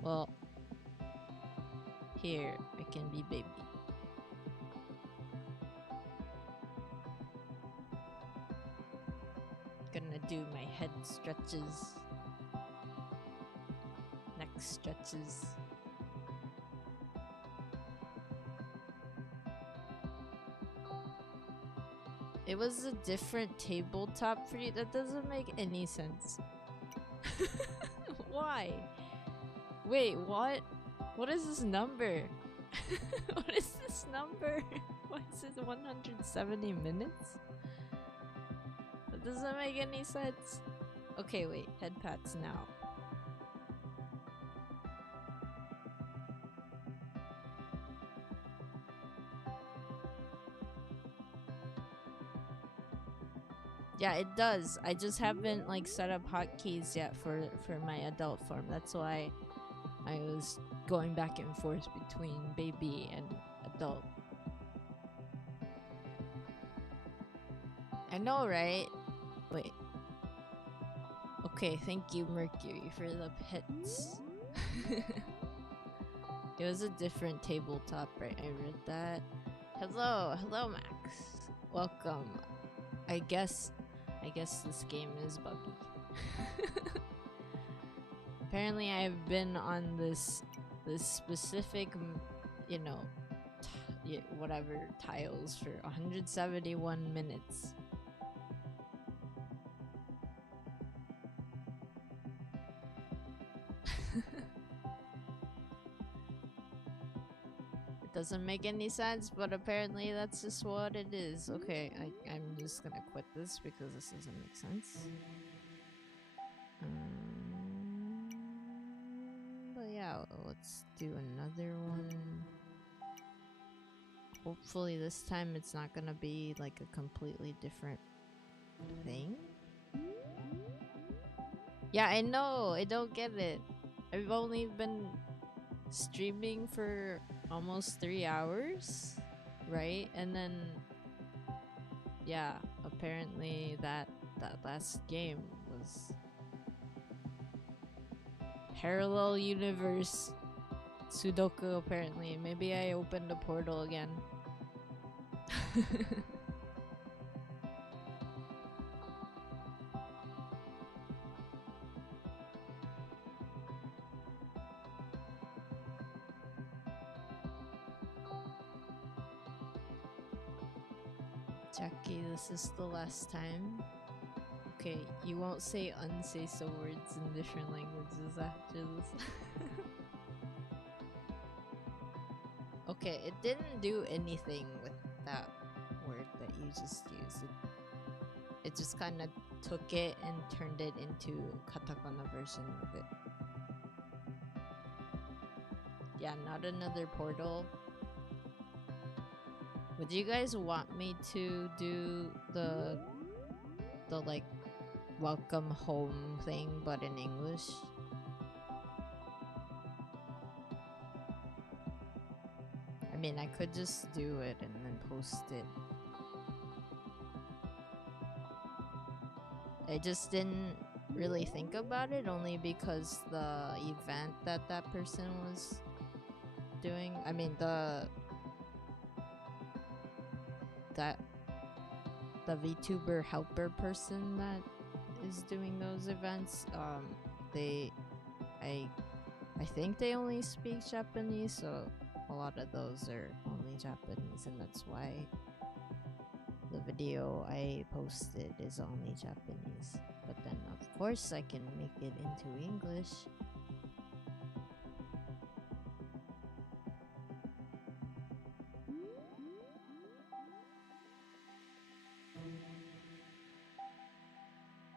Well, here, I can be baby. Gonna do my head stretches. Neck stretches. It was a different tabletop for you? That doesn't make any sense. Why? Wait, what? What is this number? What is this number? Why is it 170 minutes? That doesn't make any sense. Okay, wait. Head pats now. Yeah, it does. I just haven't like set up hotkeys yet for my adult form. That's why I was going back and forth between baby and adult. I know, right? Wait. Okay, thank you, Mercury, for the pets. It was a different tabletop, right? I read that. Hello, Max. Welcome. I guess this game is buggy. Apparently, I've been on this specific, you know, whatever tiles for 171 minutes. It doesn't make any sense, but apparently that's just what it is. Okay, I'm just gonna quit this because this doesn't make sense. But yeah, let's do another one. Hopefully this time it's not gonna be like a completely different thing. Yeah, I know, I don't get it. I've only been streaming for almost 3 hours, right? And then yeah, apparently that last game was parallel universe Sudoku. Apparently maybe I opened a portal again. Jackie, this is the last time. Okay, you won't say unsay so words in different languages after this. Okay, it didn't do anything with that word that you just used. It just kind of took it and turned it into katakana version of it. Yeah, not another portal. Would you guys want me to do the like welcome home thing but in English? I mean, I could just do it and then post it. I just didn't really think about it, only because the event that person was doing, I mean the VTuber helper person that is doing those events, I think they only speak Japanese, so a lot of those are only Japanese, and that's why the video I posted is only Japanese. But then of course I can make it into English.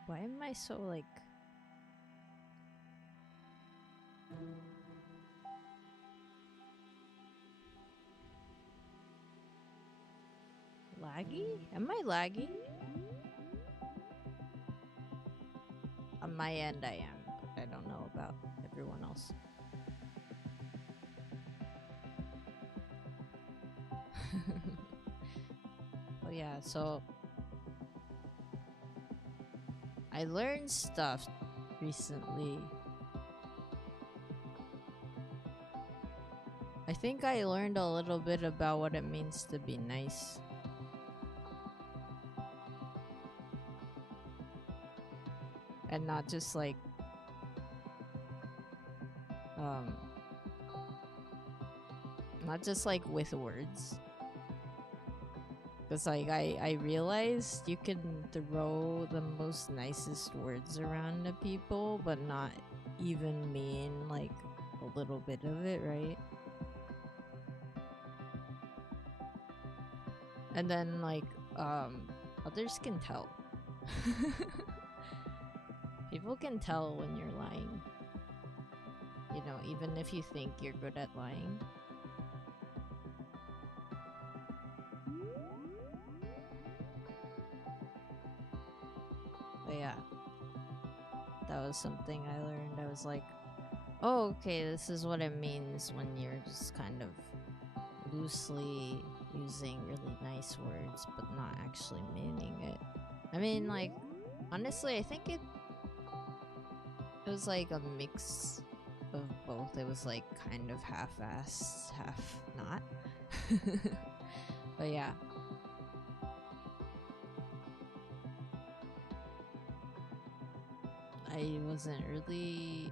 Why am I so like laggy? Am I laggy? On my end I am, but I don't know about everyone else. Oh yeah, so I learned stuff recently. I think I learned a little bit about what it means to be nice. And not just like not just like with words. Because like I realized you can throw the most nicest words around to people but not even mean like a little bit of it, right? And then like others can tell. People can tell when you're lying. You know, even if you think you're good at lying. But yeah, that was something I learned. I was like, oh, okay, this is what it means when you're just kind of loosely using really nice words but not actually meaning it. I mean, like, honestly, I think it was like a mix of both. It was like kind of half-assed, half not. But yeah. I wasn't really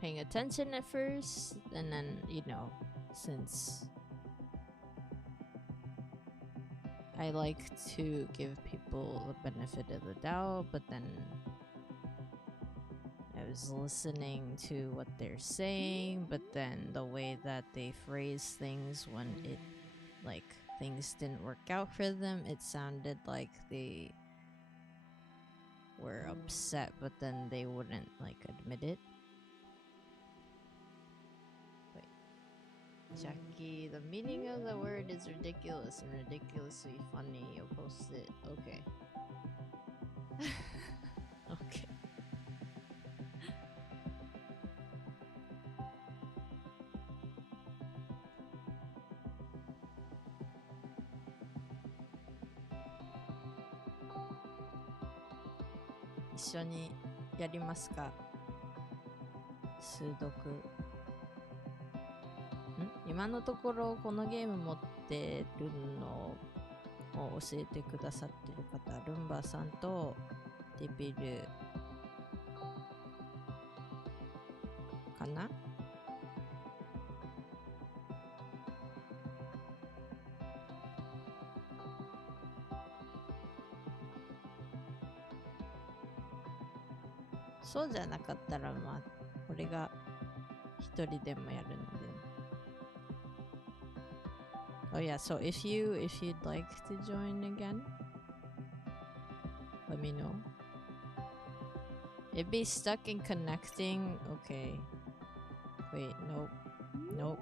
paying attention at first, and then, you know, since I like to give people the benefit of the doubt, but then I was listening to what they're saying, but then the way that they phrase things when it, like, things didn't work out for them, it sounded like they were upset, but then they wouldn't, like, admit it. Wait. Jackie, the meaning of the word is ridiculous and ridiculously funny. You'll post it. Okay. Okay.一緒にやりますか？数読。今のところこのゲーム持ってるのを教えてくださってる方、ルンバさんとデビルかな？そうじゃなかったら、まあ俺が一人でもやるので。Oh yeah, so if you'd like to join again, let me know. It'd be stuck in connecting. Okay. Wait, nope. Nope.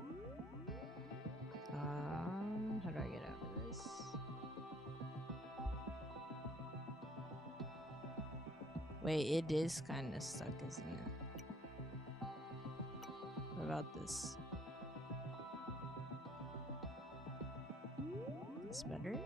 How do I get out of this? Wait, it is kind of stuck, isn't it? What about this? It's better?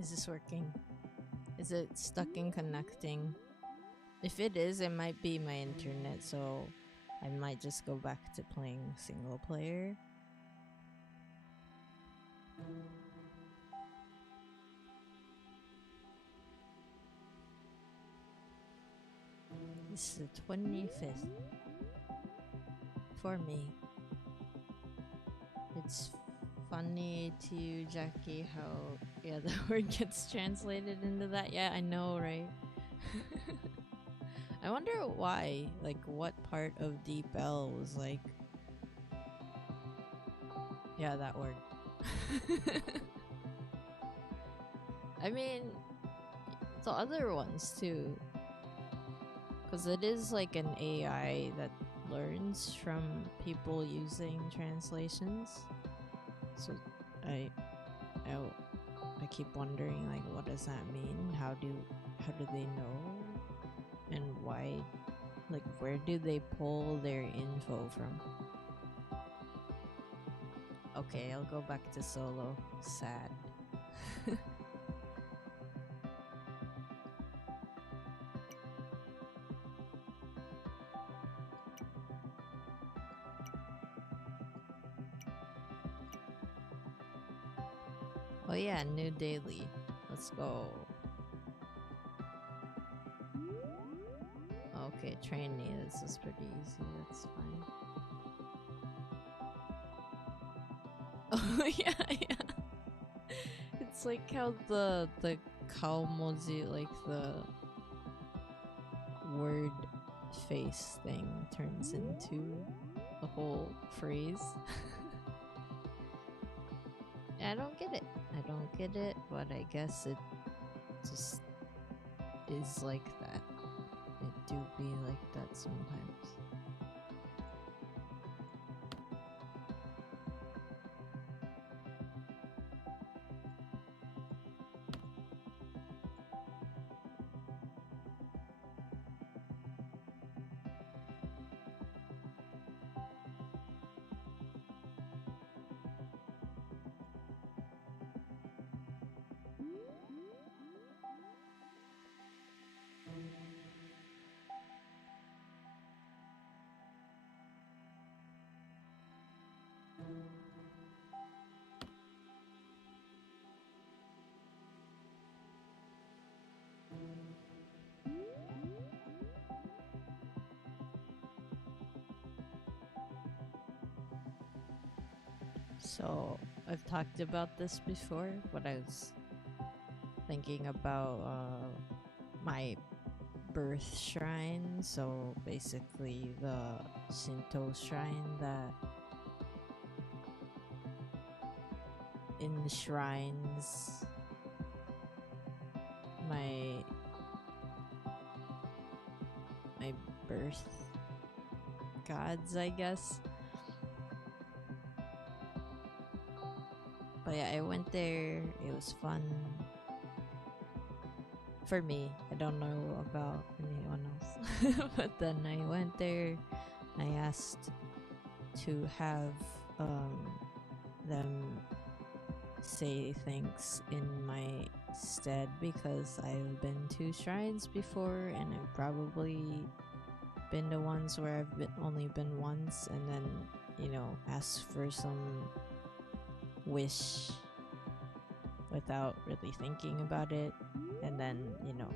Is this working? Is it stuck in connecting? If it is, it might be my internet, so I might just go back to playing single player. This is the 25th. For me. It's funny to you, Jackie, how the word gets translated into that. Yeah, I know, right? I wonder why, like what part of Deep L was like, yeah, that word. I mean, the other ones too, because it is like an AI that learns from people using translations. So I keep wondering, like, what does that mean? How do they know? And why, like, where do they pull their info from? Okay, I'll go back to solo. Sad. Oh yeah, new daily. Let's go. Okay, trainee, this is pretty easy, that's fine. Oh yeah, yeah. It's like how the kaomoji, like the word face thing turns into a whole phrase. I don't get it. I don't get it, but I guess it just is like that. It do be like that sometimes. So I've talked about this before, but I was thinking about my birth shrine. So basically the Shinto shrine that enshrines my birth gods, I guess. But yeah, I went there. It was fun. For me, I don't know about anyone else. But then I went there. I asked to have them say thanks in my stead because I've been to shrines before and I've probably been to ones where I've only been once, and then, you know, ask for some wish without really thinking about it, and then, you know,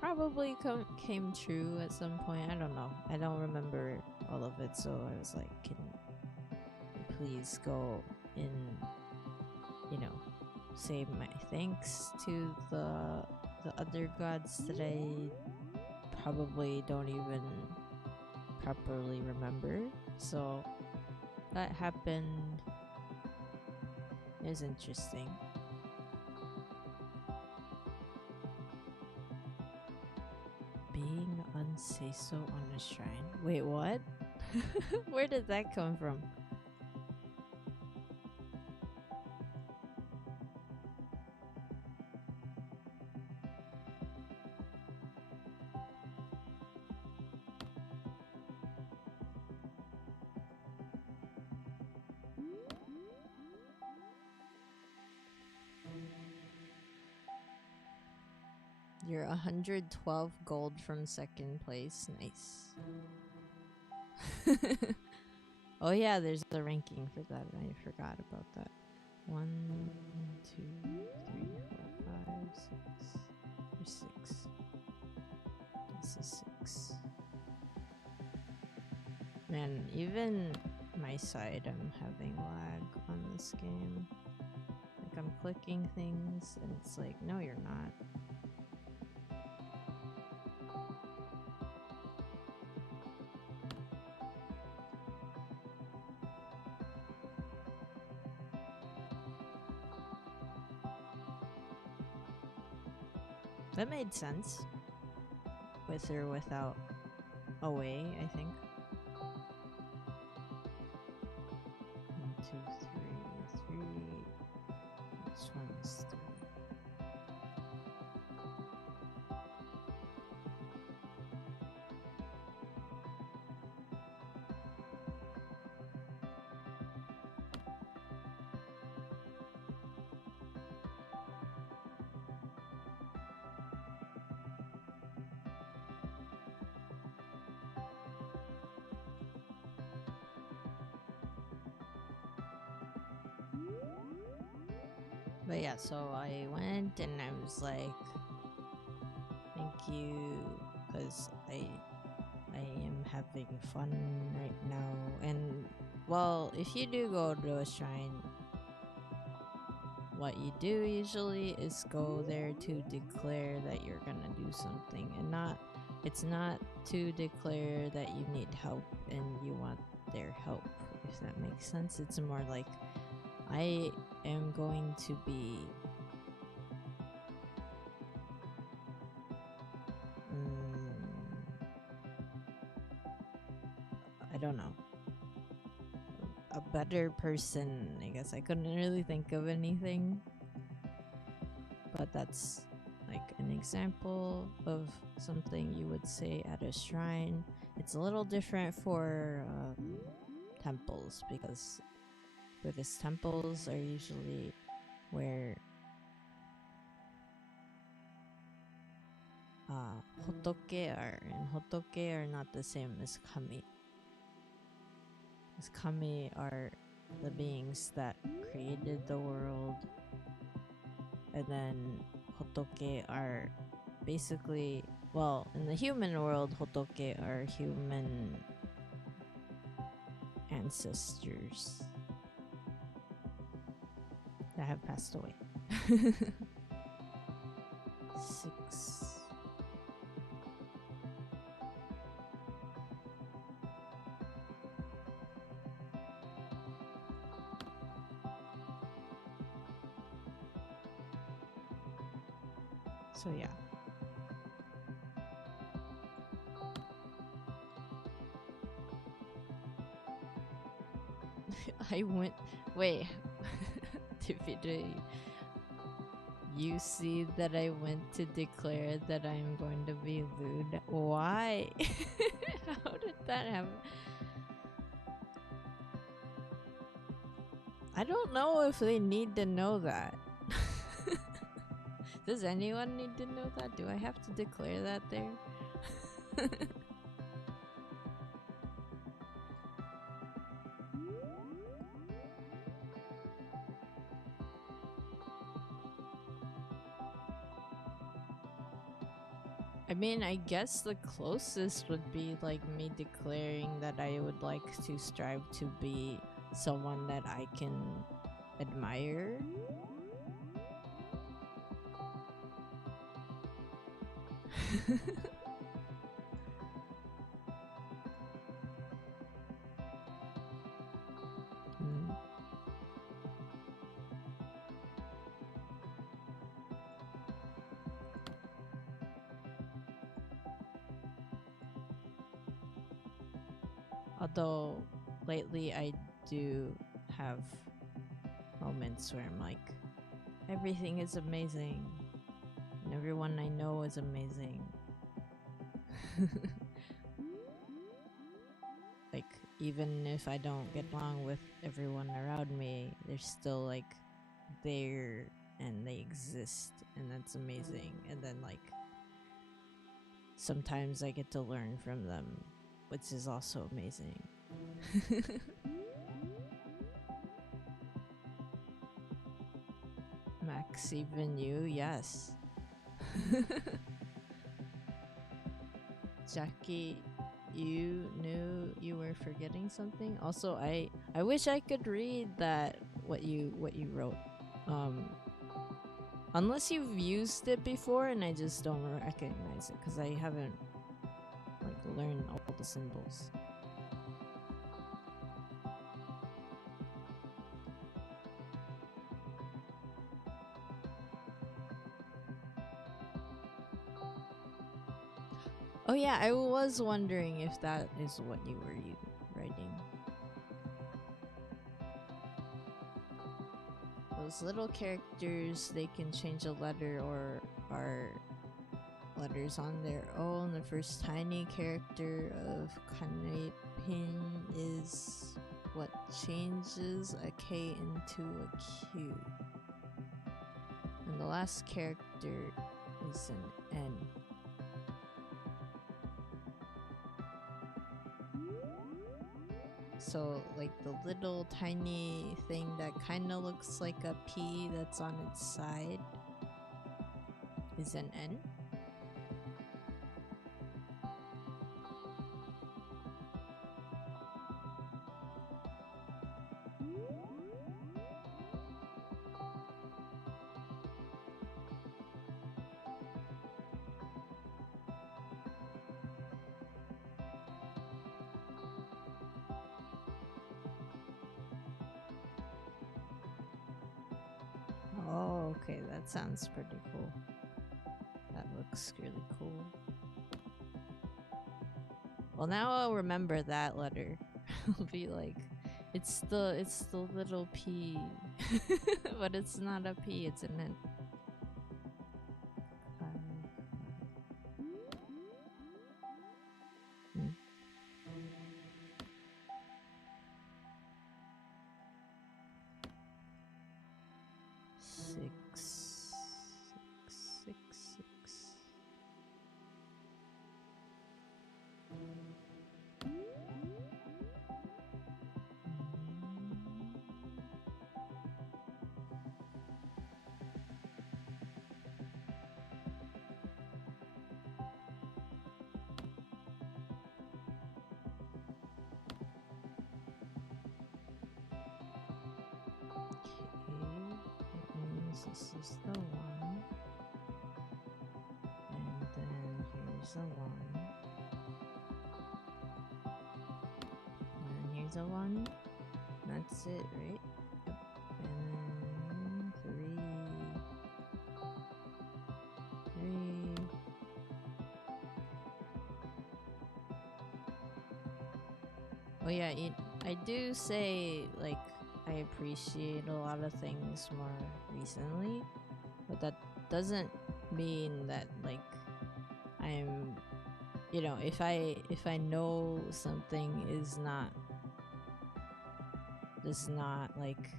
probably came true at some point. I don't know. I don't remember all of it, so I was like, can you please go and, you know, say my thanks to the other gods that I probably don't even properly remember. So that happened. It was interesting. Being unseiso on a shrine. Wait, what? Where did that come from? You're 112 gold from second place. Nice. Oh yeah, there's the ranking for that. I forgot about that. 1, 2, 3, 4, 5, 6. There's 6. This is 6. Man, even my side, I'm having lag on this game. Like I'm clicking things and it's like, no, you're not. That made sense. With or without a way, I think. 1, 2, 3, 3. This one's 3. But yeah, so I went and I was like, thank you, because I am having fun right now. And well, if you do go to a shrine, what you do usually is go there to declare that you're gonna do something, and it's not to declare that you need help and you want their help, if that makes sense. It's more like, I am going to be I don't know, a better person, I guess. I couldn't really think of anything, but that's like an example of something you would say at a shrine. It's a little different for temples, because Buddhist temples are usually where hotoke are, and hotoke are not the same as kami. Because kami are the beings that created the world, and then hotoke are basically, well, in the human world, hotoke are human ancestors that have passed away. 6. So yeah. I went. Wait. You see that I went to declare that I'm going to be lewd. Why? How did that happen? I don't know if they need to know that. Does anyone need to know that? Do I have to declare that there? I mean, I guess the closest would be like me declaring that I would like to strive to be someone that I can admire. Although lately I do have moments where I'm like, everything is amazing and everyone I know is amazing. Like, even if I don't get along with everyone around me, they're still like there and they exist, and that's amazing. And then like sometimes I get to learn from them, which is also amazing. Max, even you, yes. Jackie, you knew you were forgetting something. Also, I wish I could read that what you wrote. Unless you've used it before and I just don't recognize it because I haven't like learned all the symbols. Oh yeah, I was wondering if that is what you were writing. Those little characters, they can change a letter or are letters on their own. The first tiny character of Kanepin is what changes a K into a Q. And the last character is an N. So like the little tiny thing that kind of looks like a P that's on its side is an N. Oh, okay, that sounds pretty cool. That looks really cool. Well, now I'll remember that letter. I'll be like, it's the little P, but it's not a P, it's an N. This is the one, and then here's the one, and here's a one. That's it, right? Yep. And then three. Oh yeah, I do say like I appreciate a lot of things more recently, but that doesn't mean that like I'm, you know, if I know something does not like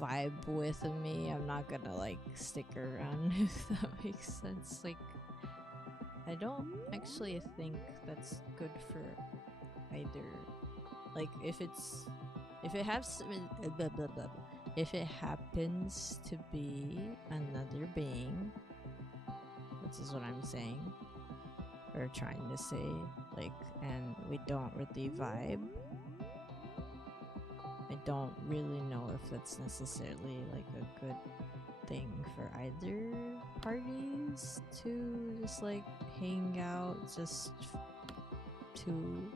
vibe with me, I'm not gonna like stick around, if that makes sense. Like I don't actually think that's good for either. Like if it happens to be another being, this is what I'm saying or trying to say, like, and we don't really vibe, I don't really know if that's necessarily like a good thing for either parties to just like hang out just to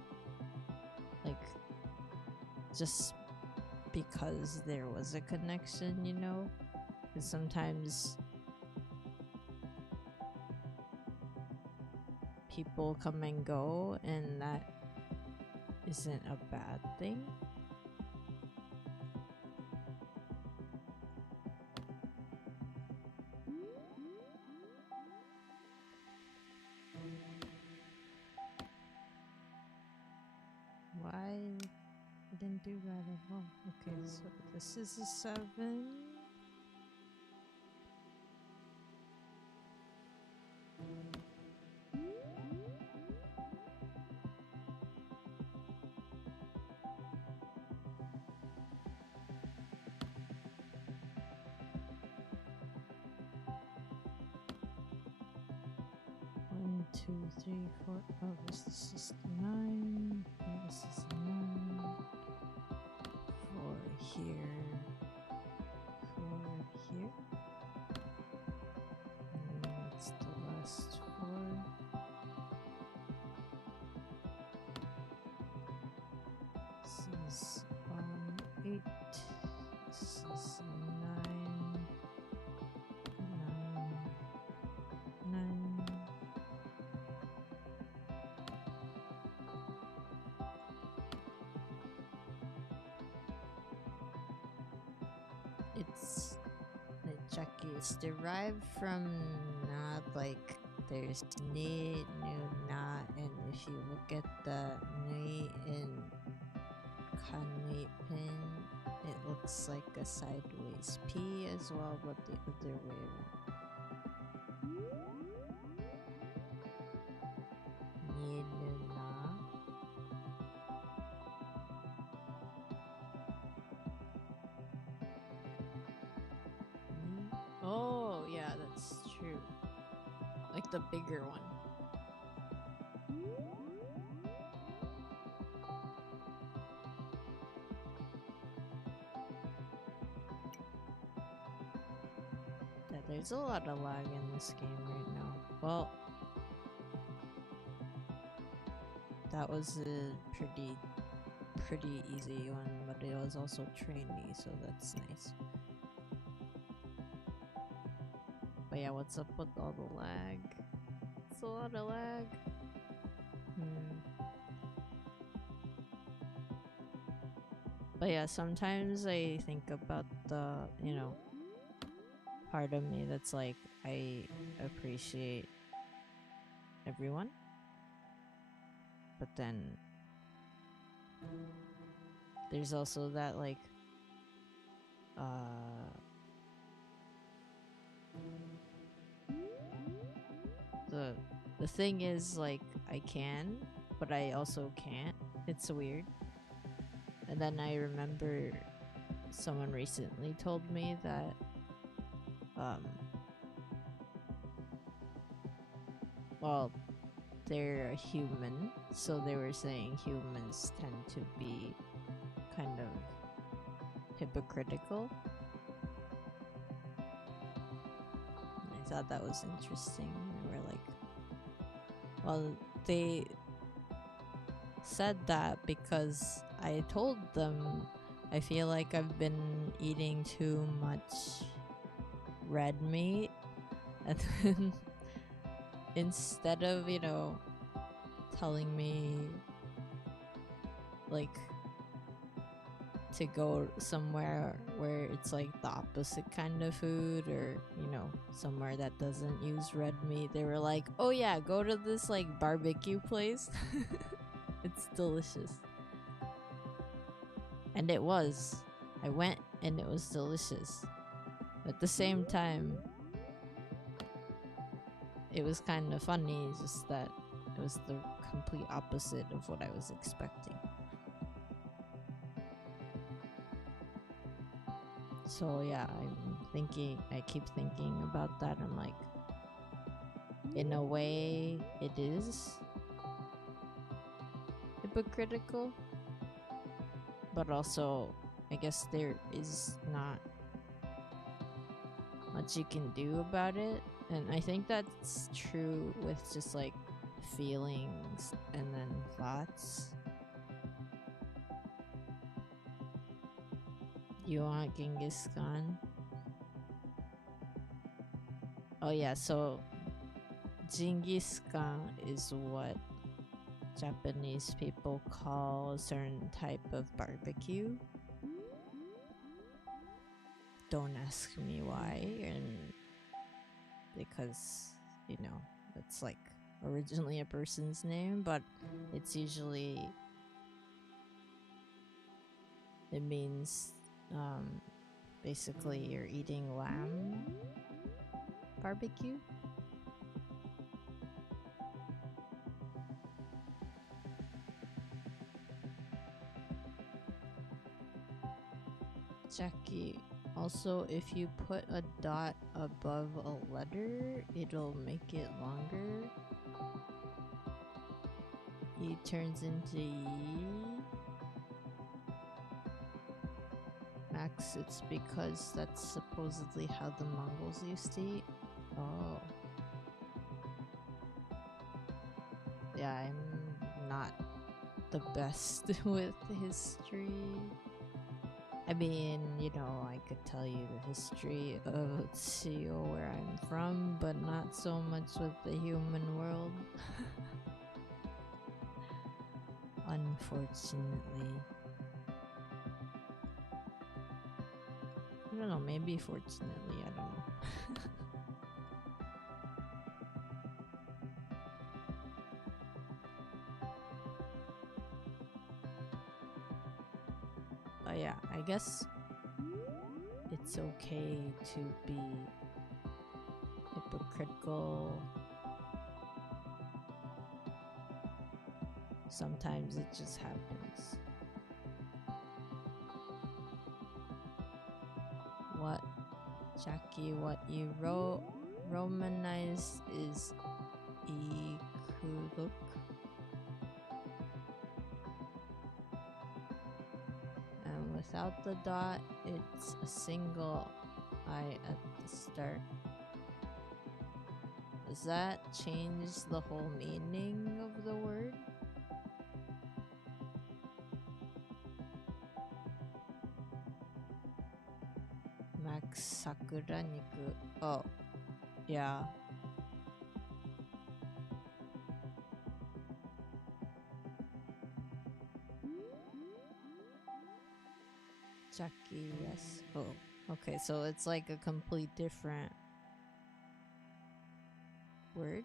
like just because there was a connection, you know? Because sometimes people come and go and that isn't a bad thing. Why I didn't do that at all? Okay, so this is a 7. 2, 3, 4. Oh, this is 9. This is 9. 4 here. 4 here. And that's the last 4. This is 8. This is 9. 9. It's Jackie. It's derived from not like there's ni, nu, na, and if you look at the ni in kanui pin, it looks like a sideways P as well, but the other way around. Ni, nu, na. Oh, yeah, that's true. Like the bigger one. Yeah, there's a lot of lag in this game right now. Well, that was a pretty easy one, but it was also trainee, so that's nice. But yeah, what's up with all the lag? It's a lot of lag. But yeah, sometimes I think about the, you know, part of me that's like, I appreciate everyone. But then there's also that like, the thing is like I can, but I also can't. It's weird. And then I remember someone recently told me that well, they're a human, so they were saying humans tend to be kind of hypocritical. I thought that was interesting. They were like, well, they said that because I told them I feel like I've been eating too much red meat, and then instead of, you know, telling me like to go somewhere where it's like the opposite kind of food, or you know, somewhere that doesn't use red meat, they were like, oh yeah, go to this like barbecue place. It's delicious. And it was. I went and it was delicious. At the same time, it was kind of funny, just that it was the complete opposite of what I was expecting. So yeah, I keep thinking about that. I'm like, in a way, it is hypocritical, but also, I guess there is not much you can do about it. And I think that's true with just like feelings and then thoughts. You want Genghis Khan? Oh yeah, so Genghis Khan is what Japanese people call a certain type of barbecue. Don't ask me why, and because, you know, it's like originally a person's name, but it's usually, it means basically you're eating lamb barbecue. Jackie, also if you put a dot above a letter, it'll make it longer. he turns into E. Max, it's because that's supposedly how the Mongols used to eat. Oh. Yeah, I'm not the best with history. I mean, you know, I could tell you the history of Tsuyo where I'm from, but not so much with the human world. Unfortunately. I don't know, maybe fortunately, I don't know. But yeah, I guess it's okay to be hypocritical. Sometimes it just happens. What, Jackie, what you romanized is ikuluk. And without the dot, it's a single I at the start. Does that change the whole meaning of the word? Max Sakura Niku. Oh, yeah. Jackie, yes. Oh, okay, so it's like a complete different word.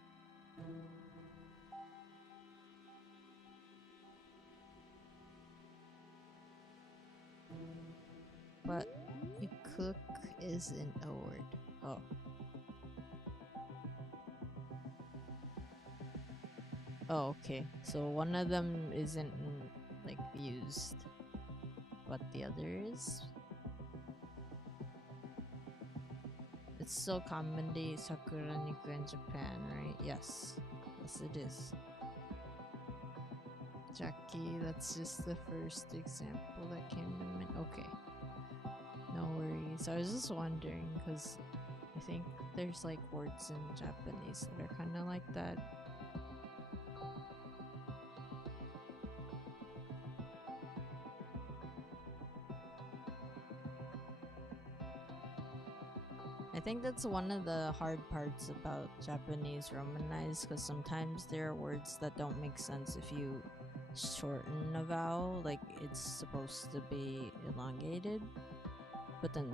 But you cook isn't a word. Oh. Oh, okay. So one of them isn't like used, but the other is. It's still commonly sakura niku in Japan, right? Yes. Yes, it is. Jackie, that's just the first example that came to mind. Okay. No worries. I was just wondering because I think there's like words in Japanese that are kind of like that. I think that's one of the hard parts about Japanese romanized because sometimes there are words that don't make sense if you shorten a vowel, like it's supposed to be elongated. But then,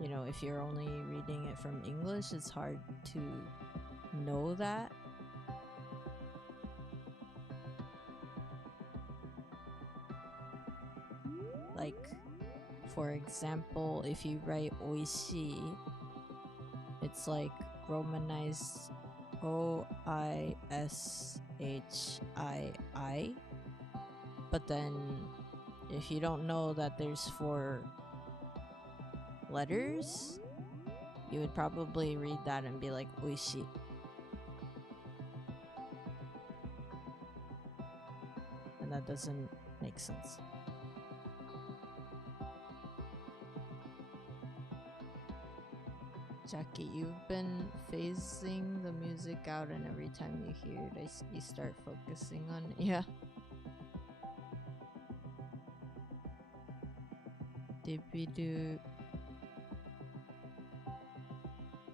you know, if you're only reading it from English, it's hard to know that. Like, for example, if you write oishi, it's like romanized O-I-S-H-I-I. But then, if you don't know that there's 4 letters, you would probably read that and be like oishi. And that doesn't make sense. Jackie, you've been phasing the music out, and every time you hear it, you start focusing on it. Yeah. Did we do...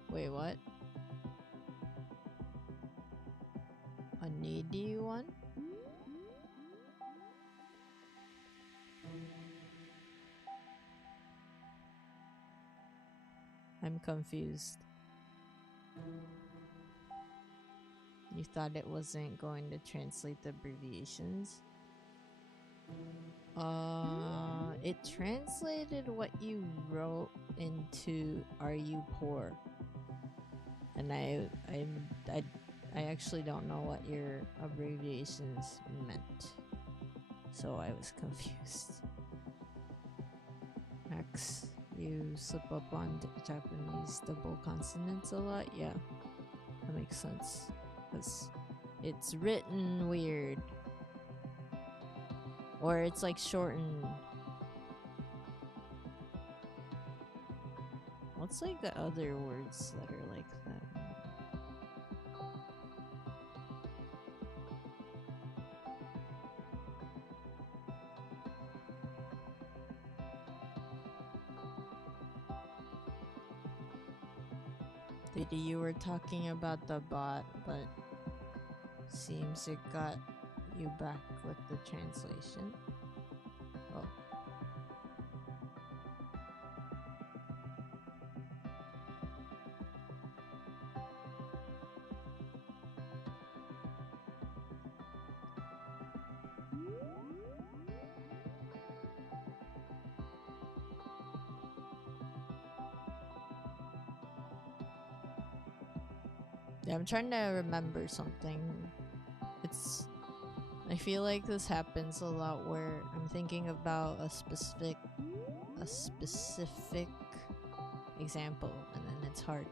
Wait, what? A needy one? I'm confused. You thought it wasn't going to translate the abbreviations? It translated what you wrote into "Are you poor?" And I actually don't know what your abbreviations meant, so I was confused. Max, you slip up on Japanese double consonants a lot? Yeah, that makes sense, because it's written weird. Or it's like shortened. What's like the other words that are like that? Diddy, you were talking about the bot, but seems it got you back with the translation. Oh. Yeah, I'm trying to remember something. I feel like this happens a lot where I'm thinking about a specific example and then it's hard.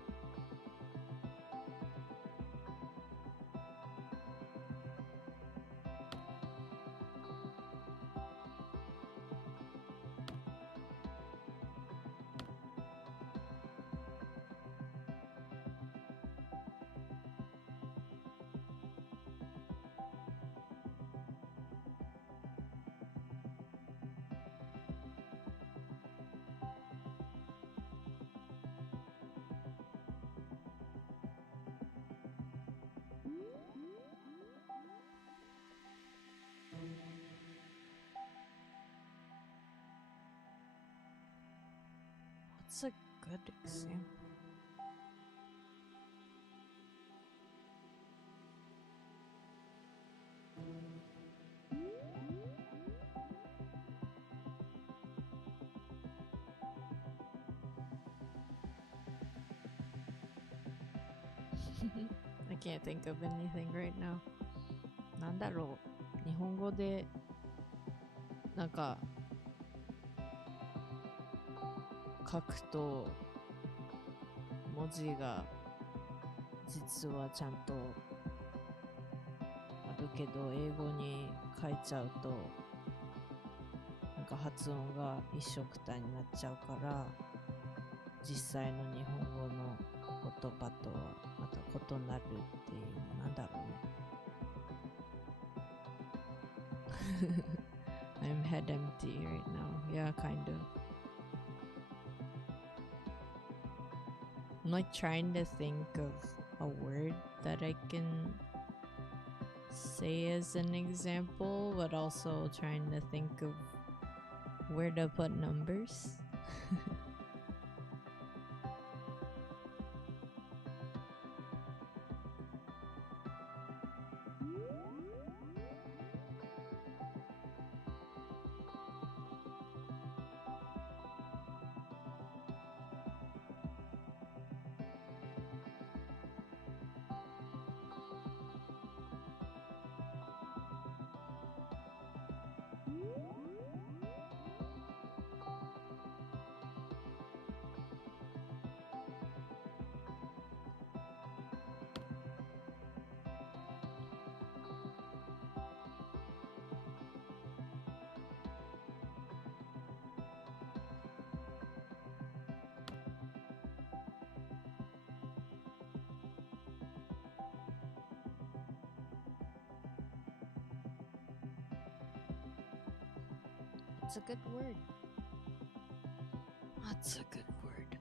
What's a good example? I can't think of anything right now. なんだろう。日本語でなんか書くと文字が実はちゃんとあるけど英語に書いちゃうとなんか発音が一緒くたになっちゃうから実際の日本語の言葉とはまた異なるっていうなんだろうねI'm head empty right now. Yeah, kind of. I'm like trying to think of a word that I can say as an example, but also trying to think of where to put numbers. What's a good word? What's a good word?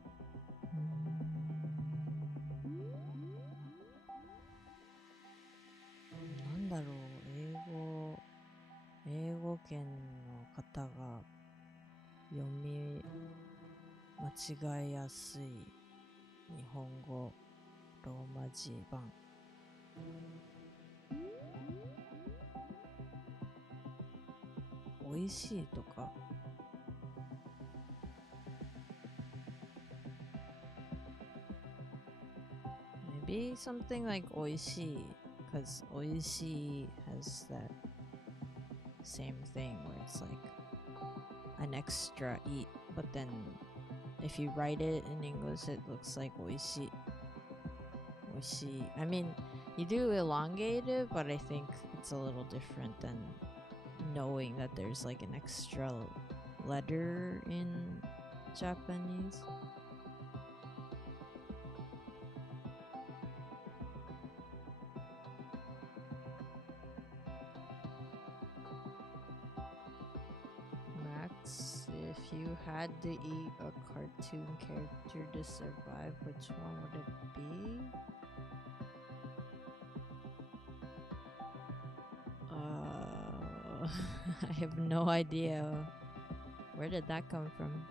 なんだろう、英語圏の方が読み間違いやすい日本語ローマ字版。おいしいとかMaybe something like おいしい because おいしい has that same thing where it's like an extra eat but then if you write it in English it looks like おいしい おいしい I mean you do elongate it but I think it's a little different than knowing that there's like an extra letter in Japanese. Max, if you had to eat a cartoon character to survive, which one would it be? I have no idea. Where did that come from?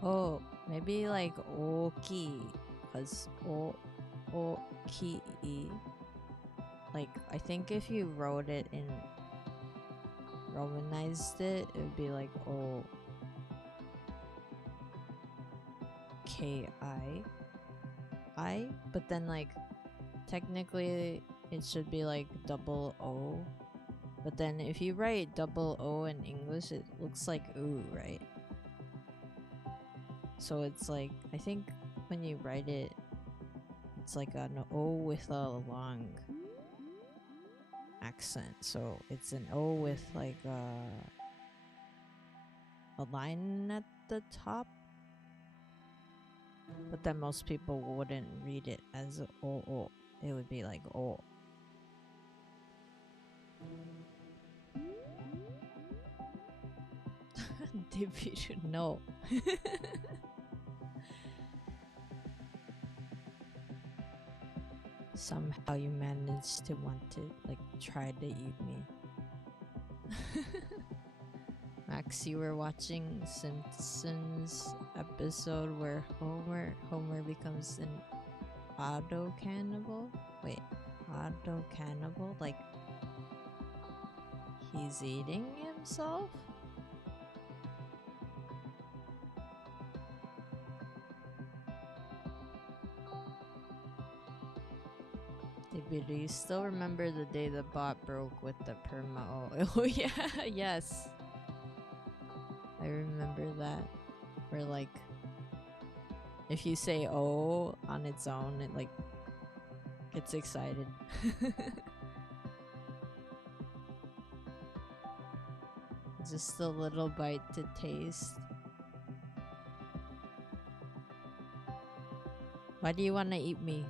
Oh, maybe like oki, cause oki. Like I think if you wrote it in Romanized it would be like o ki I, but then like technically it should be like double O. But then if you write double O in English, it looks like oo, right? So it's like, I think when you write it, it's like an O with a long accent. So it's an O with like a line at the top. But then most people wouldn't read it as O. It would be like O. Division, no. Somehow you managed to want to like try to eat me. Max, you were watching Simpsons episode where Homer becomes an auto cannibal? Wait, auto cannibal? Like he's eating himself? Do you still remember the day the bot broke with the perma? Oh yeah, yes. I remember that. Where like, if you say "oh" on its own, it like gets excited. Just a little bite to taste. Why do you want to eat me?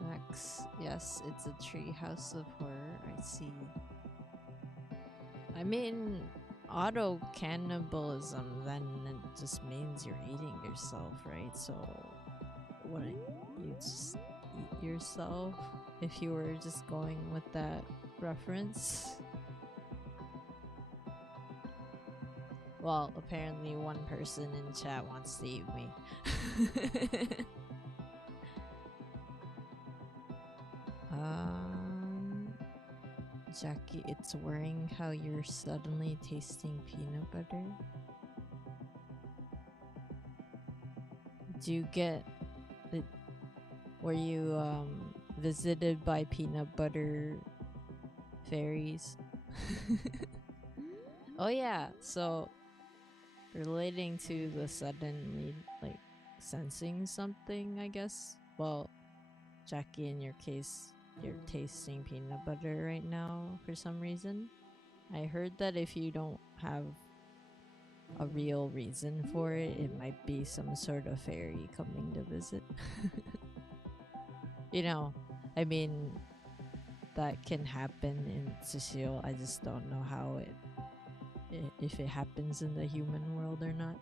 Max, yes, it's a treehouse of horror. I see. I mean, auto cannibalism, then it just means you're eating yourself, right? So, wouldn't you just eat yourself if you were just going with that reference? Well, apparently one person in chat wants to eat me. Jackie, it's worrying how you're suddenly tasting peanut butter. Do you get it? Were you visited by peanut butter fairies? Oh yeah, so relating to the suddenly like sensing something, I guess. Well, Jackie, in your case, you're tasting peanut butter right now for some reason. I heard that if you don't have a real reason for it, it might be some sort of fairy coming to visit. You know, I mean, that can happen in Tsushio. I just don't know how if it happens in the human world or not.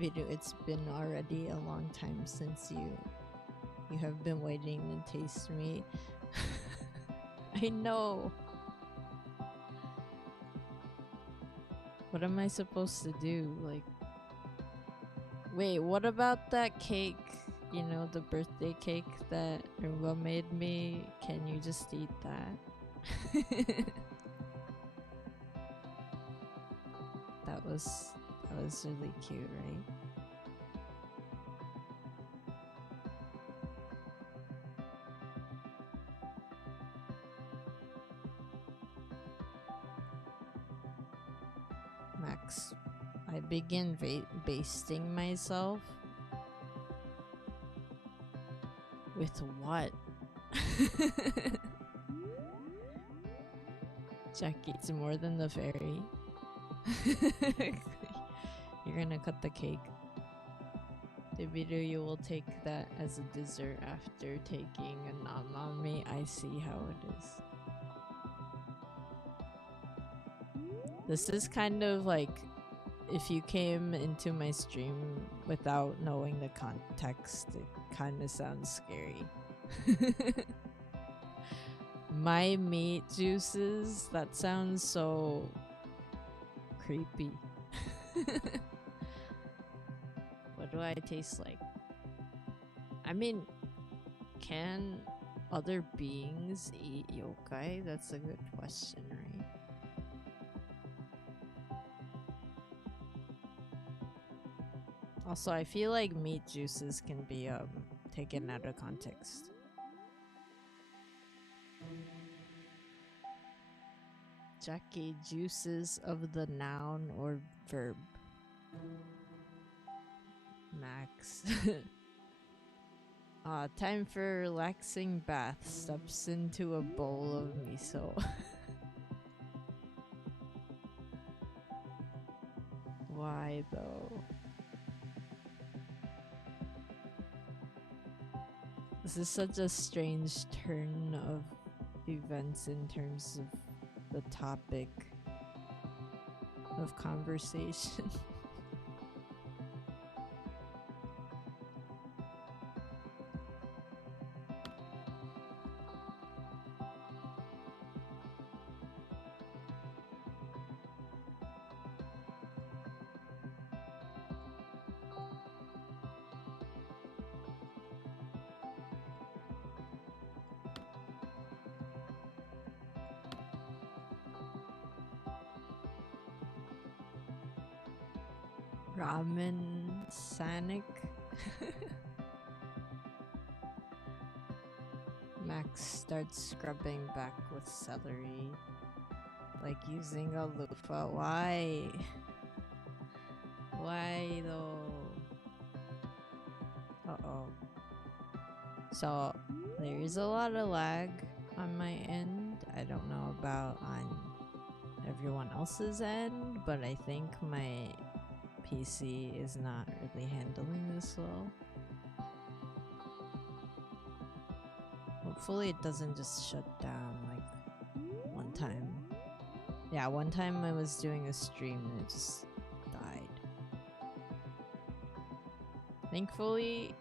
It's been already a long time since you have been waiting to taste me. I know. What am I supposed to do? Like, wait, what about that cake you know, the birthday cake that Rumba made me. Can you just eat that? That was really cute, right? Max, I begin basting myself. With what? Jackie, it's more than the fairy. You're gonna cut the cake. The video, you will take that as a dessert after taking a non-mommy. I see how it is. This is kind of like if you came into my stream without knowing the context, it kind of sounds scary. My meat juices, that sounds so creepy. What do I taste like? I mean, can other beings eat yokai? That's a good question, right? Also, I feel like meat juices can be taken out of context. Jackie, juices of the noun or verb. Max. Time for relaxing bath. Steps into a bowl of miso. Why though? This is such a strange turn of events in terms of the topic of conversation. Ramen Sanic. Max starts scrubbing back with celery, like using a loofah. Why? Why though? Uh-oh. So there is a lot of lag on my end. I don't know about on everyone else's end, but I think my PC is not really handling this well. Hopefully it doesn't just shut down like one time. Yeah, one time I was doing a stream and it just died. Thankfully,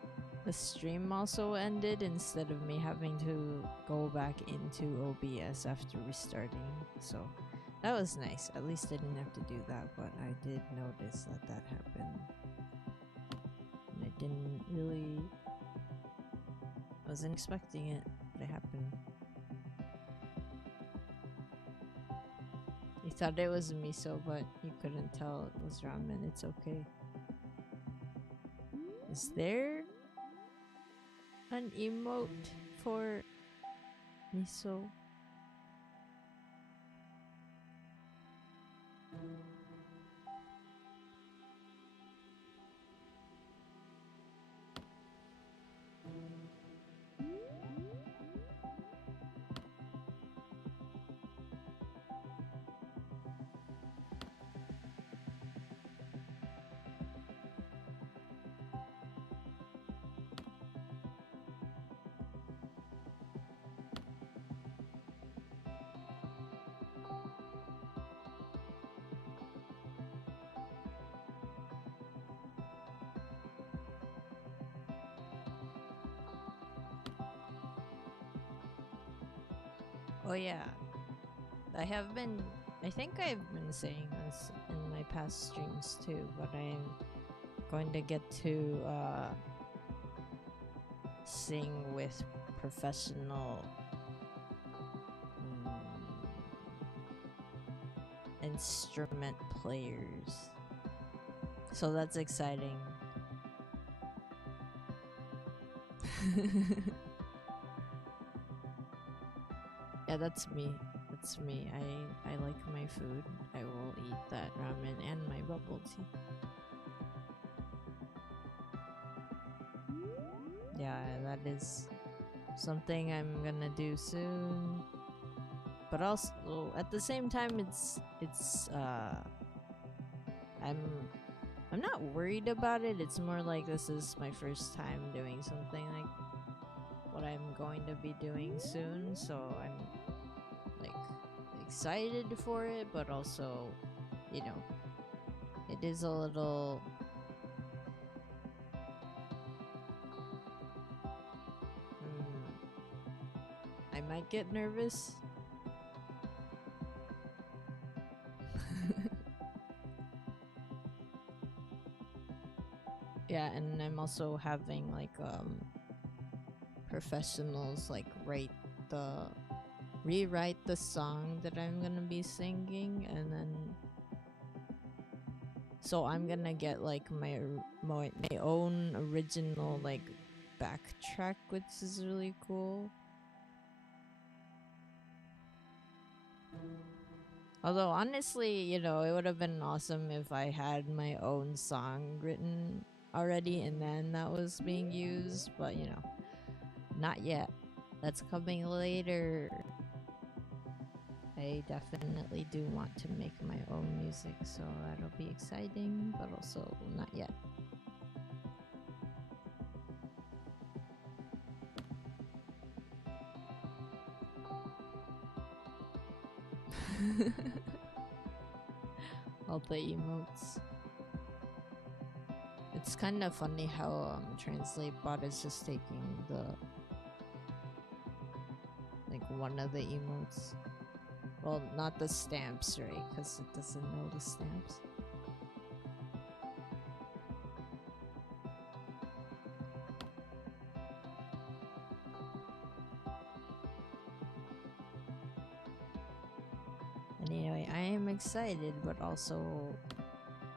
the stream also ended instead of me having to go back into OBS after restarting, so that was nice. At least I didn't have to do that, but I did notice that that happened. And I didn't really... wasn't expecting it, but it happened. You thought it was miso, but you couldn't tell it was ramen. It's okay. Is there an emote for miso? Oh yeah, I think I've been saying this in my past streams too, but I'm going to get to sing with professional instrument players. So that's exciting. Yeah, that's me. That's me. I like my food. I will eat that ramen and my bubble tea. Yeah, that is something I'm gonna do soon. But also at the same time, I'm not worried about it. It's more like this is my first time doing something like what I'm going to be doing soon, so I'm like excited for it, but also, you know, it is a little I might get nervous. Yeah, and I'm also having like professionals like rewrite the song that I'm gonna be singing, and then so I'm gonna get like my own original like backtrack, which is really cool. Although honestly, you know, it would have been awesome if I had my own song written already and then that was being used, but you know, not yet. That's coming later. I definitely do want to make my own music, so that'll be exciting, but also not yet. All the emotes. It's kind of funny how TranslateBot is just taking the like one of the emotes. Well, not the stamps, right? Because it doesn't know the stamps. Anyway, I am excited, but also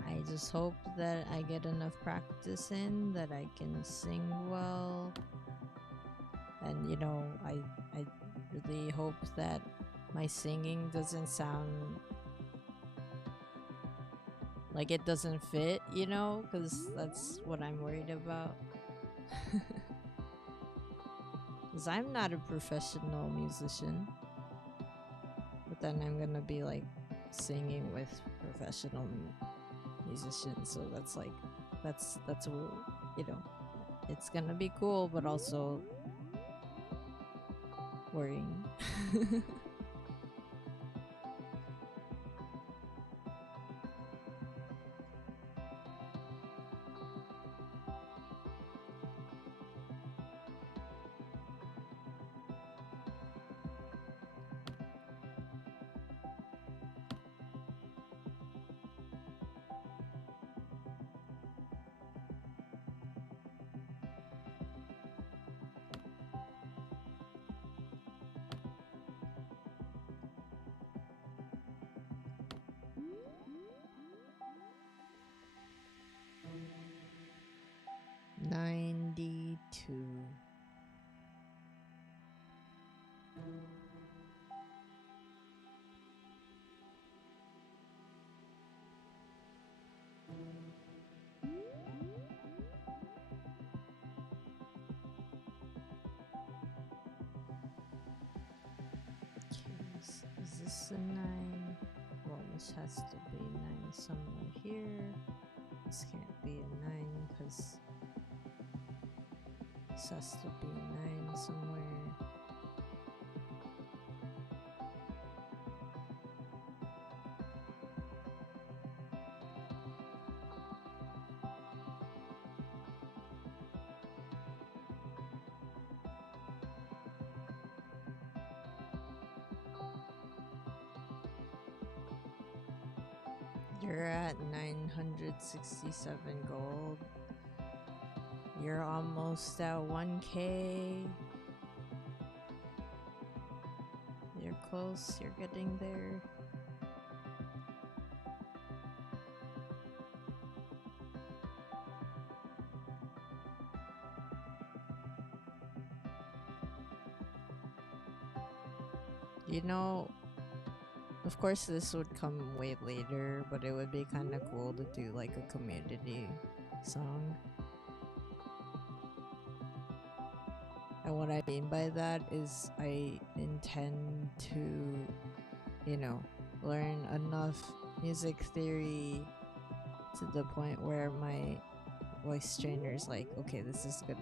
I just hope that I get enough practice in, that I can sing well. And you know, I really hope that my singing doesn't sound like it doesn't fit, you know, because that's what I'm worried about. Because I'm not a professional musician, but then I'm gonna be like singing with professional musicians, so that's like that's you know, it's gonna be cool, but also worrying. Is this a 9? Well, this has to be 9 somewhere here. This can't be a 9 because this has to be 9 somewhere. You're at 967 gold. You're almost at 1K. You're close, you're getting there. You know, of course this would come way later, but it would be kind of cool to do like a community song. And what I mean by that is I intend to, you know, learn enough music theory to the point where my voice trainer's like, okay, this is good.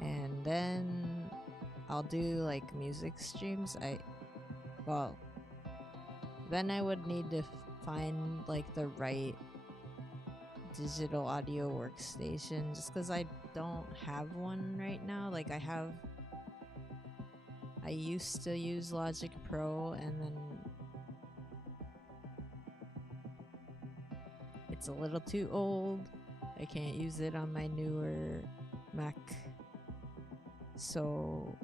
And then I'll do like music streams. Then I would need to find like the right digital audio workstation, just because I don't have one right now. Like I used to use Logic Pro, and then it's a little too old. I can't use it on my newer Mac. So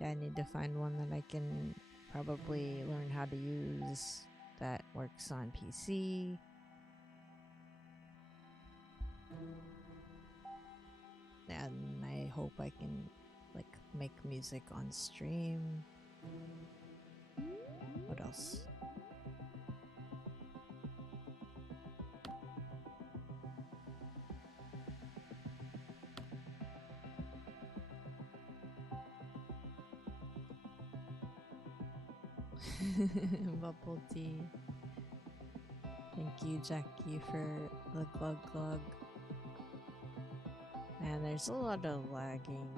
yeah, I need to find one that I can probably learn how to use that works on PC. And I hope I can like make music on stream. What else? Bubble tea. Thank you, Jackie, for the glug glug. Man, there's a lot of lagging.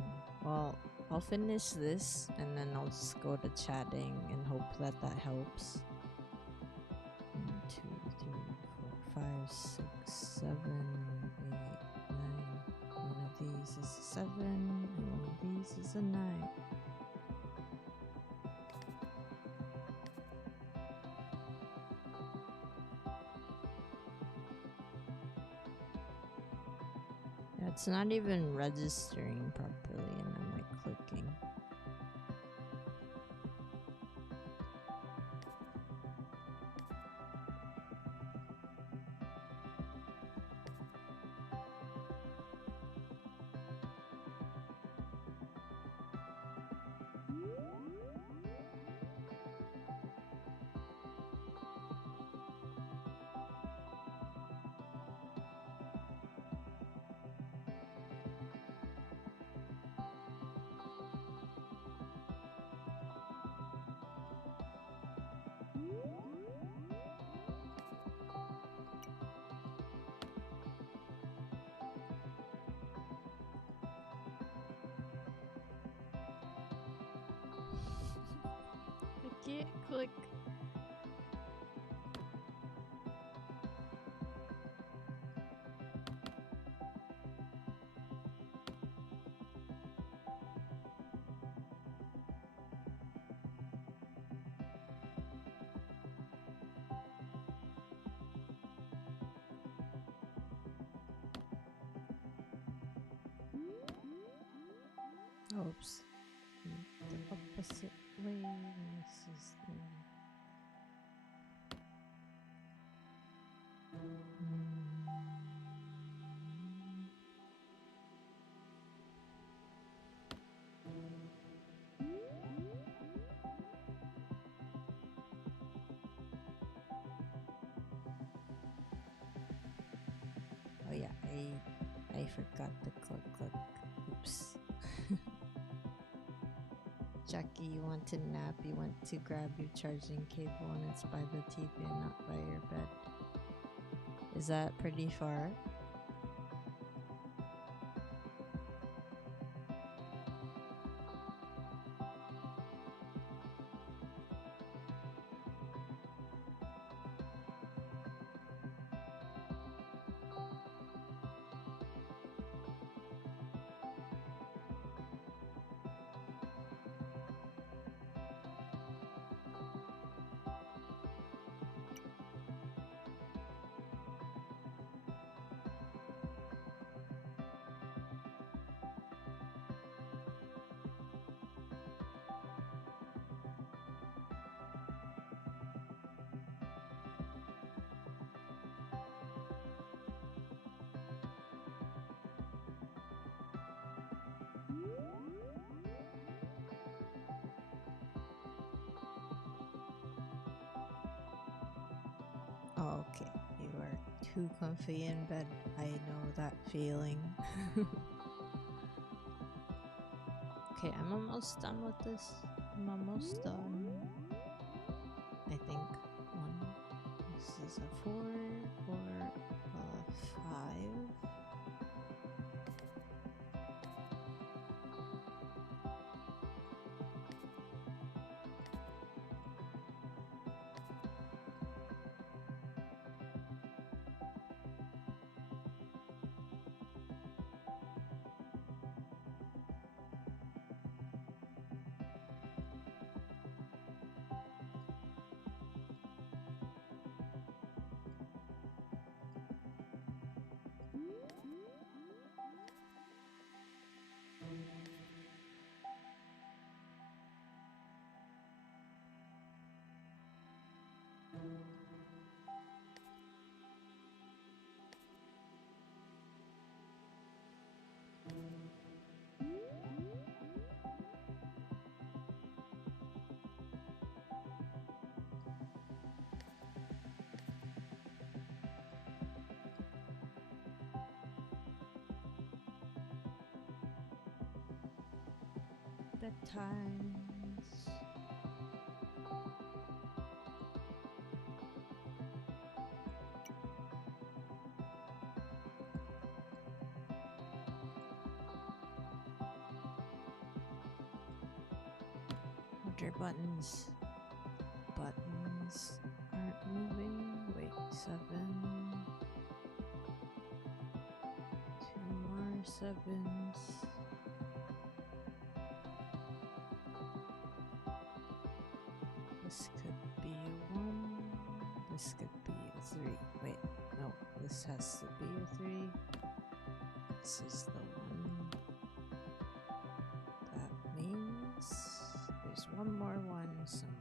Well, I'll finish this and then I'll just go to chatting and hope that that helps. 1, 2, 3, 4, 5, 6, 7, 8, 9. One of these is a 7, and one of these is a 9. It's not even registering properly, and I'm like clicking. Click. Oops. The opposite way. This is the... Oh yeah, I forgot the click. Oops. Jackie, you want to nap? You want to grab your charging cable and it's by the TV and not by your bed. Is that pretty far? too comfy in bed. I know that feeling. Okay, I'm almost done with this. I'm almost done. I think this is a 4 or a 5. Bedtimes. Other buttons. Buttons aren't moving. Wait, 7. 2 more 7s. This could be a 1. This could be a 3. Wait, no, this has to be a 3. This is the 1. That means there's one more 1 somewhere.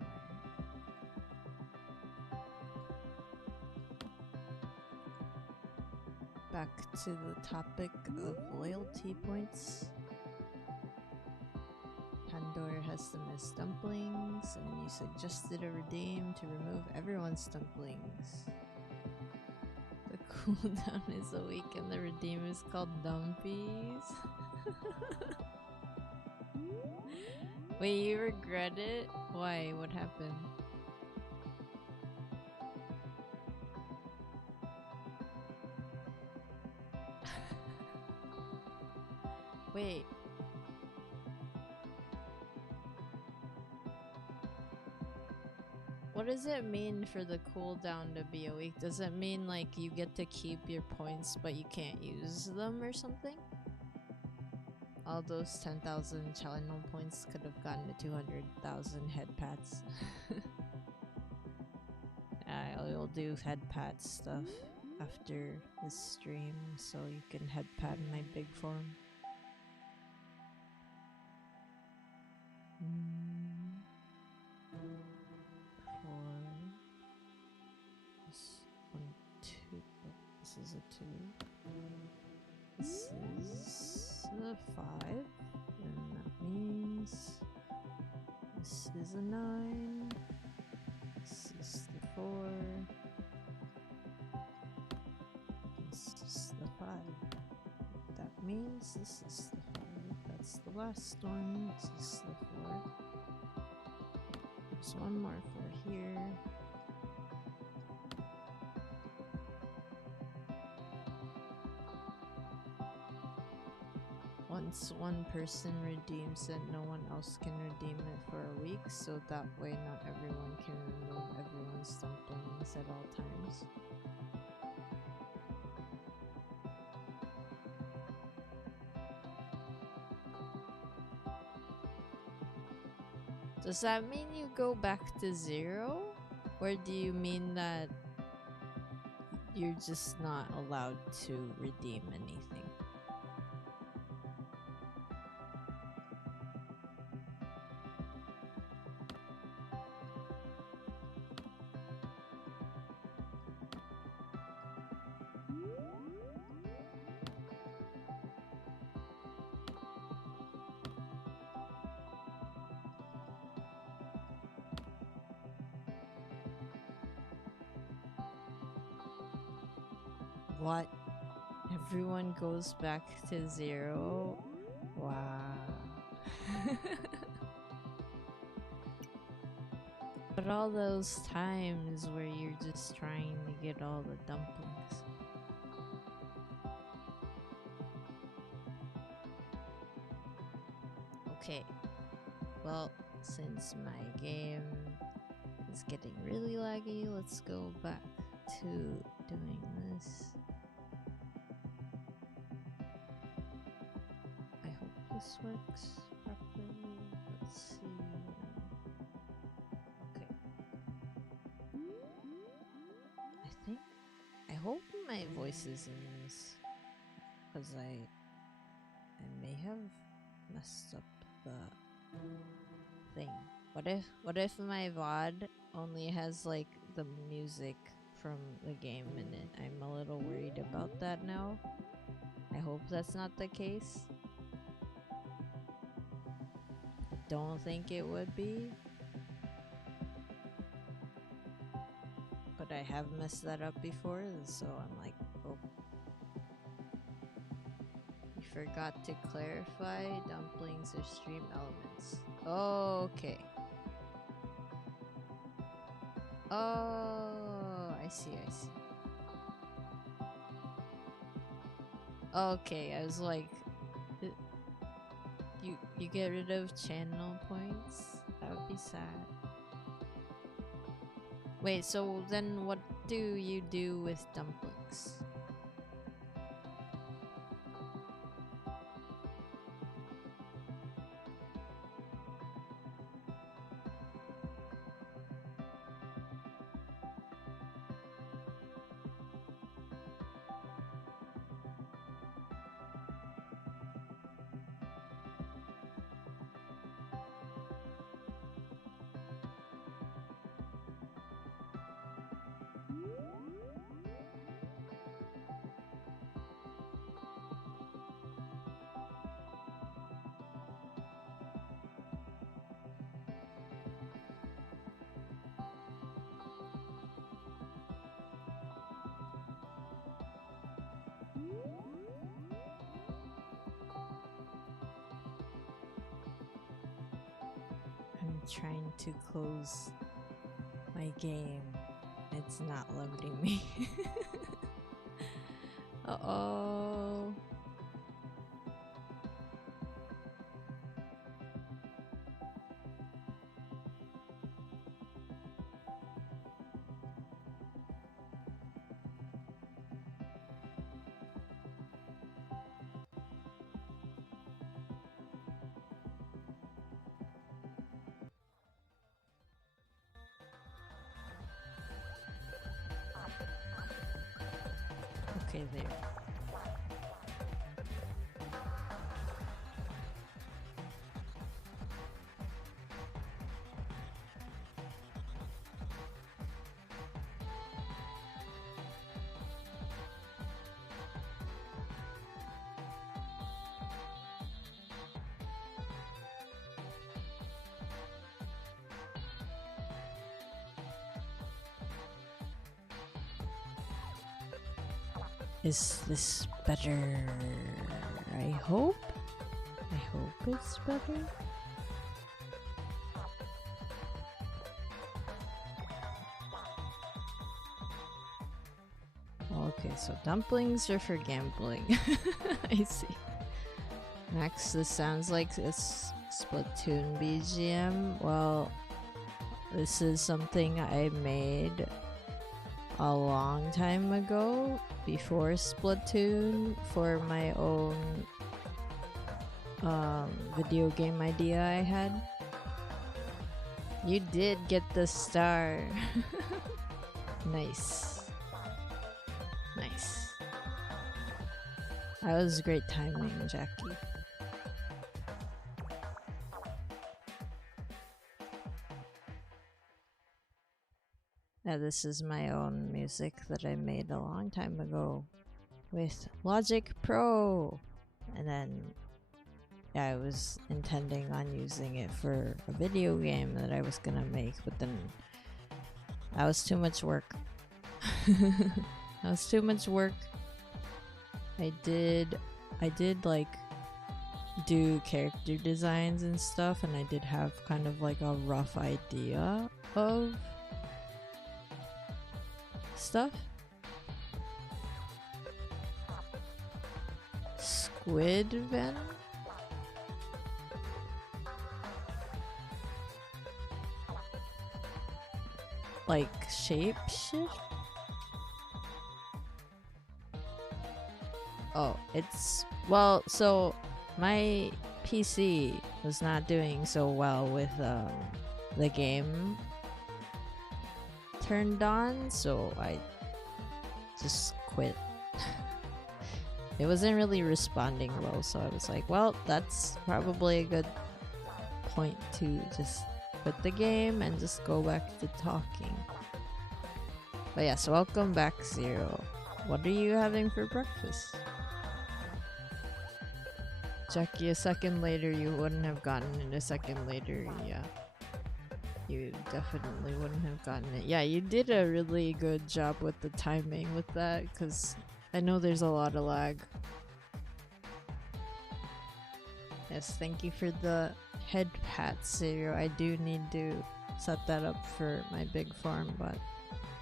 Back to the topic of loyalty points. Pandora has the missed dumplings, and you suggested a redeem to remove everyone's dumplings. The cooldown is a week and the redeem is called Dumpies. Wait, you regret it? Why? What happened? Wait. What does it mean for the cooldown to be a week? Does it mean like you get to keep your points but you can't use them or something? All those 10,000 channel points could have gotten to 200,000 head pats. I'll do head pat stuff after this stream so you can head pat in my big form. This is a 2. This is a 5. And that means this is a 9. This is the 4. This is the 5. That means this is the 5. That's the last one. This is the 4. There's one more 4 here. Once one person redeems it, no one else can redeem it for a week, so that way not everyone can remove everyone's dumplings at all times. Does that mean you go back to 0? Or do you mean that you're just not allowed to redeem anything? What? Everyone goes back to 0? Wow. But all those times where you're just trying to get all the dumplings. Okay. Well, since my game is getting really laggy, let's go back to doing this. I hope this works properly. Let's see. Okay. I hope my voice is in this, because I may have messed up the thing. What if my VOD only has like the music from the game in it? I'm a little worried about that now. I hope that's not the case. Don't think it would be. But I have messed that up before, so I'm like, oh. You forgot to clarify dumplings are stream elements. Okay. Oh, I see. Okay, I was like, you get rid of channel points? That would be sad. Wait, so then what do you do with dumplings? I'm trying to close my game. It's not loading me. Uh-oh. Okay, there. Is this better? I hope it's better. Okay, so dumplings are for gambling. I see. Max, this sounds like a Splatoon BGM. Well, this is something I made a long time ago, before Splatoon, for my own video game idea I had. You did get the star. Nice. That was great timing, Jackie. Now this is my own music that I made a long time ago with Logic Pro, and then I was intending on using it for a video game that I was gonna make, but then that was too much work. That was too much work I did like do character designs and stuff, and I did have kind of like a rough idea of stuff. Squid venom? Like shapeshift? Oh, it's well, so my PC was not doing so well with the game turned on, so I just quit. It wasn't really responding well, so I was like, well, that's probably a good point to just quit the game and just go back to talking. But yes, welcome back, Zero. What are you having for breakfast? Jackie, a second later, you wouldn't have gotten it. A second later, yeah. You definitely wouldn't have gotten it. Yeah, you did a really good job with the timing with that, because I know there's a lot of lag. Yes, thank you for the head pat, Zero. I do need to set that up for my big farm, but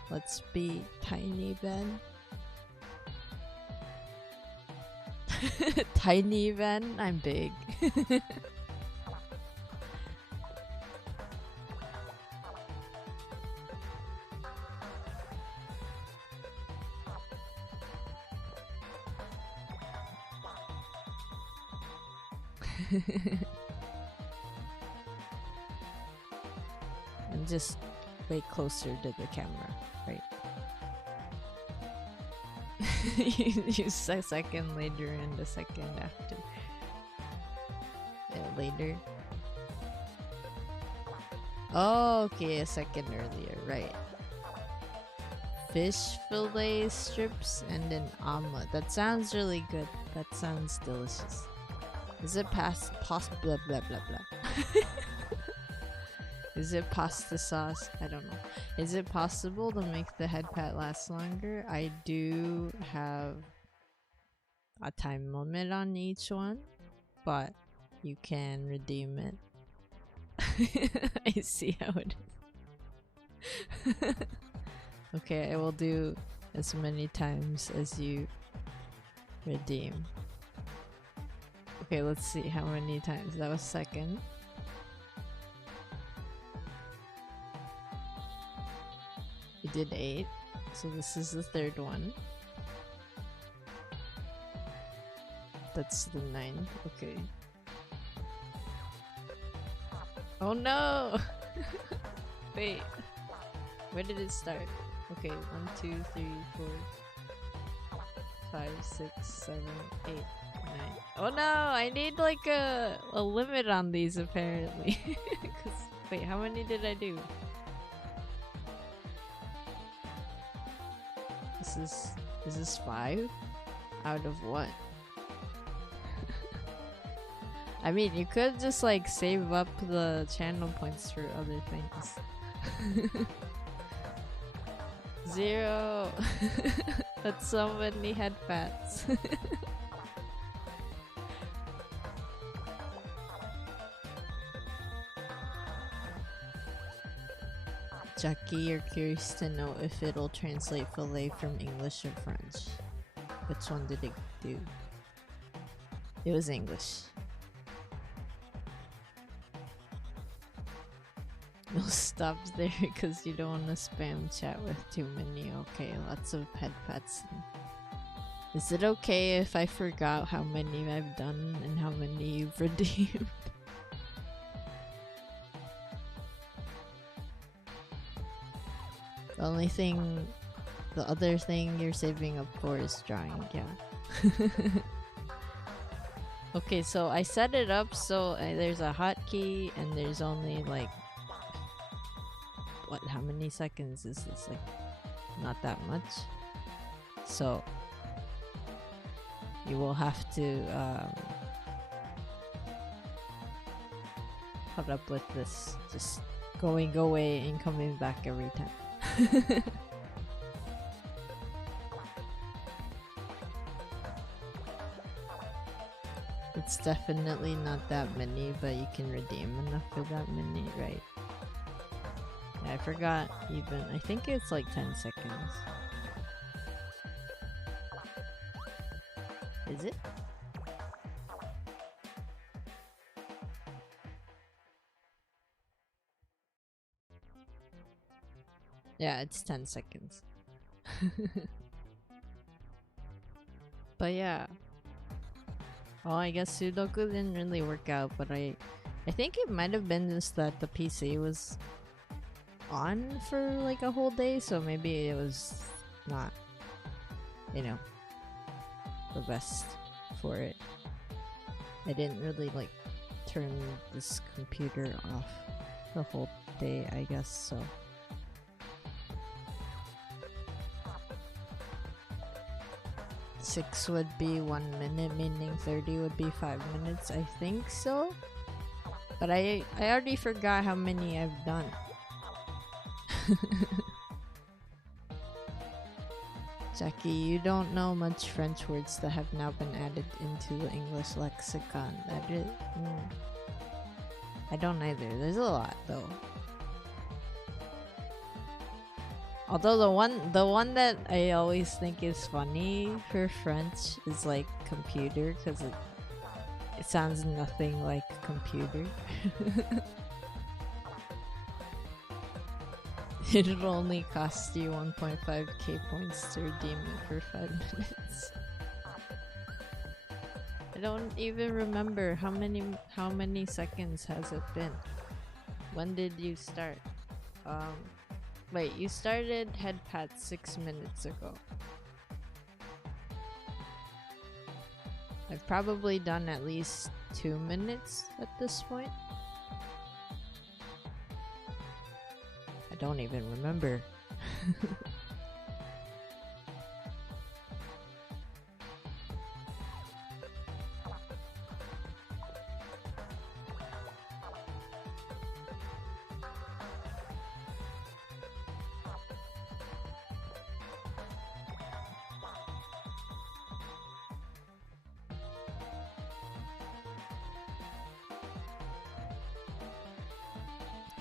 let's be tiny, Ben. Tiny, Ben? I'm big. And just way closer to the camera, right? You say second later and a second after. Yeah, later. Oh, okay, a second earlier, right. Fish fillet strips and an omelet. That sounds really good. That sounds delicious. Is it blah blah blah blah? Is it pasta sauce? I don't know. Is it possible to make the head pat last longer? I do have a time limit on each one, but you can redeem it. I see how it is. Okay, I will do as many times as you redeem. Okay, let's see how many times. That was second. We did 8, so this is the third one. That's the 9th, okay. Oh no! Wait, where did it start? Okay, 1, 2, 3, 4, 5, 6, 7, 8, 9. Oh no, I need like a limit on these apparently. Wait, how many did I do? Is this 5? Out of what? I mean, you could just like save up the channel points for other things. 0. That's so many head pats. Jackie, you're curious to know if it'll translate fillet from English or French. Which one did it do? It was English. No stops there because you don't want to spam chat with too many. Okay, lots of head pats. Is it okay if I forgot how many I've done and how many you've redeemed? The other thing you're saving up for is drawing, yeah. Okay, so I set it up so there's a hotkey and there's only like, what, how many seconds is this? Like, not that much. So, you will have to put up with this, just going away and coming back every time. It's definitely not that many, but you can redeem enough for that many, right? Yeah, I forgot even. I think it's like 10 seconds. Is it? Yeah, it's 10 seconds. But yeah. Well, I guess Sudoku didn't really work out, but I think it might have been just that the PC was on for like a whole day, so maybe it was not, you know, the best for it. I didn't really like turn this computer off the whole day, I guess, so. Six would be 1 minute, meaning 30 would be 5 minutes, I think so. But I already forgot how many I've done. Jackie, you don't know much French words that have now been added into the English lexicon. That is... I don't either. There's a lot, though. Although the one that I always think is funny for French is like computer, because it sounds nothing like computer. It'll only cost you 1.5k points to redeem it for 5 minutes. I don't even remember how many seconds has it been. When did you start? Wait, you started Headpat 6 minutes ago. I've probably done at least 2 minutes at this point. I don't even remember.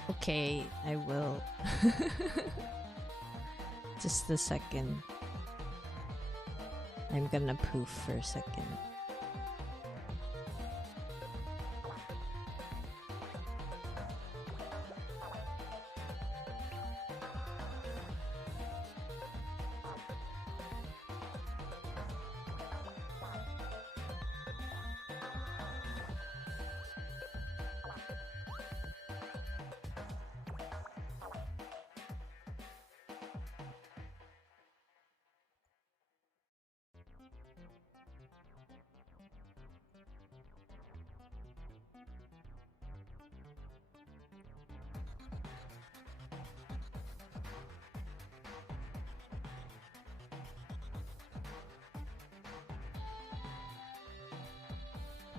Okay, I will. Just a second. I'm gonna poof for a second.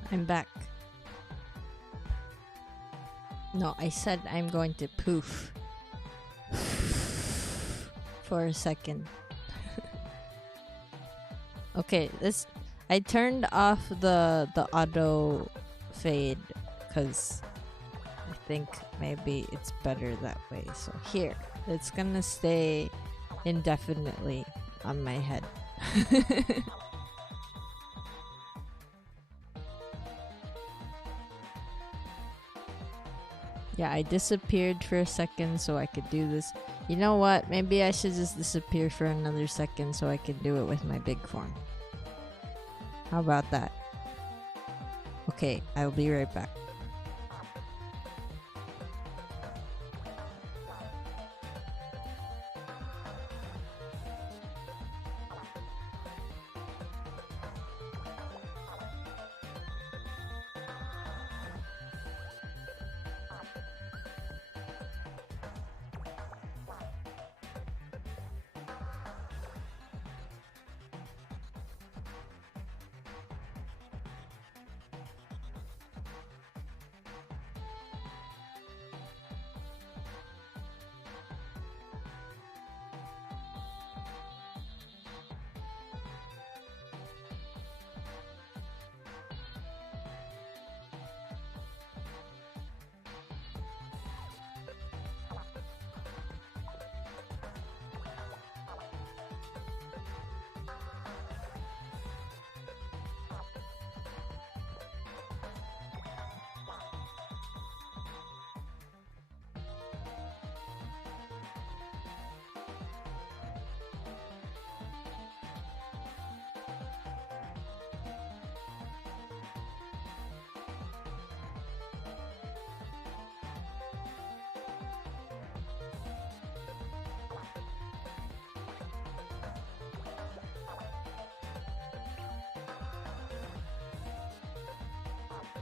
I'm back. No, I said I'm going to poof for a second. Okay, I turned off the auto fade because I think maybe it's better that way. So here, it's gonna stay indefinitely on my head. Yeah, I disappeared for a second so I could do this. You know what? Maybe I should just disappear for another second so I can do it with my big form. How about that? Okay, I'll be right back.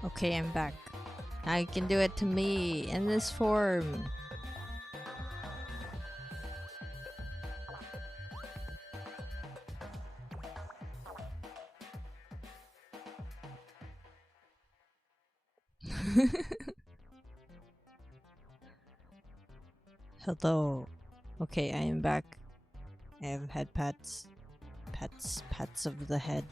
Okay, I'm back. Now you can do it to me in this form. Hello. Okay, I am back. I have head pats. Pats of the head.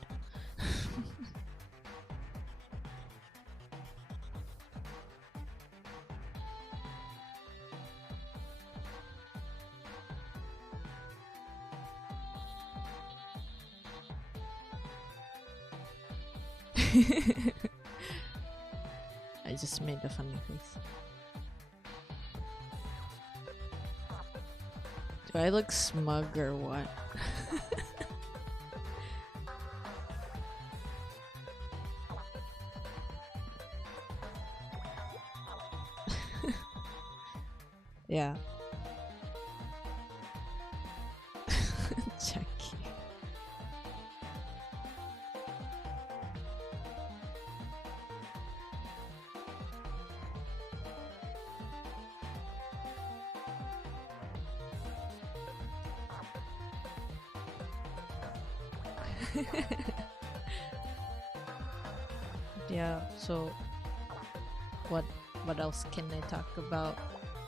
I just made a funny face. Do I look smug or what? Yeah. Jackie. Yeah, so what else can I talk about?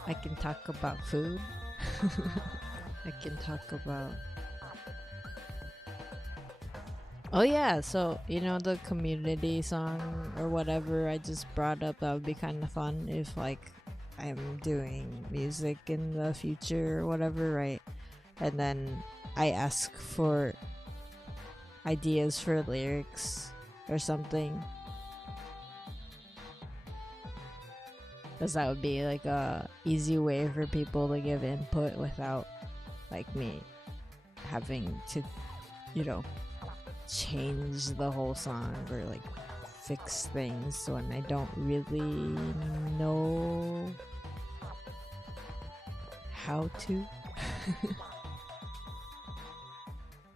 I can talk about food. I can talk about... Oh yeah, so you know the community song or whatever I just brought up, that would be kind of fun if like I'm doing music in the future or whatever, right? And then I ask for ideas for lyrics or something, because that would be like a easy way for people to give input without like me having to, you know, change the whole song or like fix things when I don't really know how to.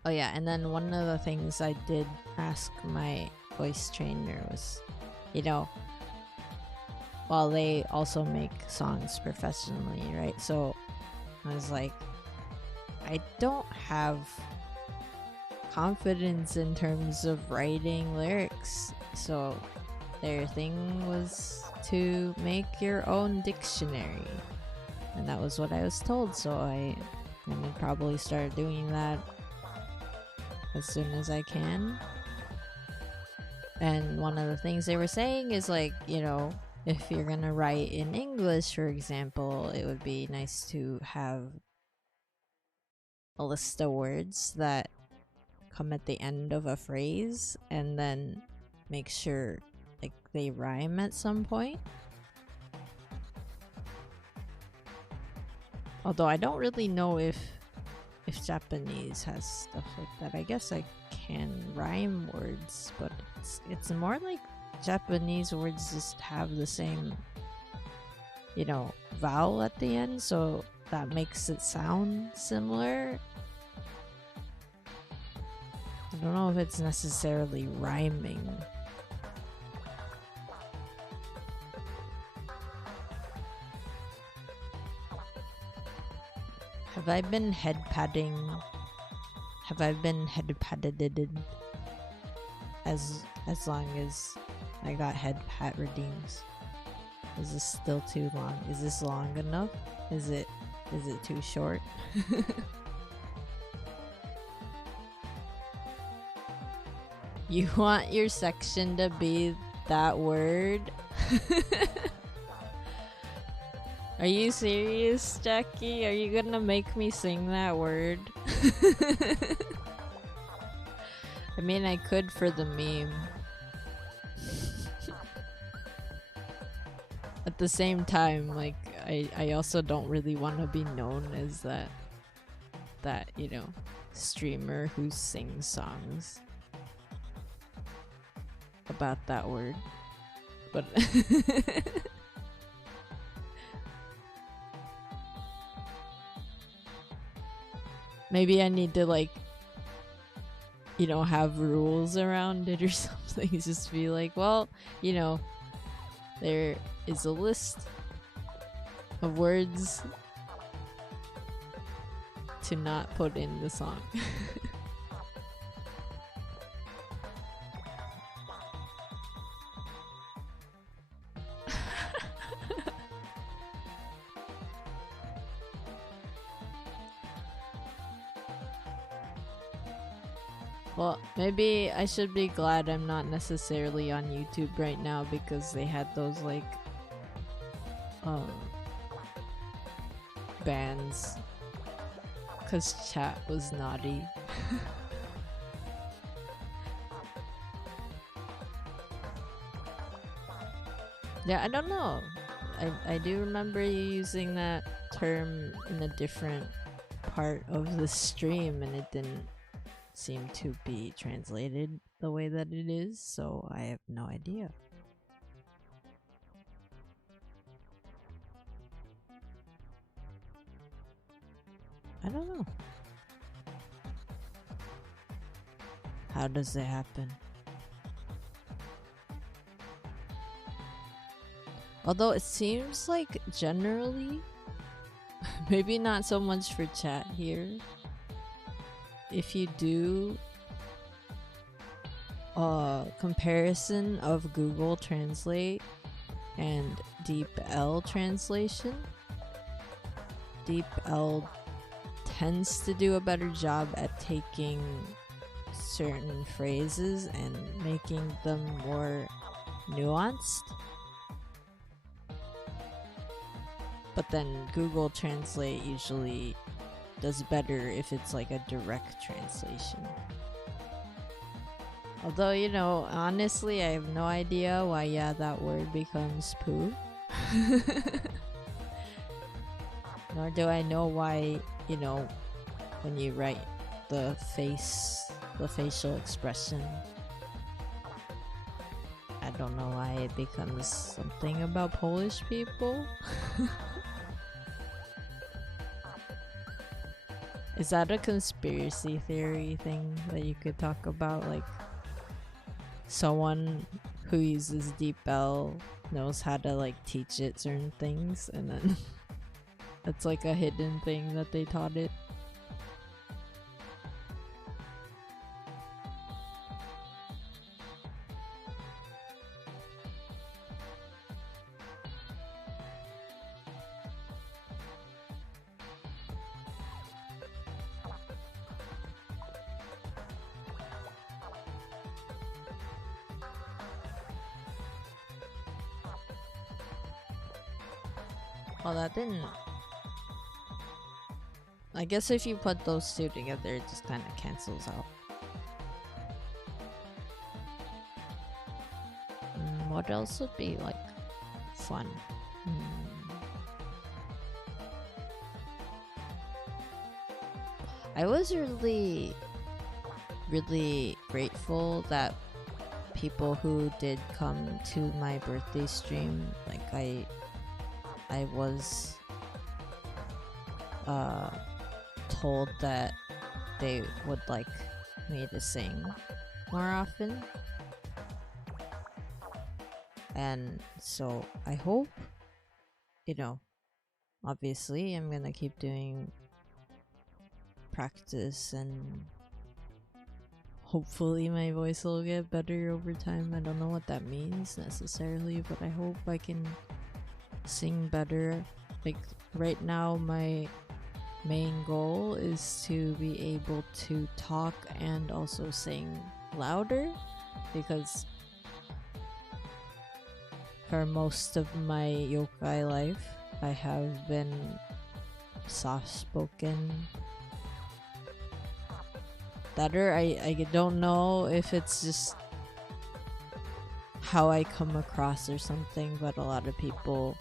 Oh yeah, and then one of the things I did ask my voice trainer was, you know, well, they also make songs professionally, right? So I was like, I don't have confidence in terms of writing lyrics. So their thing was to make your own dictionary. And that was what I was told. So I'm gonna probably start doing that as soon as I can. And one of the things they were saying is like, you know, if you're gonna write in English, for example, it would be nice to have a list of words that come at the end of a phrase and then make sure like they rhyme at some point. Although I don't really know if Japanese has stuff like that. I guess I can rhyme words, but it's more like Japanese words just have the same, you know, vowel at the end, so that makes it sound similar. I don't know if it's necessarily rhyming. Have I been head padding? Have I been head padded as long as I got head pat redeems? Is this still too long? Is this long enough? Is it too short? You want your section to be that word? Are you serious, Jackie? Are you gonna make me sing that word? I mean, I could for the meme. At the same time, like, I also don't really want to be known as that, you know, streamer who sings songs about that word. But maybe I need to, like, you know, have rules around it or something. Just be like, well, you know, there is a list of words to not put in the song. Well, maybe I should be glad I'm not necessarily on YouTube right now because they had those like bans because chat was naughty. Yeah, I don't know. I do remember you using that term in a different part of the stream and it didn't seem to be translated the way that it is, so I have no idea. I don't know. How does it happen? Although it seems like generally, maybe not so much for chat here, if you do a comparison of Google Translate and DeepL translation, DeepL tends to do a better job at taking certain phrases and making them more nuanced. But then Google Translate usually does better if it's like a direct translation. Although, you know, honestly, I have no idea why, yeah, that word becomes poo. Nor do I know why, you know, when you write the facial expression, I don't know why it becomes something about Polish people. Is that a conspiracy theory thing that you could talk about? Like, someone who uses DeepL knows how to like teach it certain things and then it's like a hidden thing that they taught it. Well, that didn't... I guess if you put those two together, it just kind of cancels out. What else would be, like, fun? I was really grateful that people who did come to my birthday stream, like, I was told that they would like me to sing more often, and so I hope, you know, obviously I'm gonna keep doing practice and hopefully my voice will get better over time. I don't know what that means necessarily, but I hope I can sing better. Like right now my main goal is to be able to talk and also sing louder, because for most of my yokai life I have been soft-spoken. Better, I don't know if it's just how I come across or something, but a lot of people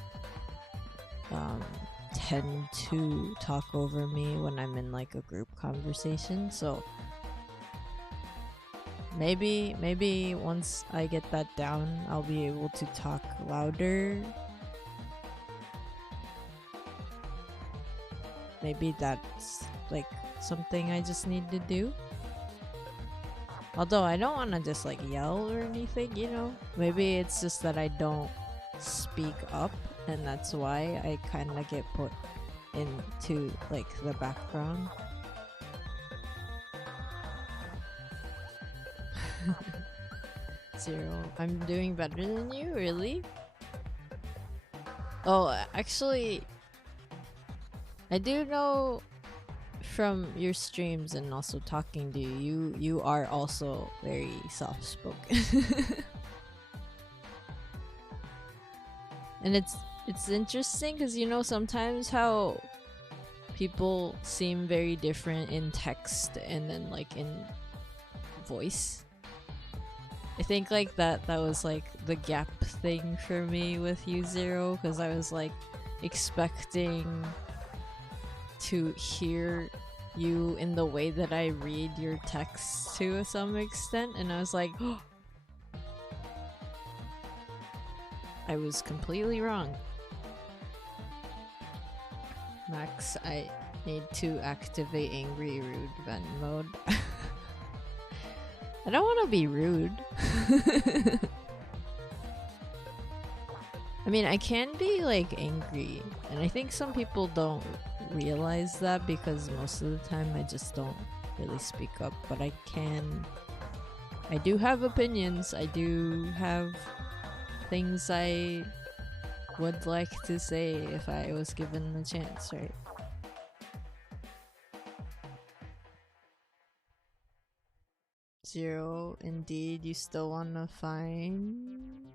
tend to talk over me when I'm in like a group conversation, so maybe once I get that down I'll be able to talk louder. Maybe that's like something I just need to do. Although I don't want to just like yell or anything, you know. Maybe it's just that I don't speak up, and that's why I kind of get put into like the background. Zero. I'm doing better than you, really? Oh, actually, I do know from your streams and also talking to you, you are also very soft-spoken. And it's interesting because, you know, sometimes how people seem very different in text and then like in voice. I think like that was like the gap thing for me with you, Zero, because I was like expecting to hear you in the way that I read your text to some extent, and I was like, oh, I was completely wrong. Max, I need to activate Angry Rude Vent mode. I don't want to be rude. I mean, I can be like angry, and I think some people don't realize that because most of the time I just don't really speak up, but I do have opinions. I do have things I would like to say if I was given the chance, right? Zero, indeed. You still want to find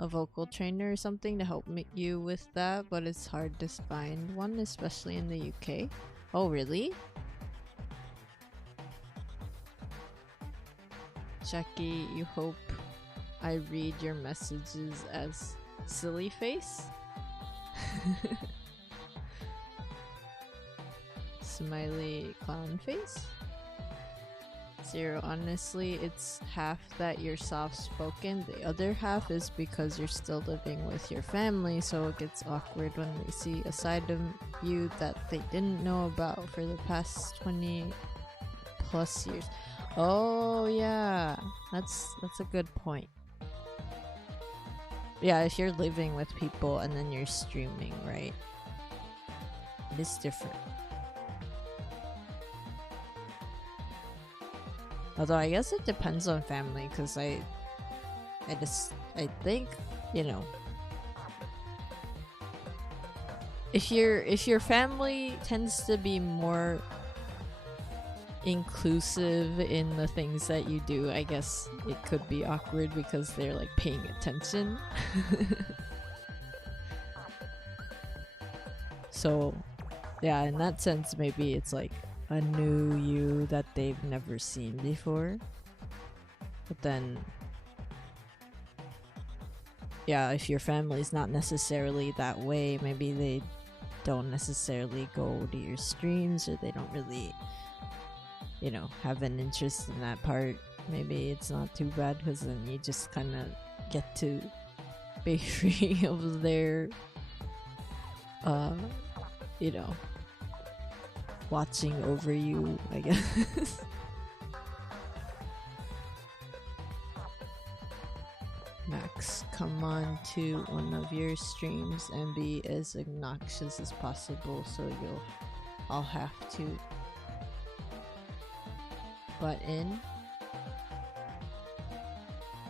a vocal trainer or something to help you with that, but it's hard to find one, especially in the UK. Oh, really? Jackie, you hope I read your messages as silly face? Smiley clown face? Zero, honestly, it's half that you're soft-spoken, the other half is because you're still living with your family, so it gets awkward when they see a side of you that they didn't know about for the past 20 plus years. Oh yeah, that's a good point. Yeah, if you're living with people and then you're streaming, right? It is different. Although I guess it depends on family, because I think, you know, if your family tends to be more inclusive in the things that you do, I guess it could be awkward because they're like paying attention. So yeah, in that sense, maybe it's like a new you that they've never seen before. But then, yeah, if your family's not necessarily that way, maybe they don't necessarily go to your streams, or they don't really, you know, have an interest in that part. Maybe it's not too bad, because then you just kind of get to be free of their you know, watching over you, I guess. Max, come on to one of your streams and be as obnoxious as possible, so I'll have to butt in.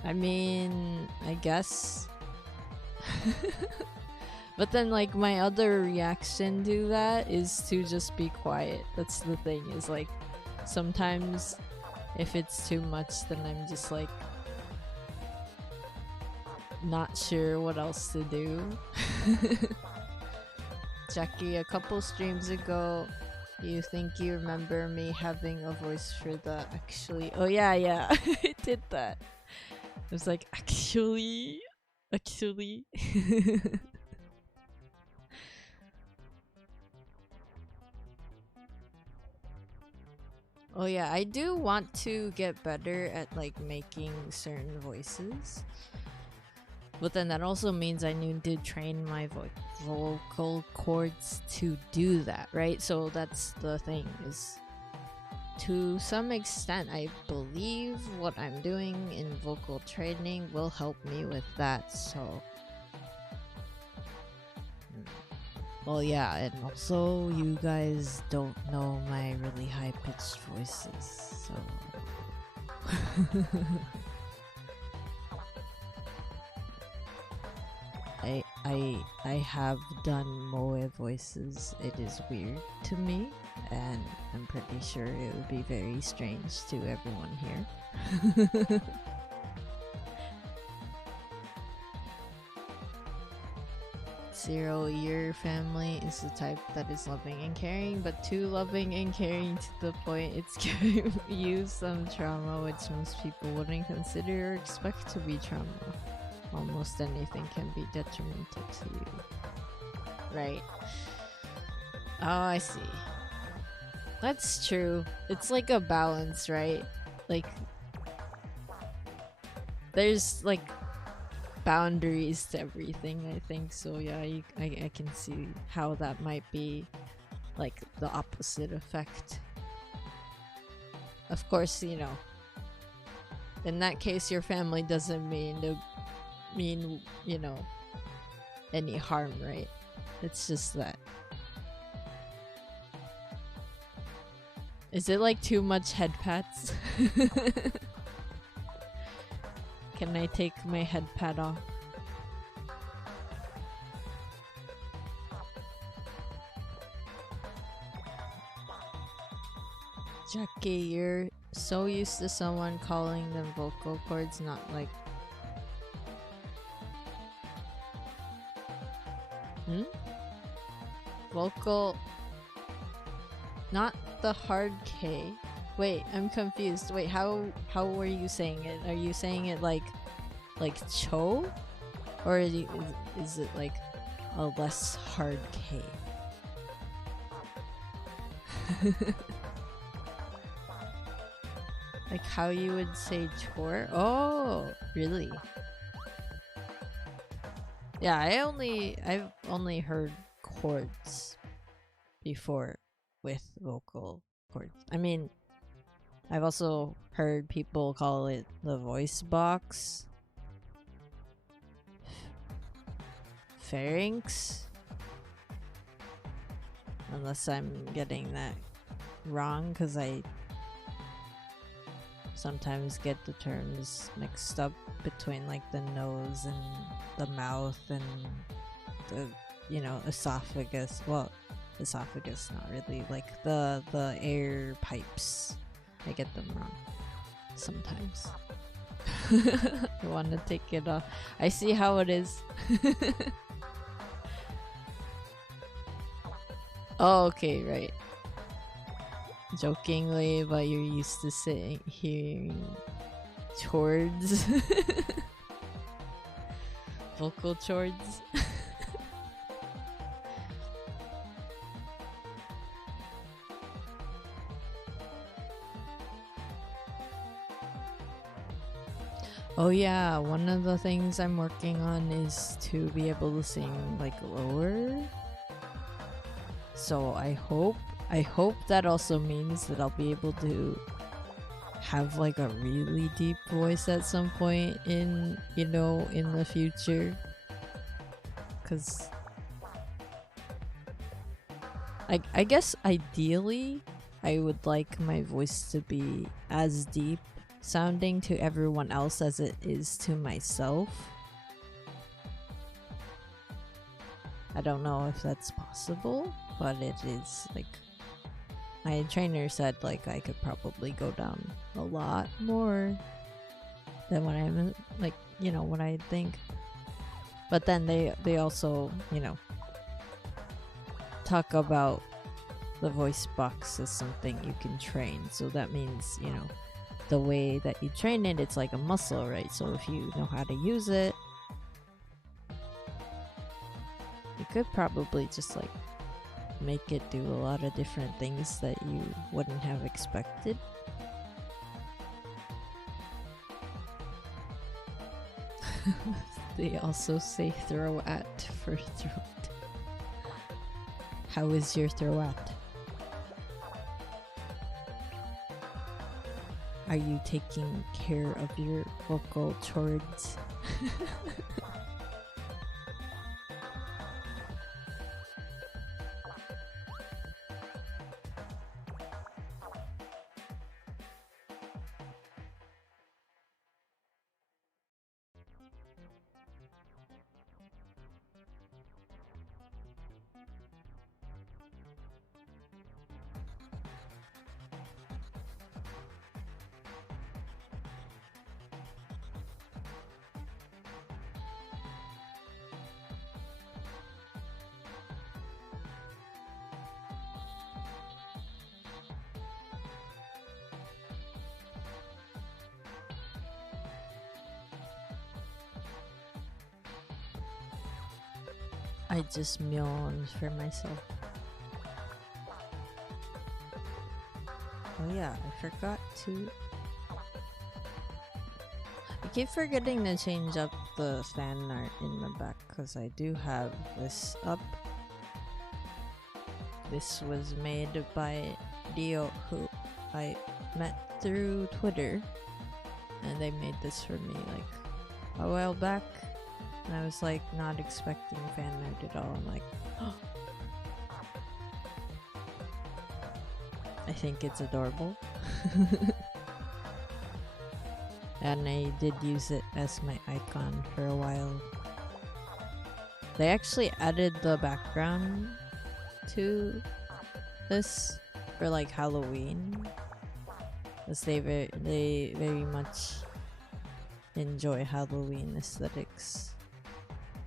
I mean, I guess. But then, like, my other reaction to that is to just be quiet. That's the thing, is like, sometimes if it's too much, then I'm just like not sure what else to do. Jackie, a couple streams ago, you think you remember me having a voice for the actually? Oh yeah, I did that. It was like, actually. Oh yeah, I do want to get better at like making certain voices. But then that also means I need to train my vocal cords to do that, right? So that's the thing, is to some extent I believe what I'm doing in vocal training will help me with that. So Well, yeah, and also you guys don't know my really high-pitched voices, so... I have done moe voices. It is weird to me, and I'm pretty sure it would be very strange to everyone here. Zero, your family is the type that is loving and caring, but too loving and caring to the point it's giving you some trauma, which most people wouldn't consider or expect to be trauma. Almost anything can be detrimental to you. Right. Oh, I see. That's true. It's like a balance, right? Like, there's like boundaries to everything, I think. So yeah, I can see how that might be like the opposite effect. Of course, you know, in that case, your family doesn't mean, you know, any harm, right? It's just that. Is it like too much head pats? Can I take my head pat off? Jackie, you're so used to someone calling them vocal cords, not like... Vocal... Not the hard K. Wait, I'm confused. Wait, how were you saying it? Are you saying it like cho? Or is it like a less hard K? Like how you would say chore? Oh, really? Yeah, I've only heard chords before with vocal cords. I mean, I've also heard people call it the voice box. Pharynx? Unless I'm getting that wrong, because I sometimes get the terms mixed up between like the nose and the mouth and the, you know, esophagus. Well, esophagus, not really, like the air pipes. I get them wrong sometimes. I want to take it off. I see how it is. Oh, okay, right. Jokingly, but you're used to hearing chords. Vocal chords. Oh yeah, one of the things I'm working on is to be able to sing like lower. So I hope that also means that I'll be able to have like a really deep voice at some point in, you know, in the future. 'Cause I guess ideally I would like my voice to be as deep sounding to everyone else as it is to myself. I don't know if that's possible, but it is like my trainer said like I could probably go down a lot more than what I'm like, you know, what I think. But then they also, you know, talk about the voice box as something you can train. So that means, you know, the way that you train it, it's like a muscle, right? So if you know how to use it, you could probably just like make it do a lot of different things that you wouldn't have expected. They also say throw at for throat. How is your throw at? Are you taking care of your vocal chords? I just yawned for myself. Oh yeah, I forgot to... I keep forgetting to change up the fan art in the back because I do have this up. This was made by Dio, who I met through Twitter, and they made this for me like a while back, and I was like not expecting fan art at all. I'm like, oh. I think it's adorable. And I did use it as my icon for a while. They actually added the background to this for like Halloween, because they very much enjoy Halloween aesthetics,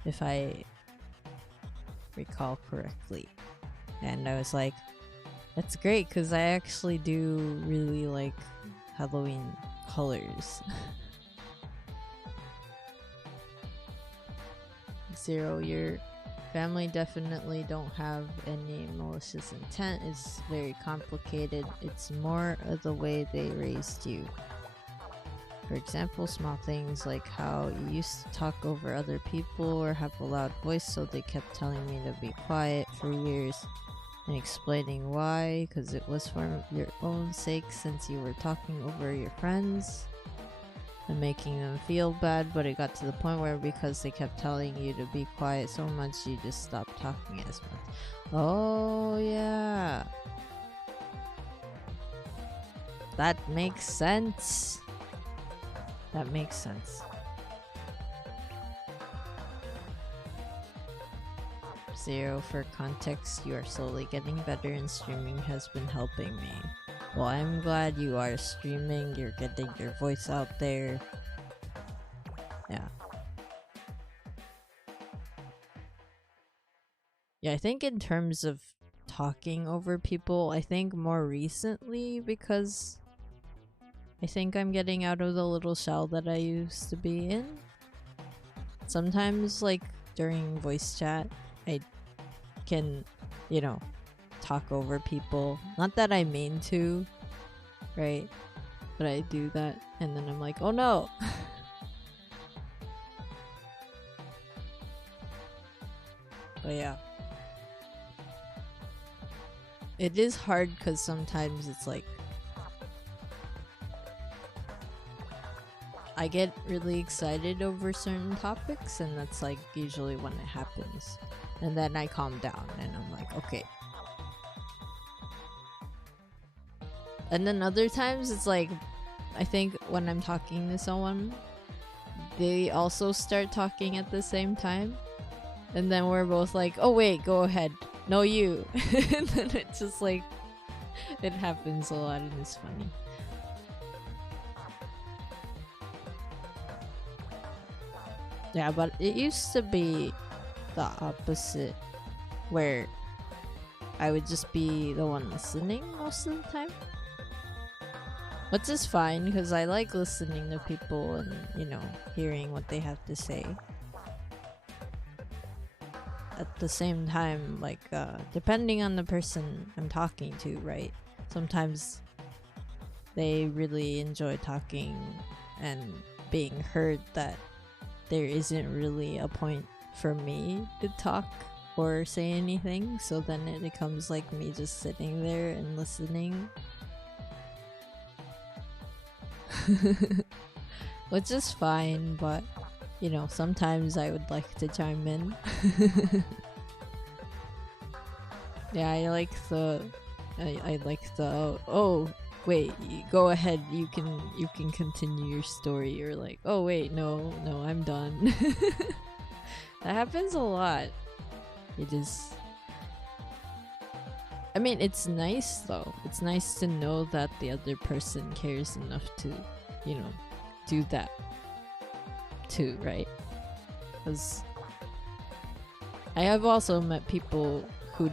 if I recall correctly. And I was like, that's great, because I actually do really like Halloween colors. Zero, your family definitely don't have any malicious intent. It's very complicated. It's more of the way they raised you. For example, small things like how you used to talk over other people or have a loud voice, so they kept telling me to be quiet for years and explaining why, because it was for your own sake since you were talking over your friends and making them feel bad. But it got to the point where because they kept telling you to be quiet so much, you just stopped talking as much. Oh yeah, that makes sense. That makes sense. Zero, for context, you are slowly getting better and streaming has been helping me. Well, I'm glad you are streaming, you're getting your voice out there. Yeah. Yeah, I think in terms of talking over people, I think more recently, because I think I'm getting out of the little shell that I used to be in. Sometimes, like, during voice chat, I can, you know, talk over people. Not that I mean to, right? But I do that, and then I'm like, oh no! But yeah. It is hard because sometimes it's like, I get really excited over certain topics, and that's like usually when it happens. And then I calm down and I'm like, okay. And then other times it's like, I think when I'm talking to someone, they also start talking at the same time. And then we're both like, oh wait, go ahead. No, you. And then it's just like, it happens a lot and it's funny. Yeah, but it used to be the opposite, where I would just be the one listening most of the time. Which is fine, because I like listening to people and, you know, hearing what they have to say. At the same time, like, depending on the person I'm talking to, right? Sometimes they really enjoy talking and being heard, that there isn't really a point for me to talk or say anything, so then it becomes like me just sitting there and listening. Which is fine, but you know, sometimes I would like to chime in. Yeah, I like the oh wait, go ahead, you can continue your story, or like, oh wait, no, I'm done. That happens a lot. It is, I mean, it's nice though. It's nice to know that the other person cares enough to, you know, do that too, right? Because I have also met people who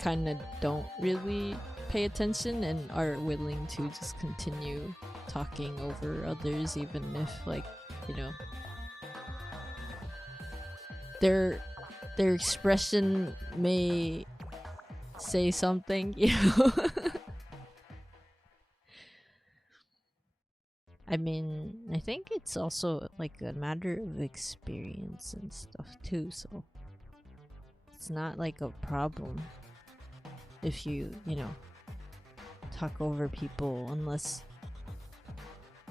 kind of don't really pay attention and are willing to just continue talking over others, even if, like, you know, they're their expression may say something, you know. I mean, I think it's also like a matter of experience and stuff too, so it's not like a problem if you know, talk over people, unless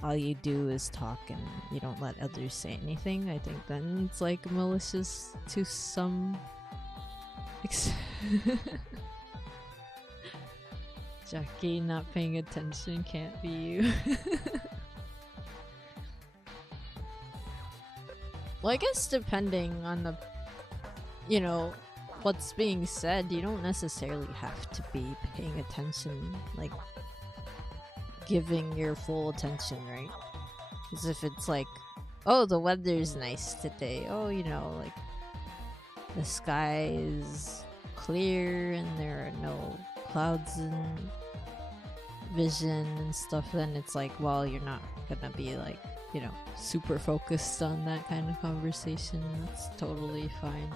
all you do is talk and you don't let others say anything. I think then it's like malicious to some Jackie not paying attention can't be you. Well, I guess depending on the, you know, what's being said, you don't necessarily have to be paying attention, like giving your full attention, right? Because if it's like, oh, the weather's nice today, oh, you know, like the sky is clear and there are no clouds in vision and stuff, then it's like, well, you're not gonna be like, you know, super focused on that kind of conversation. That's totally fine.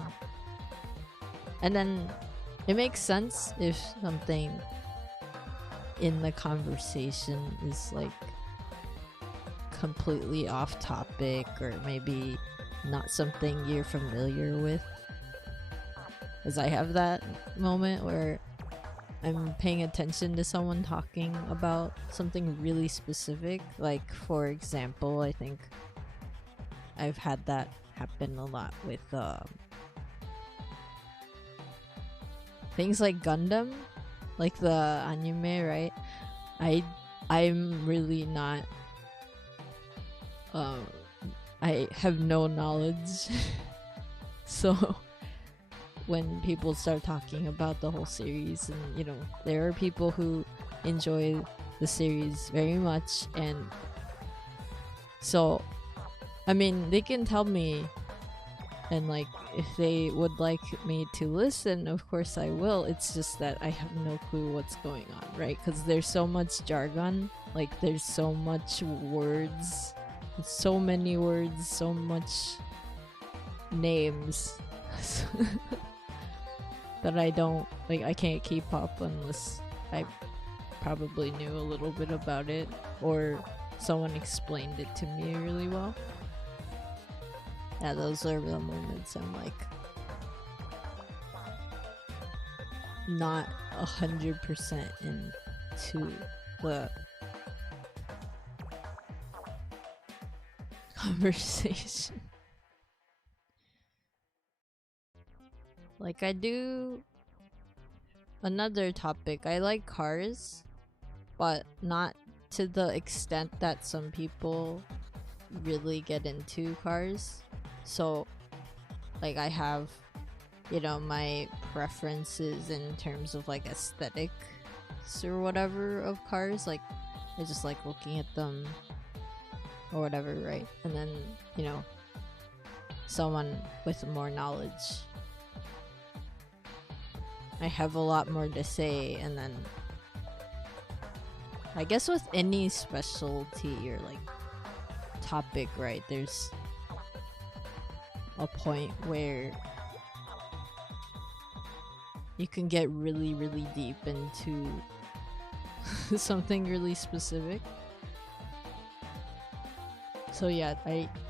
And then it makes sense if something in the conversation is like completely off topic, or maybe not something you're familiar with. Because I have that moment where I'm paying attention to someone talking about something really specific. Like, for example, I think I've had that happen a lot with things like Gundam, like the anime, right? I'm really not I have no knowledge. So when people start talking about the whole series, and you know, there are people who enjoy the series very much, and so I mean, they can tell me, and like if they would like me to listen, of course I will. It's just that I have no clue what's going on, right? Because there's so much jargon, like there's so much words, so many words, so much names that I don't, like, I can't keep up unless I probably knew a little bit about it or someone explained it to me really well. Yeah, those are the moments I'm like not 100% into the conversation. Like, I do another topic. I like cars, but not to the extent that some people really get into cars. So, like, I have, you know, my preferences in terms of like aesthetics or whatever of cars. Like, I just like looking at them or whatever, right? And then, you know, someone with more knowledge, I have a lot more to say. And then I guess with any specialty or like topic, right, there's a point where you can get really, really deep into something really specific. So yeah,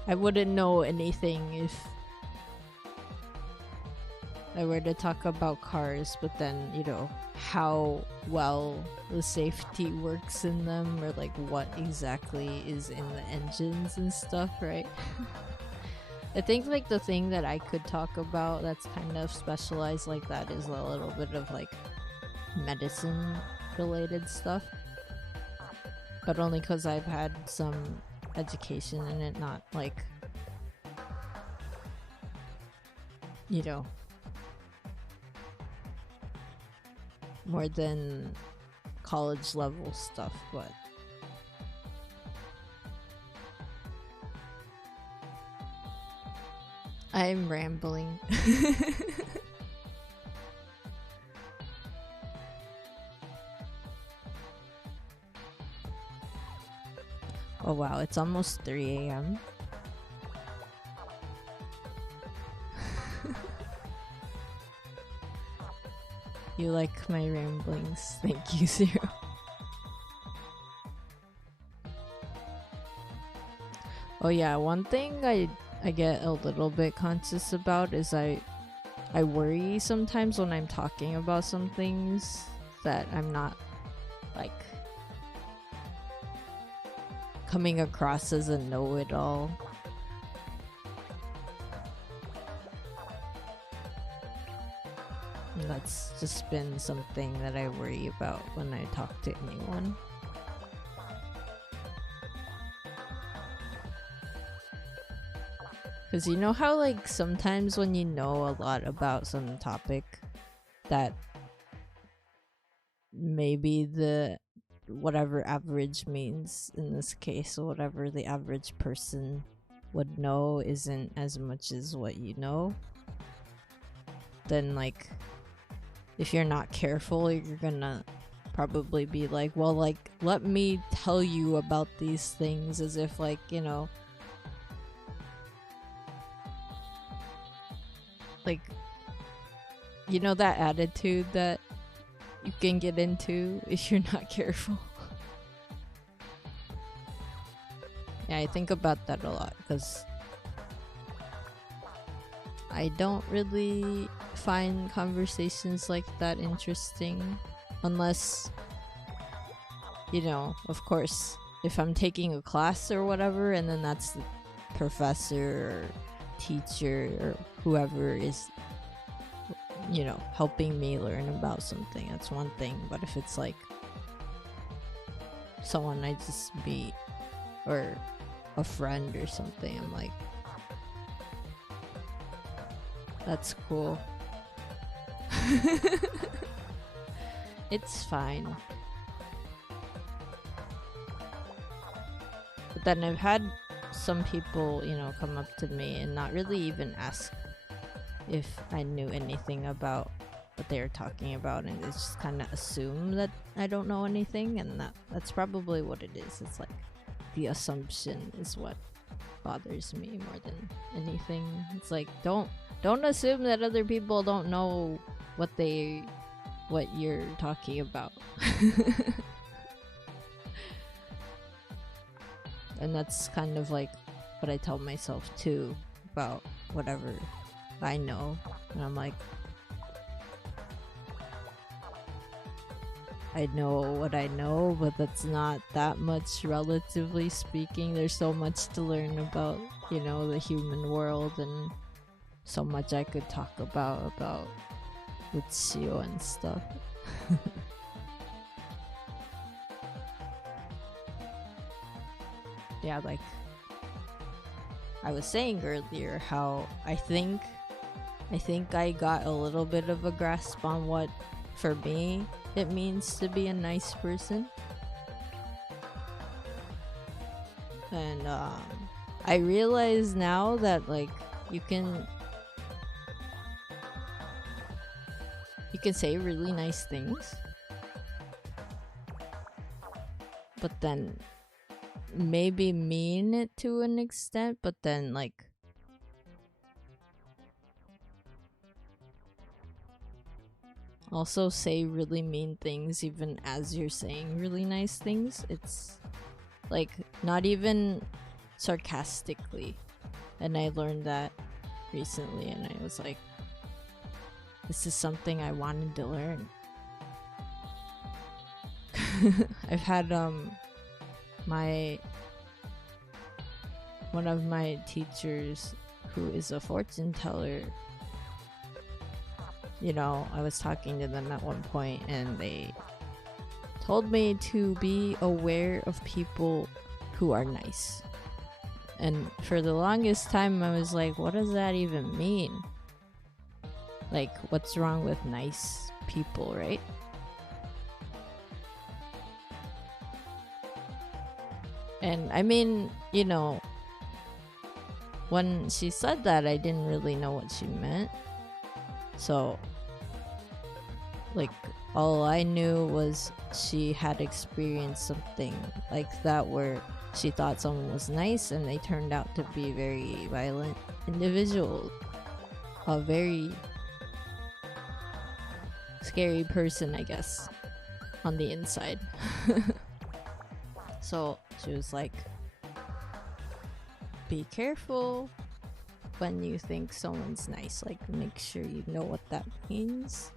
I wouldn't know anything if I were to talk about cars, but then, you know, how well the safety works in them, or like what exactly is in the engines and stuff, right? I think like the thing that I could talk about that's kind of specialized like that is a little bit of like medicine related stuff, but only because I've had some education in it, not like, you know, more than college level stuff. But I'm rambling. Oh wow, it's almost 3 a.m. You like my ramblings. Thank you, Zero. Oh yeah, one thing I get a little bit conscious about is I worry sometimes when I'm talking about some things that I'm not like coming across as a know-it-all. And that's just been something that I worry about when I talk to anyone. Because you know how like sometimes when you know a lot about some topic that maybe the whatever average means in this case, or whatever the average person would know isn't as much as what you know, then like if you're not careful, you're gonna probably be like, well, like, let me tell you about these things, as if like, you know, like, you know, that attitude that you can get into if you're not careful. Yeah, I think about that a lot because I don't really find conversations like that interesting unless, you know, of course, if I'm taking a class or whatever and then that's the professor or teacher or whoever is, you know, helping me learn about something, that's one thing. But if it's like someone I just meet or a friend or something, I'm like, that's cool. It's fine. But then I've had some people, you know, come up to me and not really even ask if I knew anything about what they were talking about, and they just kind of assume that I don't know anything, and that's probably what it is. It's like the assumption is what bothers me more than anything. It's like don't assume that other people don't know what you're talking about. And that's kind of like what I tell myself too about whatever I know. And I'm like, I know what I know, but that's not that much, relatively speaking. There's so much to learn about, you know, the human world, and so much I could talk about with Shio and stuff. Yeah, like I was saying earlier, how I think I got a little bit of a grasp on what, for me, it means to be a nice person. And I realize now that like you can say really nice things, but then maybe mean it to an extent, but then like also say really mean things even as you're saying really nice things. It's like not even sarcastically. And I learned that recently, and I was like, this is something I wanted to learn. I've had one of my teachers who is a fortune teller, you know, I was talking to them at one point and they told me to be aware of people who are nice. And for the longest time I was like, what does that even mean? Like, what's wrong with nice people, right? And I mean, you know, when she said that, I didn't really know what she meant. So, like, all I knew was she had experienced something like that where she thought someone was nice and they turned out to be very violent individuals. A very scary person, I guess, on the inside. So she was like, be careful when you think someone's nice, like make sure you know what that means.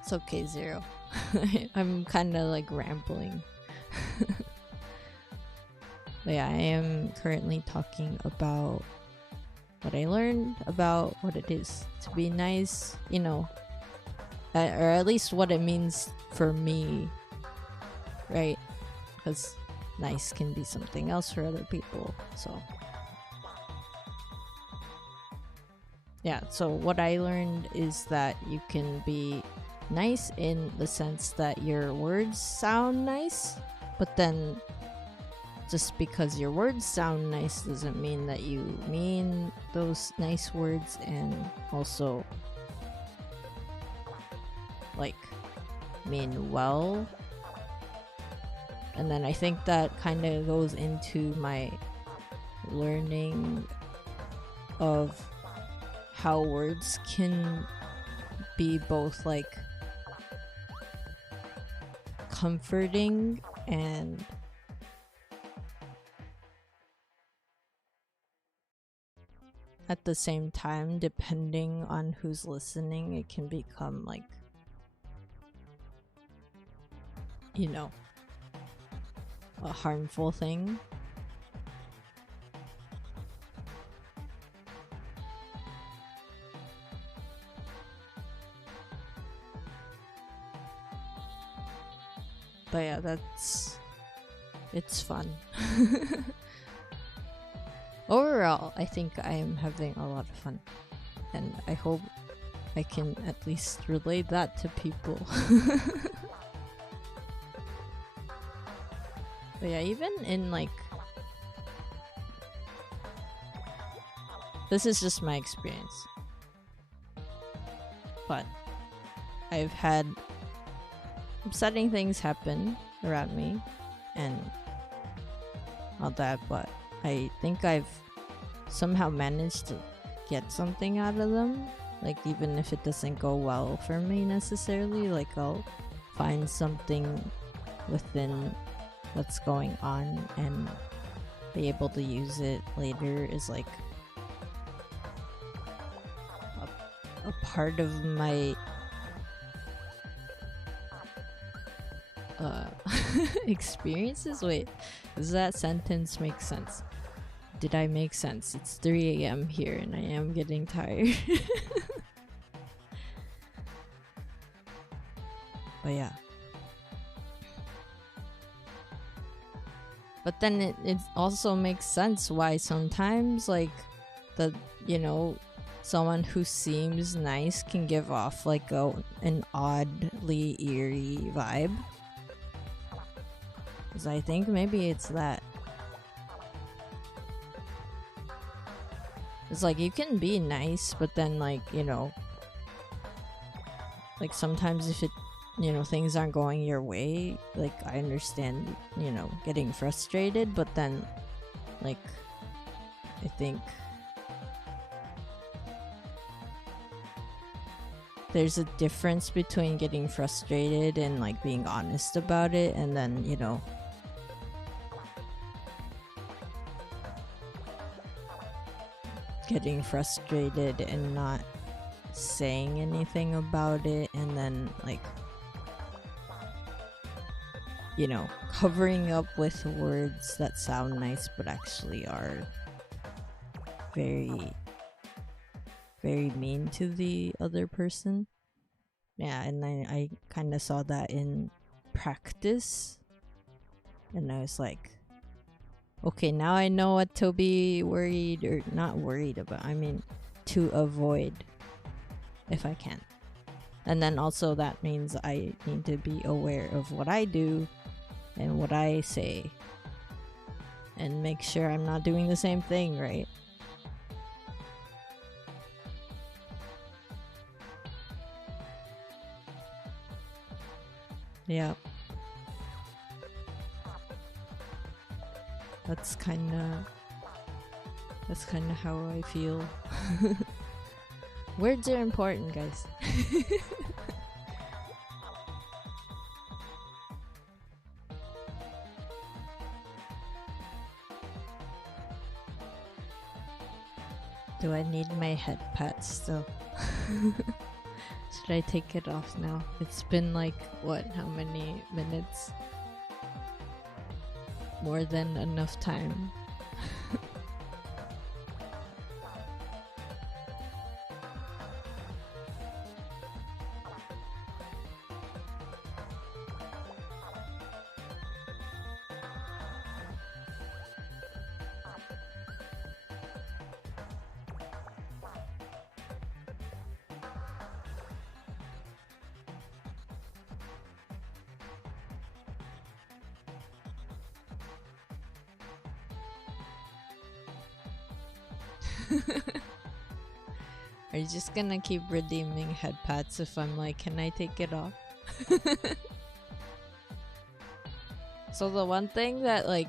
It's okay, Zero. I'm kind of like rambling. But yeah, I am currently talking about what I learned about what it is to be nice, you know, or at least what it means for me, right? Because nice can be something else for other people. So yeah, so what I learned is that you can be nice in the sense that your words sound nice, but then just because your words sound nice doesn't mean that you mean those nice words and also like mean well. And then I think that kind of goes into my learning of how words can be both like comforting and at the same time, depending on who's listening, it can become like, you know, a harmful thing. But yeah, it's fun. Overall, I think I am having a lot of fun, and I hope I can at least relay that to people. But yeah, even in like, this is just my experience, but I've had upsetting things happen around me and all that, but I think I've somehow managed to get something out of them. Like, even if it doesn't go well for me necessarily, like I'll find something within what's going on and be able to use it later is like a part of my experiences. Wait, does that sentence make sense? Did I make sense? It's 3 a.m. here and I am getting tired. But yeah. But then it also makes sense why sometimes like the, you know, someone who seems nice can give off like an oddly eerie vibe. Because I think maybe it's that. It's like you can be nice, but then like, you know, like sometimes if it, you know, things aren't going your way, like I understand, you know, getting frustrated, but then like I think there's a difference between getting frustrated and like being honest about it, and then, you know, getting frustrated and not saying anything about it, and then like, you know, covering up with words that sound nice but actually are very, very mean to the other person. Yeah, and I kind of saw that in practice, and I was like, okay, now I know what to be worried, or not worried about, I mean to avoid if I can. And then also that means I need to be aware of what I do and what I say and make sure I'm not doing the same thing, right? Yeah. That's kind of That's kind of how I feel. Words are important, guys. Do I need my head pat still? Should I take it off now? It's been like, what, how many minutes? More than enough time. Are you just gonna keep redeeming head pats if I'm like, can I take it off? So the one thing that like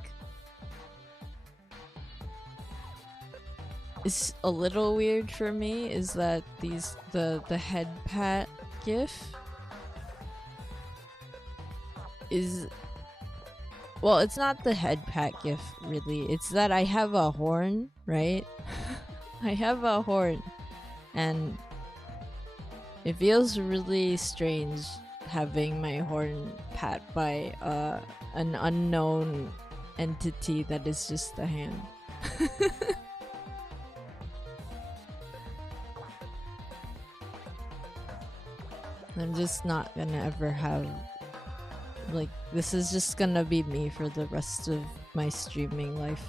is a little weird for me is that the head pat gif is, well, it's not the head pat gif really, it's that I have a horn, right? I have a horn, and it feels really strange having my horn pat by an unknown entity that is just a hand. I'm just not gonna ever have, like, this is just gonna be me for the rest of my streaming life.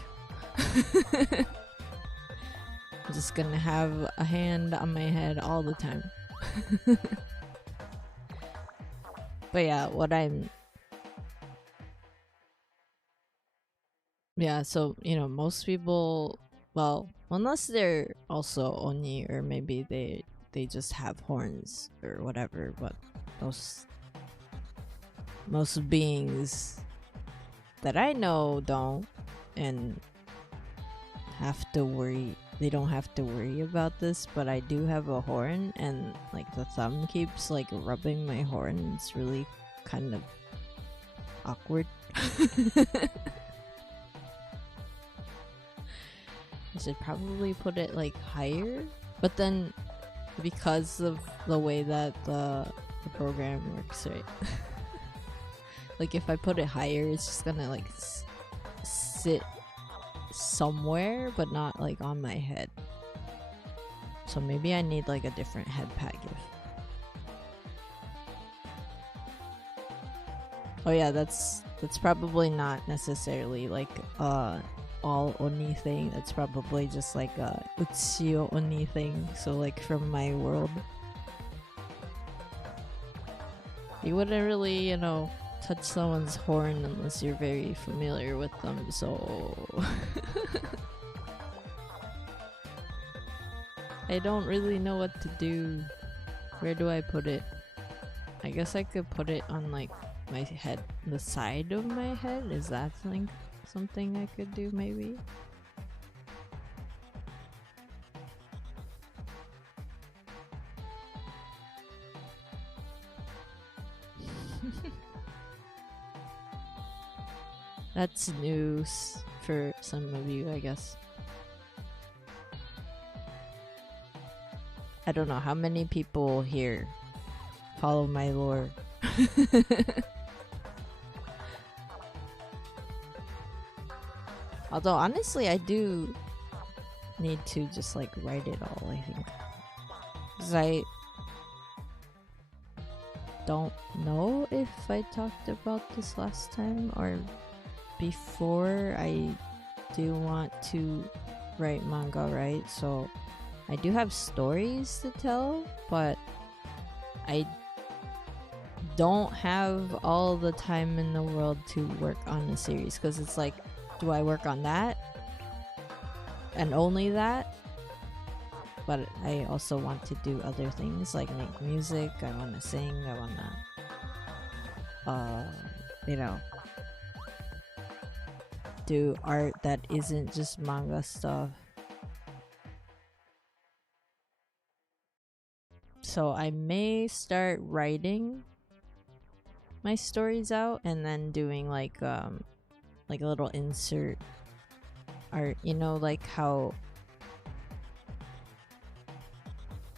I'm just gonna have a hand on my head all the time. But yeah, yeah, so, you know, most people, well, unless they're also Oni, or maybe they just have horns or whatever, but most beings that I know don't, and have to worry. They don't have to worry about this, but I do have a horn, and like the thumb keeps like rubbing my horn. It's really kind of awkward. I should probably put it like higher, but then because of the way that the program works, right? Like if I put it higher, it's just gonna like sit somewhere, but not like on my head. So maybe I need like a different head pat gif. Oh yeah, that's probably not necessarily like all Oni thing. That's probably just like a Uchiyo Oni thing. So like from my world, you wouldn't really, you know, touch someone's horn unless you're very familiar with them, so I don't really know what to do. Where do I put it? I guess I could put it on like my head, the side of my head. Is that something I could do maybe? That's news for some of you, I guess. I don't know how many people here follow my lore. Although honestly, I do need to just like write it all, I think. 'Cause I don't know if I talked about this last time or before. I do want to write manga, right? So I do have stories to tell, but I don't have all the time in the world to work on a series, because it's like, do I work on that and only that? But I also want to do other things like make music. I want to sing. I want to you know, do art that isn't just manga stuff. So I may start writing my stories out and then doing like a little insert art, you know, like how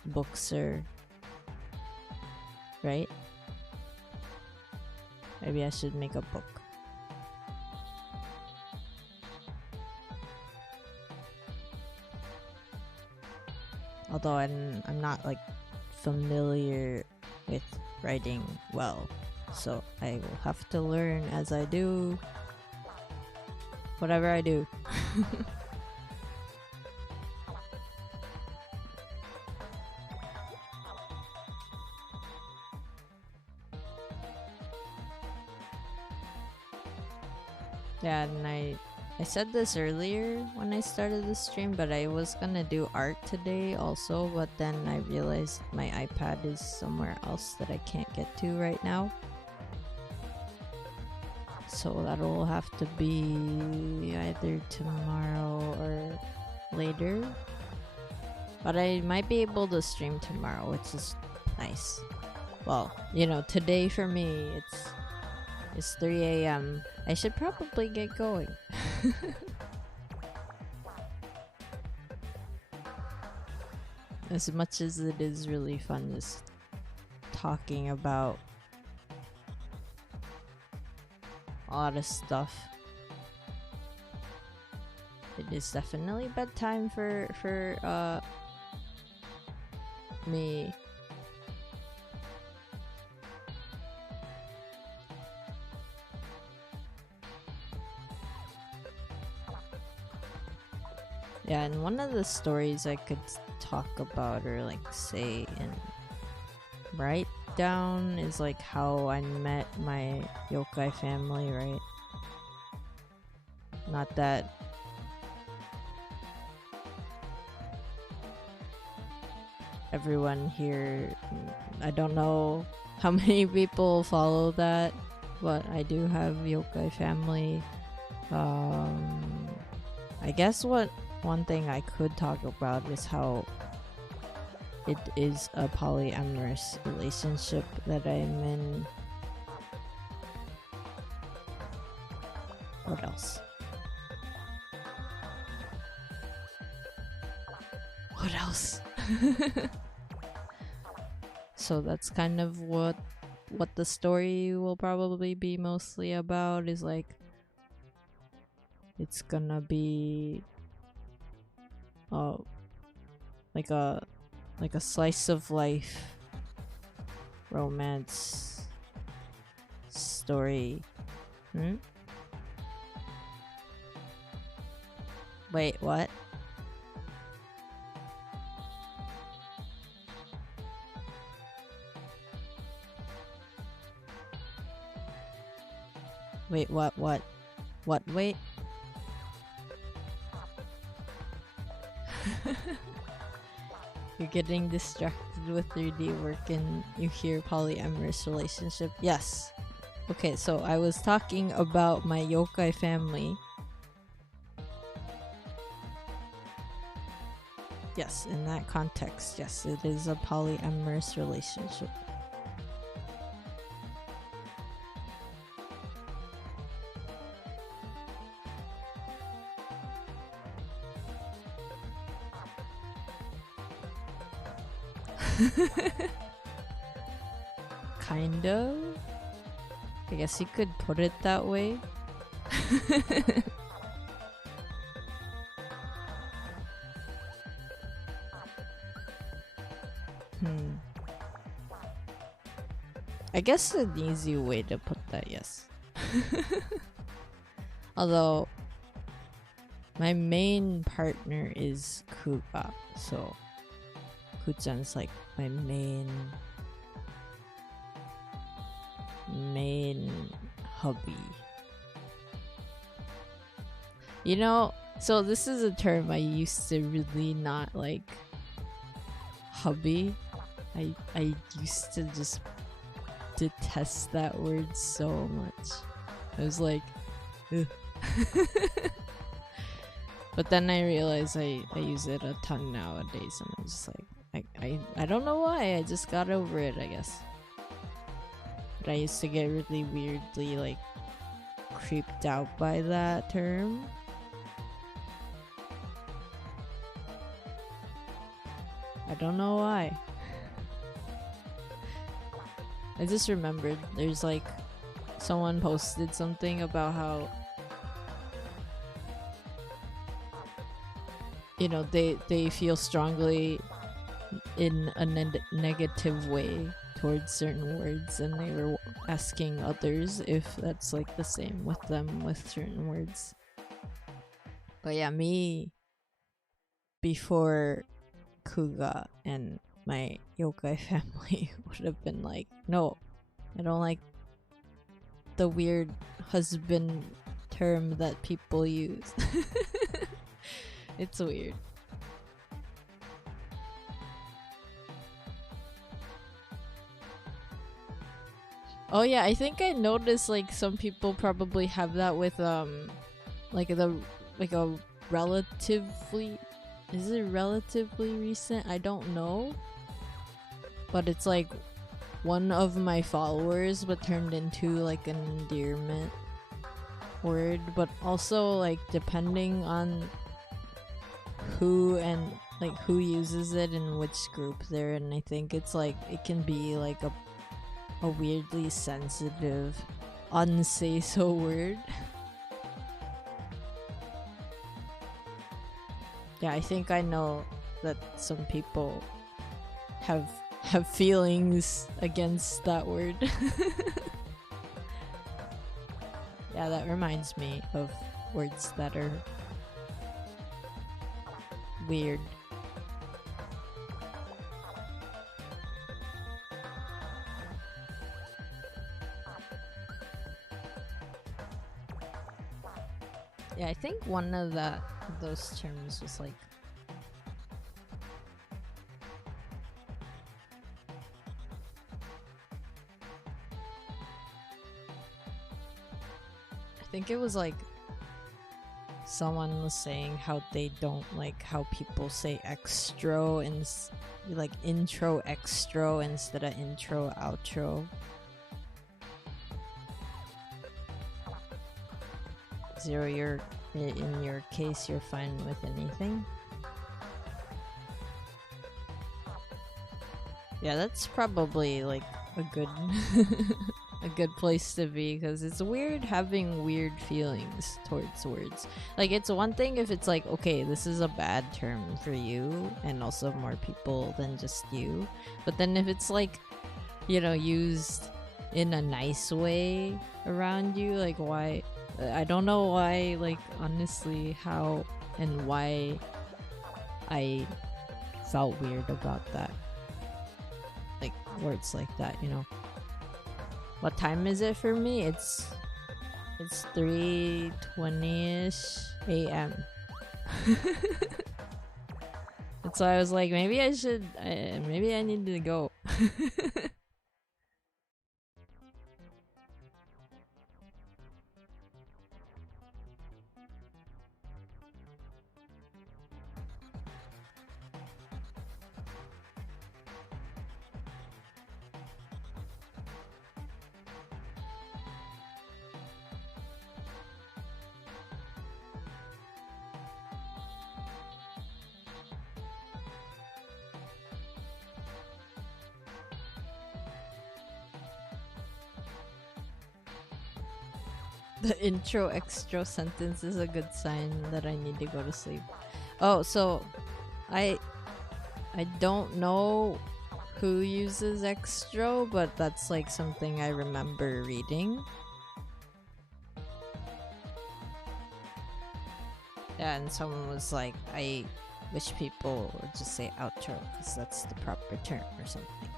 books are, right? Maybe I should make a book. Although I'm not like familiar with writing well, so I will have to learn as I do whatever I do. Yeah, and I said this earlier when I started the stream, but I was gonna do art today also, but then I realized my iPad is somewhere else that I can't get to right now. So that'll have to be either tomorrow or later. But I might be able to stream tomorrow, which is nice. Well, you know, today for me, it's 3 a.m. I should probably get going. As much as it is really fun just talking about a lot of stuff, it is definitely bedtime for me. Yeah, and one of the stories I could talk about or like say and write down is like how I met my yokai family, right? Not that everyone here, I don't know how many people follow that, but I do have yokai family. I guess one thing I could talk about is how it is a polyamorous relationship that I'm in. What else? What else? So that's kind of what the story will probably be mostly about, is like it's gonna be like a slice of life romance story. Wait, what? Wait, what, wait? You're getting distracted with 3D work and you hear polyamorous relationship. Yes. Okay, so I was talking about my yokai family. Yes, in that context, yes, it is a polyamorous relationship. Kind of. I guess you could put it that way. I guess an easy way to put that, yes. Although my main partner is Kuga, so Kuchan's like my main hubby. You know, so this is a term I used to really not like. Hubby. I used to just detest that word so much. I was like, ugh. But then I realized I use it a ton nowadays, and I'm just like, I don't know why, I just got over it, I guess. But I used to get really weirdly like creeped out by that term. I don't know why. I just remembered there's like someone posted something about how, you know, they feel strongly in a negative way towards certain words, and they were asking others if that's like the same with them with certain words. But yeah, me before Kuga and my yokai family would have been like, no, I don't like the weird husband term that people use. It's weird. Oh yeah, I think I noticed like some people probably have that with like a relatively, is it relatively recent? I don't know. But it's like one of my followers but turned into like an endearment word, but also like depending on who and like who uses it and which group they're in, I think it's like it can be like a weirdly sensitive unsay-so word. Yeah, I think I know that some people have feelings against that word. Yeah, that reminds me of words that are weird. Yeah, I think one of those terms was like, I think it was like someone was saying how they don't like how people say extra and like intro extra instead of intro outro. Zero, in your case, you're fine with anything. Yeah, that's probably like a good a good place to be, because it's weird having weird feelings towards words. Like, it's one thing if it's like, okay, this is a bad term for you and also more people than just you, but then if it's like, you know, used in a nice way around you, like, why? I don't know why, like, honestly, how and why I felt weird about that. Like, words like that, you know. What time is it for me? It's 3:20ish a.m. That's why I was like, maybe I should, maybe I need to go. The intro extra sentence is a good sign that I need to go to sleep. Oh, so I don't know who uses extra, but that's like something I remember reading. Yeah, and someone was like, I wish people would just say outro because that's the proper term or something.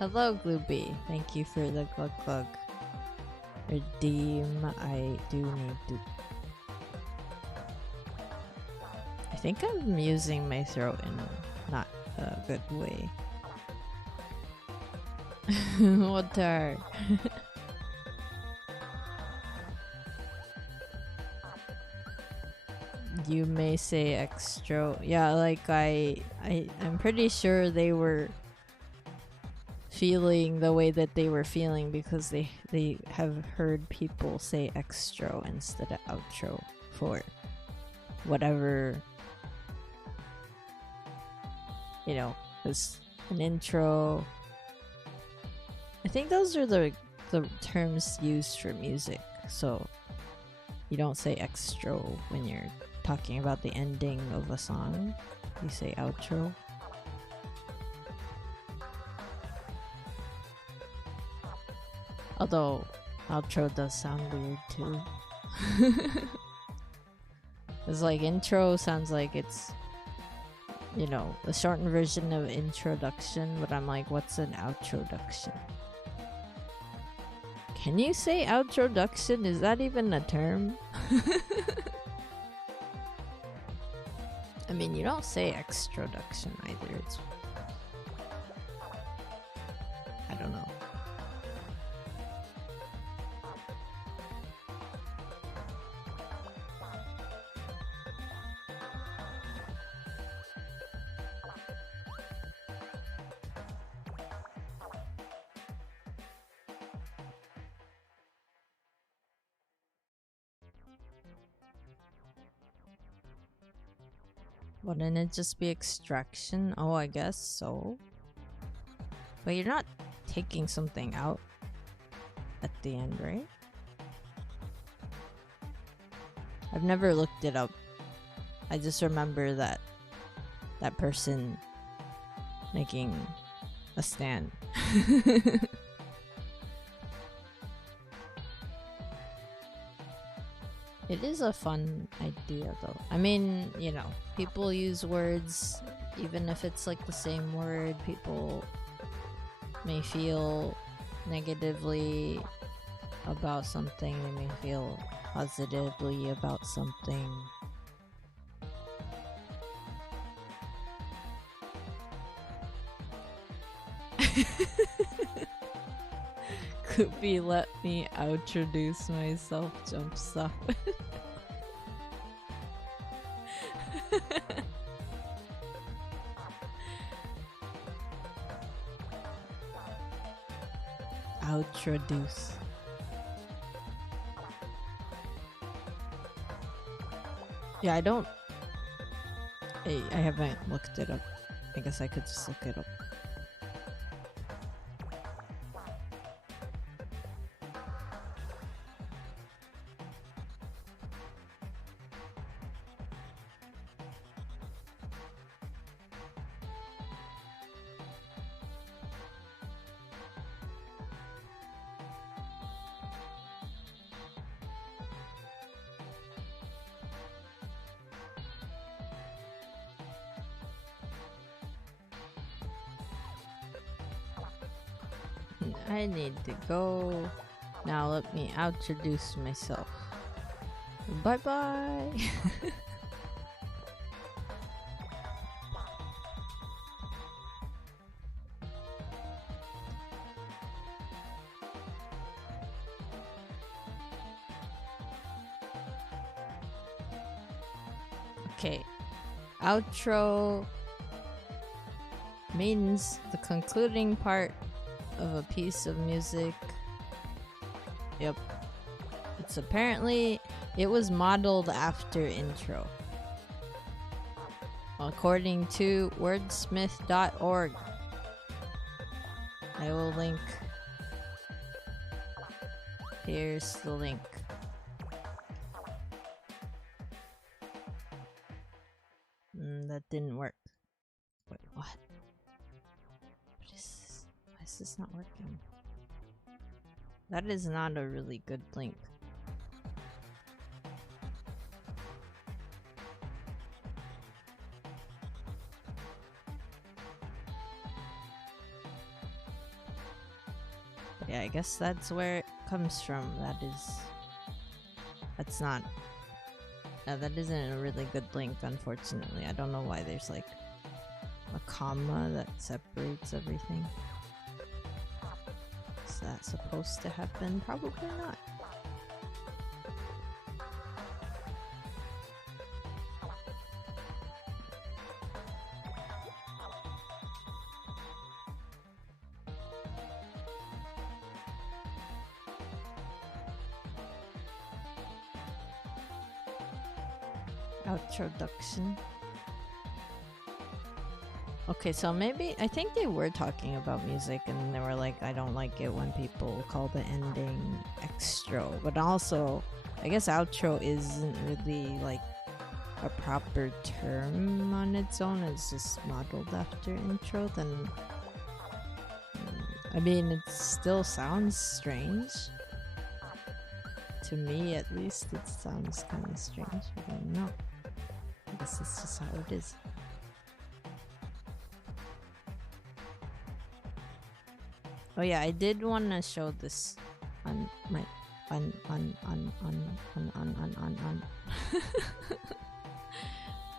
Hello, Glooby. Thank you for the glug glug. Redeem, I do need to. I think I'm using my throat in not a good way. Water. You may say extra. Yeah, like I'm pretty sure they were feeling the way that they were feeling because they have heard people say extra instead of outro for whatever, you know, was an intro. I think those are the terms used for music. So you don't say extra when you're talking about the ending of a song. You say outro. Although outro does sound weird too. It's like intro sounds like it's, you know, the shortened version of introduction, but I'm like, what's an outroduction? Can you say outroduction? Is that even a term? I mean, you don't say extroduction either. It's, I don't know. Wouldn't it just be extraction? Oh, I guess so. But you're not taking something out at the end, right? I've never looked it up. I just remember that person making a stand. It is a fun idea though. I mean, you know, people use words, even if it's like the same word, people may feel negatively about something, they may feel positively about something. Could be let me introduce myself, jumps up. Outroduce. Yeah, I haven't looked it up. I guess I could just look it up. I need to go. Now let me introduce myself. Bye bye. Okay. Outro means the concluding part of a piece of music. Yep. It's apparently, it was modeled after intro, according to wordsmith.org. I will link. Here's the link. That didn't work. Wait, what? Why is this not working? That is not a really good link. But yeah, I guess that's where it comes from. That's not. That isn't a really good link, unfortunately. I don't know why there's like a comma that separates everything. Is that supposed to happen? Probably not. Outroduction. Okay, so maybe I think they were talking about music and they were like, I don't like it when people call the ending extra, but also I guess outro isn't really like a proper term on its own. It's just modeled after intro. Then I mean, it still sounds strange. To me, at least, it sounds kind of strange. I don't know. I guess it's just how it is. Oh yeah, I did want to show this on my on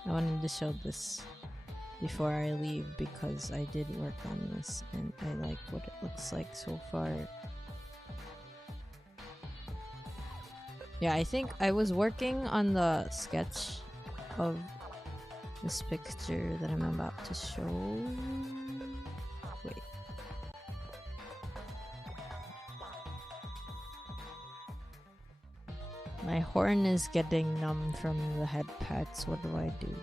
I wanted to show this before I leave because I did work on this and I like what it looks like so far. Yeah, I think I was working on the sketch of this picture that I'm about to show. Wait. My horn is getting numb from the head pats. What do I do?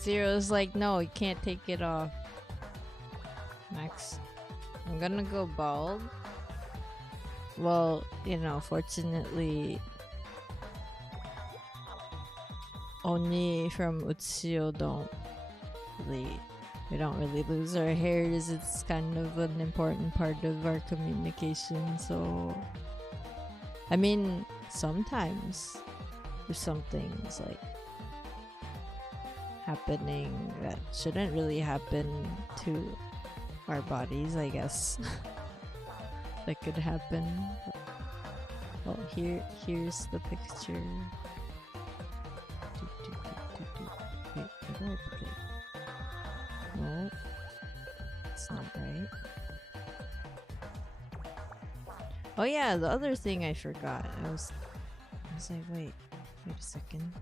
Zero's like, no, you can't take it off. Max, I'm gonna go bald. Well, you know, fortunately, Oni from Utsuyo we don't really lose our hairs. It's kind of an important part of our communication. So, I mean, sometimes if something's like happening that shouldn't really happen to our bodies, I guess that could happen. But, well, here's the picture. Wait, where do I put it? No, it's not right. Oh yeah, the other thing I forgot. I was like, wait a second.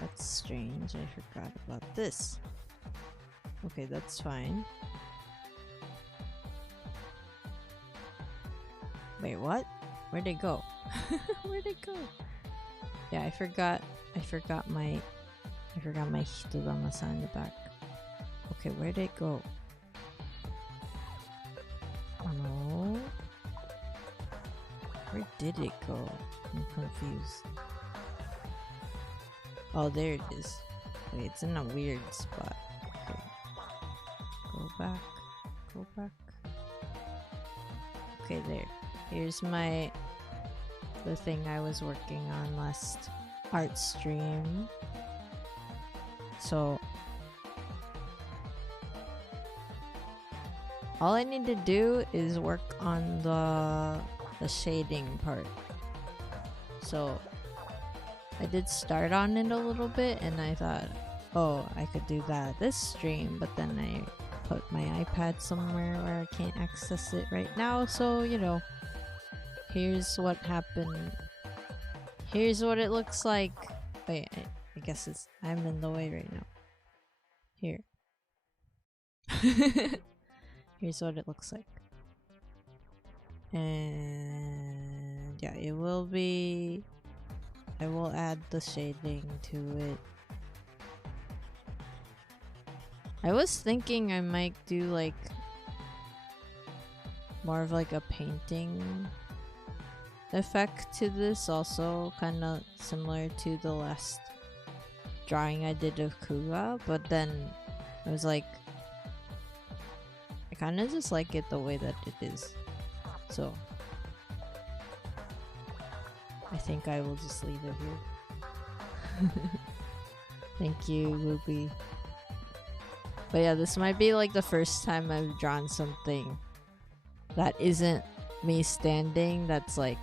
That's strange. I forgot about this. Okay, that's fine. Wait, what? Where'd it go? Where'd it go? Yeah, I forgot my Hitodama-san in the back. Okay, where'd it go? Oh no. Where did it go? I'm confused. Oh, there it is. Wait, it's in a weird spot. Okay. Go back. Go back. Okay, there. Here's the thing I was working on last art stream. So all I need to do is work on the shading part. So I did start on it a little bit and I thought, oh, I could do that this stream, but then I put my iPad somewhere where I can't access it right now. So, you know, here's what happened. Here's what it looks like. Wait, I guess I'm in the way right now. Here. Here's what it looks like. And yeah, it will be... I will add the shading to it. I was thinking I might do like more of like a painting effect to this, also kind of similar to the last drawing I did of Kuga, but then I was like, I kind of just like it the way that it is, so I think I will just leave it here. Thank you, Ruby. But yeah, this might be like the first time I've drawn something that isn't me standing, that's like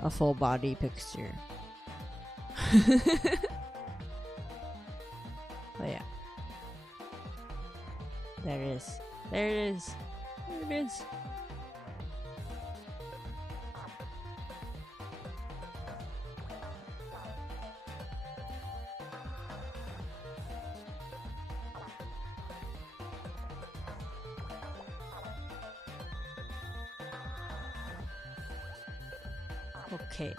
a full body picture. But yeah. There it is. There it is. There it is. Okay.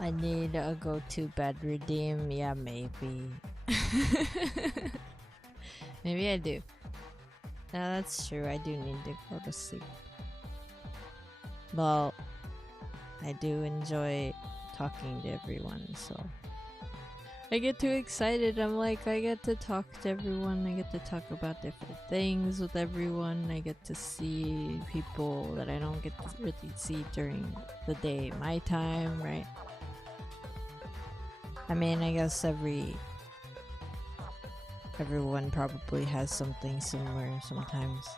I need a go to bed redeem. Yeah, maybe. Maybe I do. Yeah, that's true. I do need to go to sleep. Well, I do enjoy talking to everyone, so I get too excited. I'm like, I get to talk to everyone. I get to talk about different things with everyone. I get to see people that I don't get to really see during the day, my time, right? I mean, I guess everyone probably has something similar sometimes.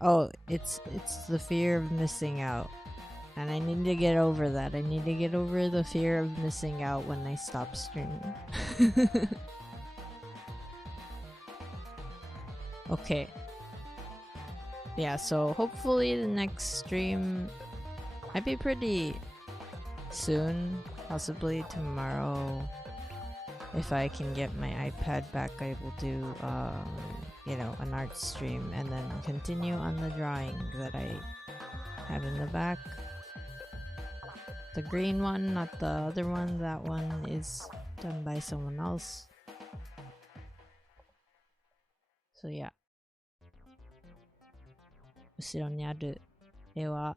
Oh, it's the fear of missing out. And I need to get over that. I need to get over the fear of missing out when I stop streaming. Okay. Yeah, so hopefully the next stream might be pretty soon. Possibly tomorrow. If I can get my iPad back, I will do, you know, an art stream and then continue on the drawing that I have in the back. The green one, not the other one. That one is done by someone else. So yeah. 後ろにある絵は、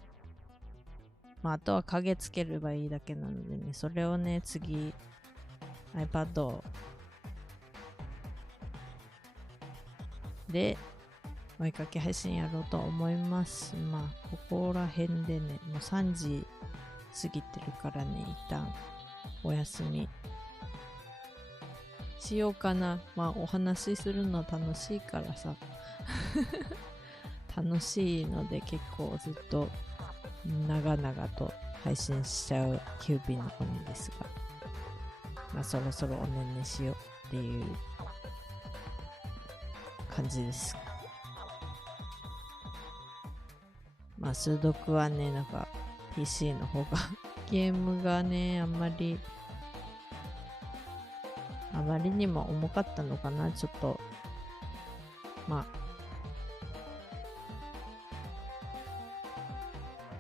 まあ、あとは影つければいいだけなのでね、それをね、次 iPad をで追いかけ配信やろうと思います。まあここら辺でね、もう3時過ぎてるからね、一旦お休みしようかな。まあお話しするの楽しいからさ楽しいので結構ずっと長々と配信しちゃうキュービの鬼ですが、まあそろそろおねんねしようっていう感じです。まあ数読はね、なんかPC の方がゲームがね、あまりにも重かったのかな。ちょっとまあ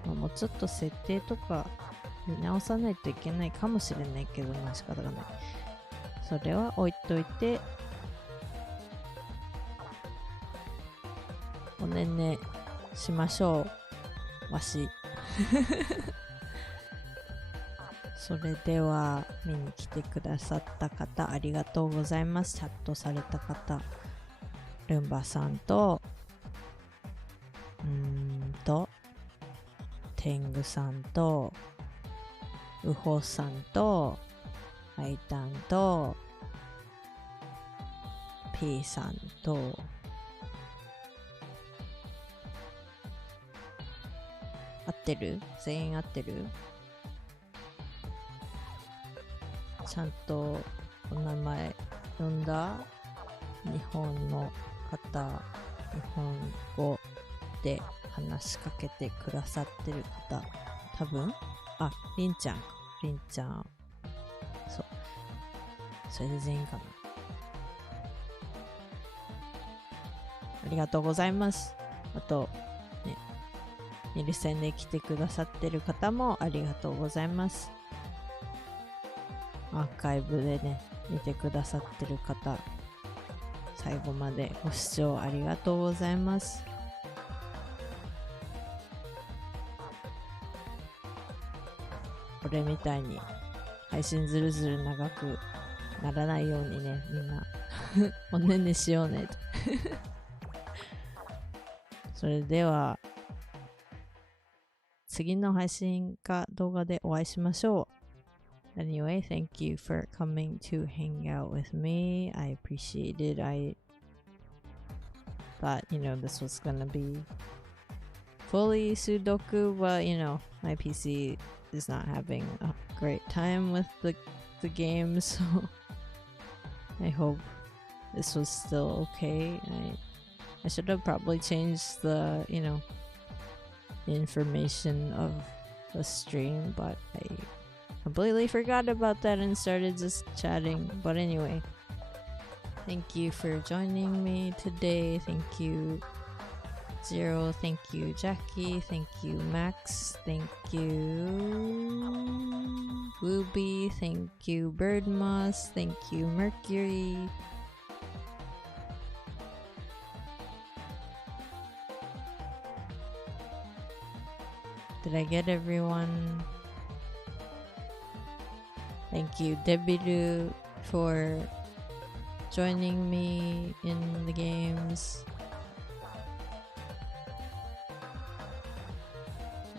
もうちょっと設定とか見直さないといけないかもしれないけど、まあ仕方がない。それは置いといて、おねんねしましょう、わし。それでは見に来てくださった方ありがとうございます。チャットされた方、ルンバさんとテングさんとウホさんとアイタンと P さんと合ってる？全員合ってる？ちゃんとお名前呼んだ？日本の方、日本語で話しかけてくださってる方、多分、あ、りんちゃんか、りんちゃん、そう、それで全員かな。ありがとうございます。あとね、ニルセンで来てくださってる方もありがとうございます。アーカイブでね、見てくださってる方、最後までご視聴ありがとうございます。これみたいに配信ずるずる長くならないようにね、みんなおねんねしようねとそれでは次の配信か動画でお会いしましょう。Anyway, thank you for coming to hang out with me. I appreciate it. I thought, this was gonna be fully Sudoku, but my PC is not having a great time with the game, so I hope this was still okay. I should have probably changed the, information of the stream, but I completely forgot about that and started just chatting. But anyway, thank you for joining me today. Thank you Zero, thank you Jackie, thank you Max, thank you Ruby, thank you Birdmoss, thank you Mercury. Did I get everyone? Thank you Debiru for joining me in the games.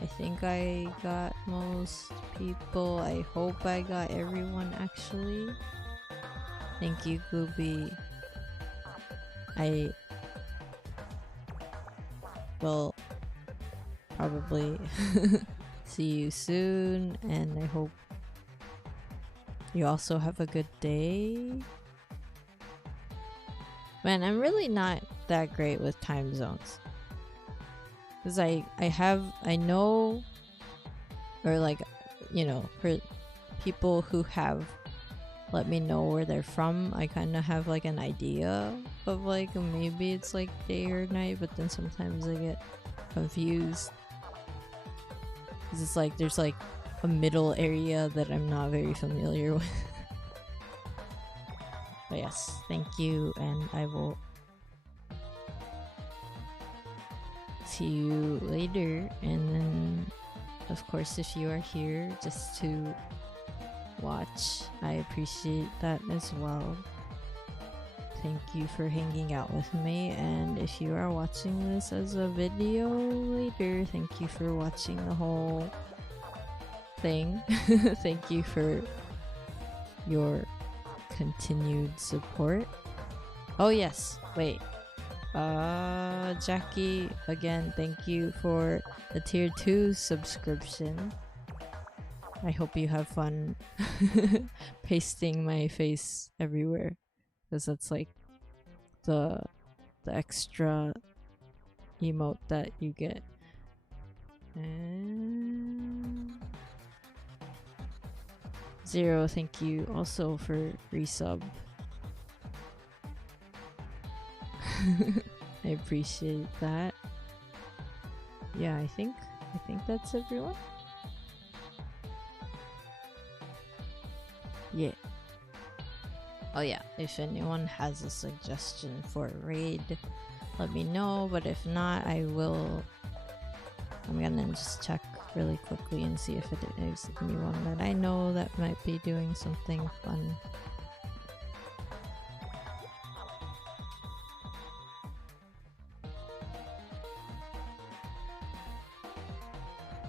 I think I got most people. I hope I got everyone actually. Thank you Gooby. I will probably see you soon, and I hope you also have a good day. Man, I'm really not that great with time zones. Because I know, or for people who have let me know where they're from, I kind of have an idea of maybe it's day or night, but then sometimes I get confused. Because it's there's a middle area that I'm not very familiar with. But yes, thank you, and I will see you later. And then of course, if you are here just to watch, I appreciate that as well. Thank you for hanging out with me, and if you are watching this as a video later, thank you for watching the whole thing. Thank you for your continued support. Oh yes, wait. Jackie, again, thank you for the tier 2 subscription. I hope you have fun pasting my face everywhere, because that's the extra emote that you get. And Zero, thank you also for resub. I appreciate that. Yeah, I think that's everyone. Yeah. Oh yeah, if anyone has a suggestion for a raid, let me know, but if not, I'm gonna just check really quickly and see if it is anyone that I know that might be doing something fun.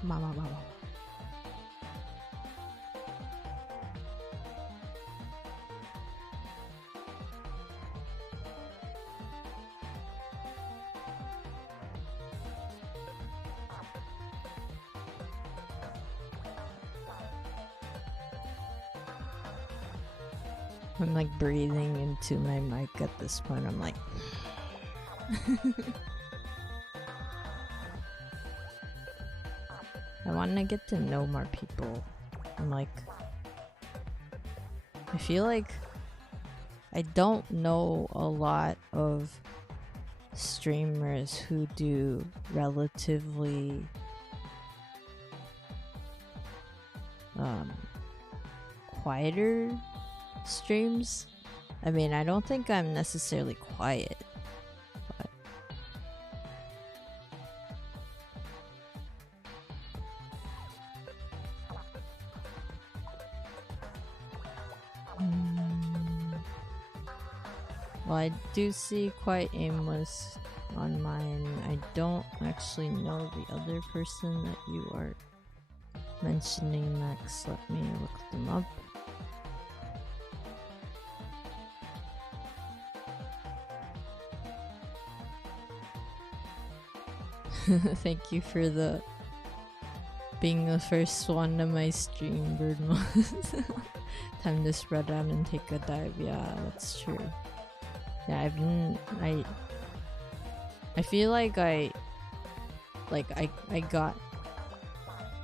Mama. I'm breathing into my mic at this point. I'm I want to get to know more people. I feel I don't know a lot of streamers who do relatively quieter streams. I mean, I don't think I'm necessarily quiet, but well, I do see quite aimless on mine. I don't actually know the other person that you are mentioning next. Let me look them up. Thank you for the being the first one to my stream, Birdmoss. Time to spread out and take a dive. Yeah, that's true. Yeah, I feel like I got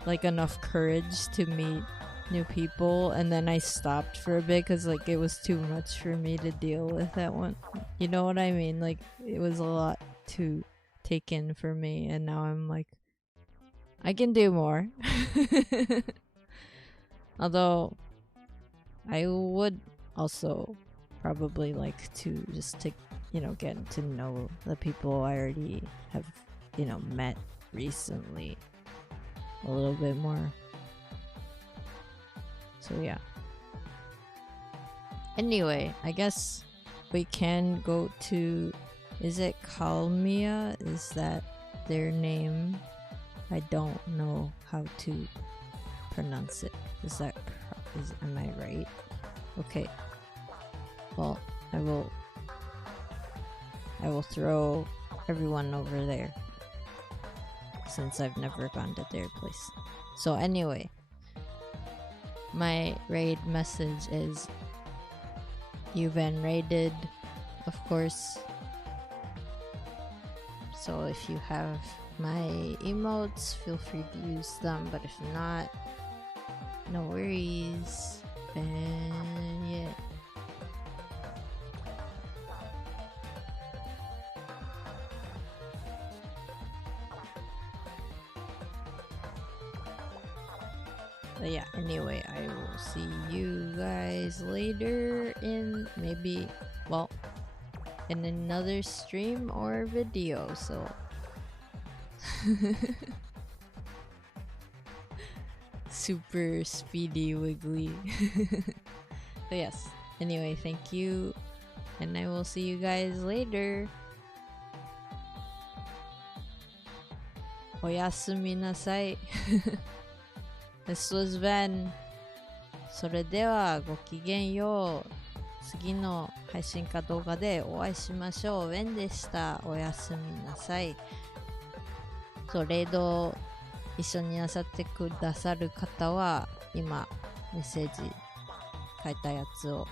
like enough courage to meet new people, and then I stopped for a bit because like it was too much for me to deal with at one. You know what I mean? Like it was a lot to take in for me, and now I'm like, I can do more. Although I would also probably like to just to, you know, get to know the people I already have, you know, met recently a little bit more. So yeah. Anyway, I guess we can go to, is it Kalmia? Is that their name? I don't know how to pronounce it. Am I right? Okay. Well, I will throw everyone over there since I've never gone to their place. So anyway, my raid message is, you've been raided, of course. So if you have my emotes, feel free to use them, but if not, no worries. And yeah. But yeah, anyway, I will see you guys later in maybe, well, in another stream or video, so super speedy wiggly. But yes, anyway, thank you, and I will see you guys later. Oyasumi nasai. This was Ven. それではごきげんよう。次の配信か動画でお会いしましょう。Venでした。おやすみなさい。そう、レイド一緒になさってくださる方は今メッセージ書いたやつを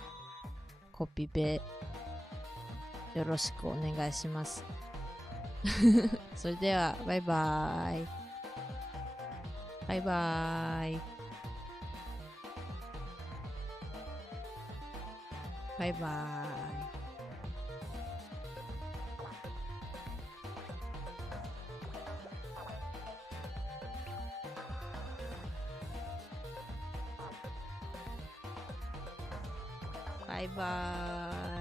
コピペよろしくお願いします。それではバイバーイ。バイバーイ。バイバーイ。バイバーイ。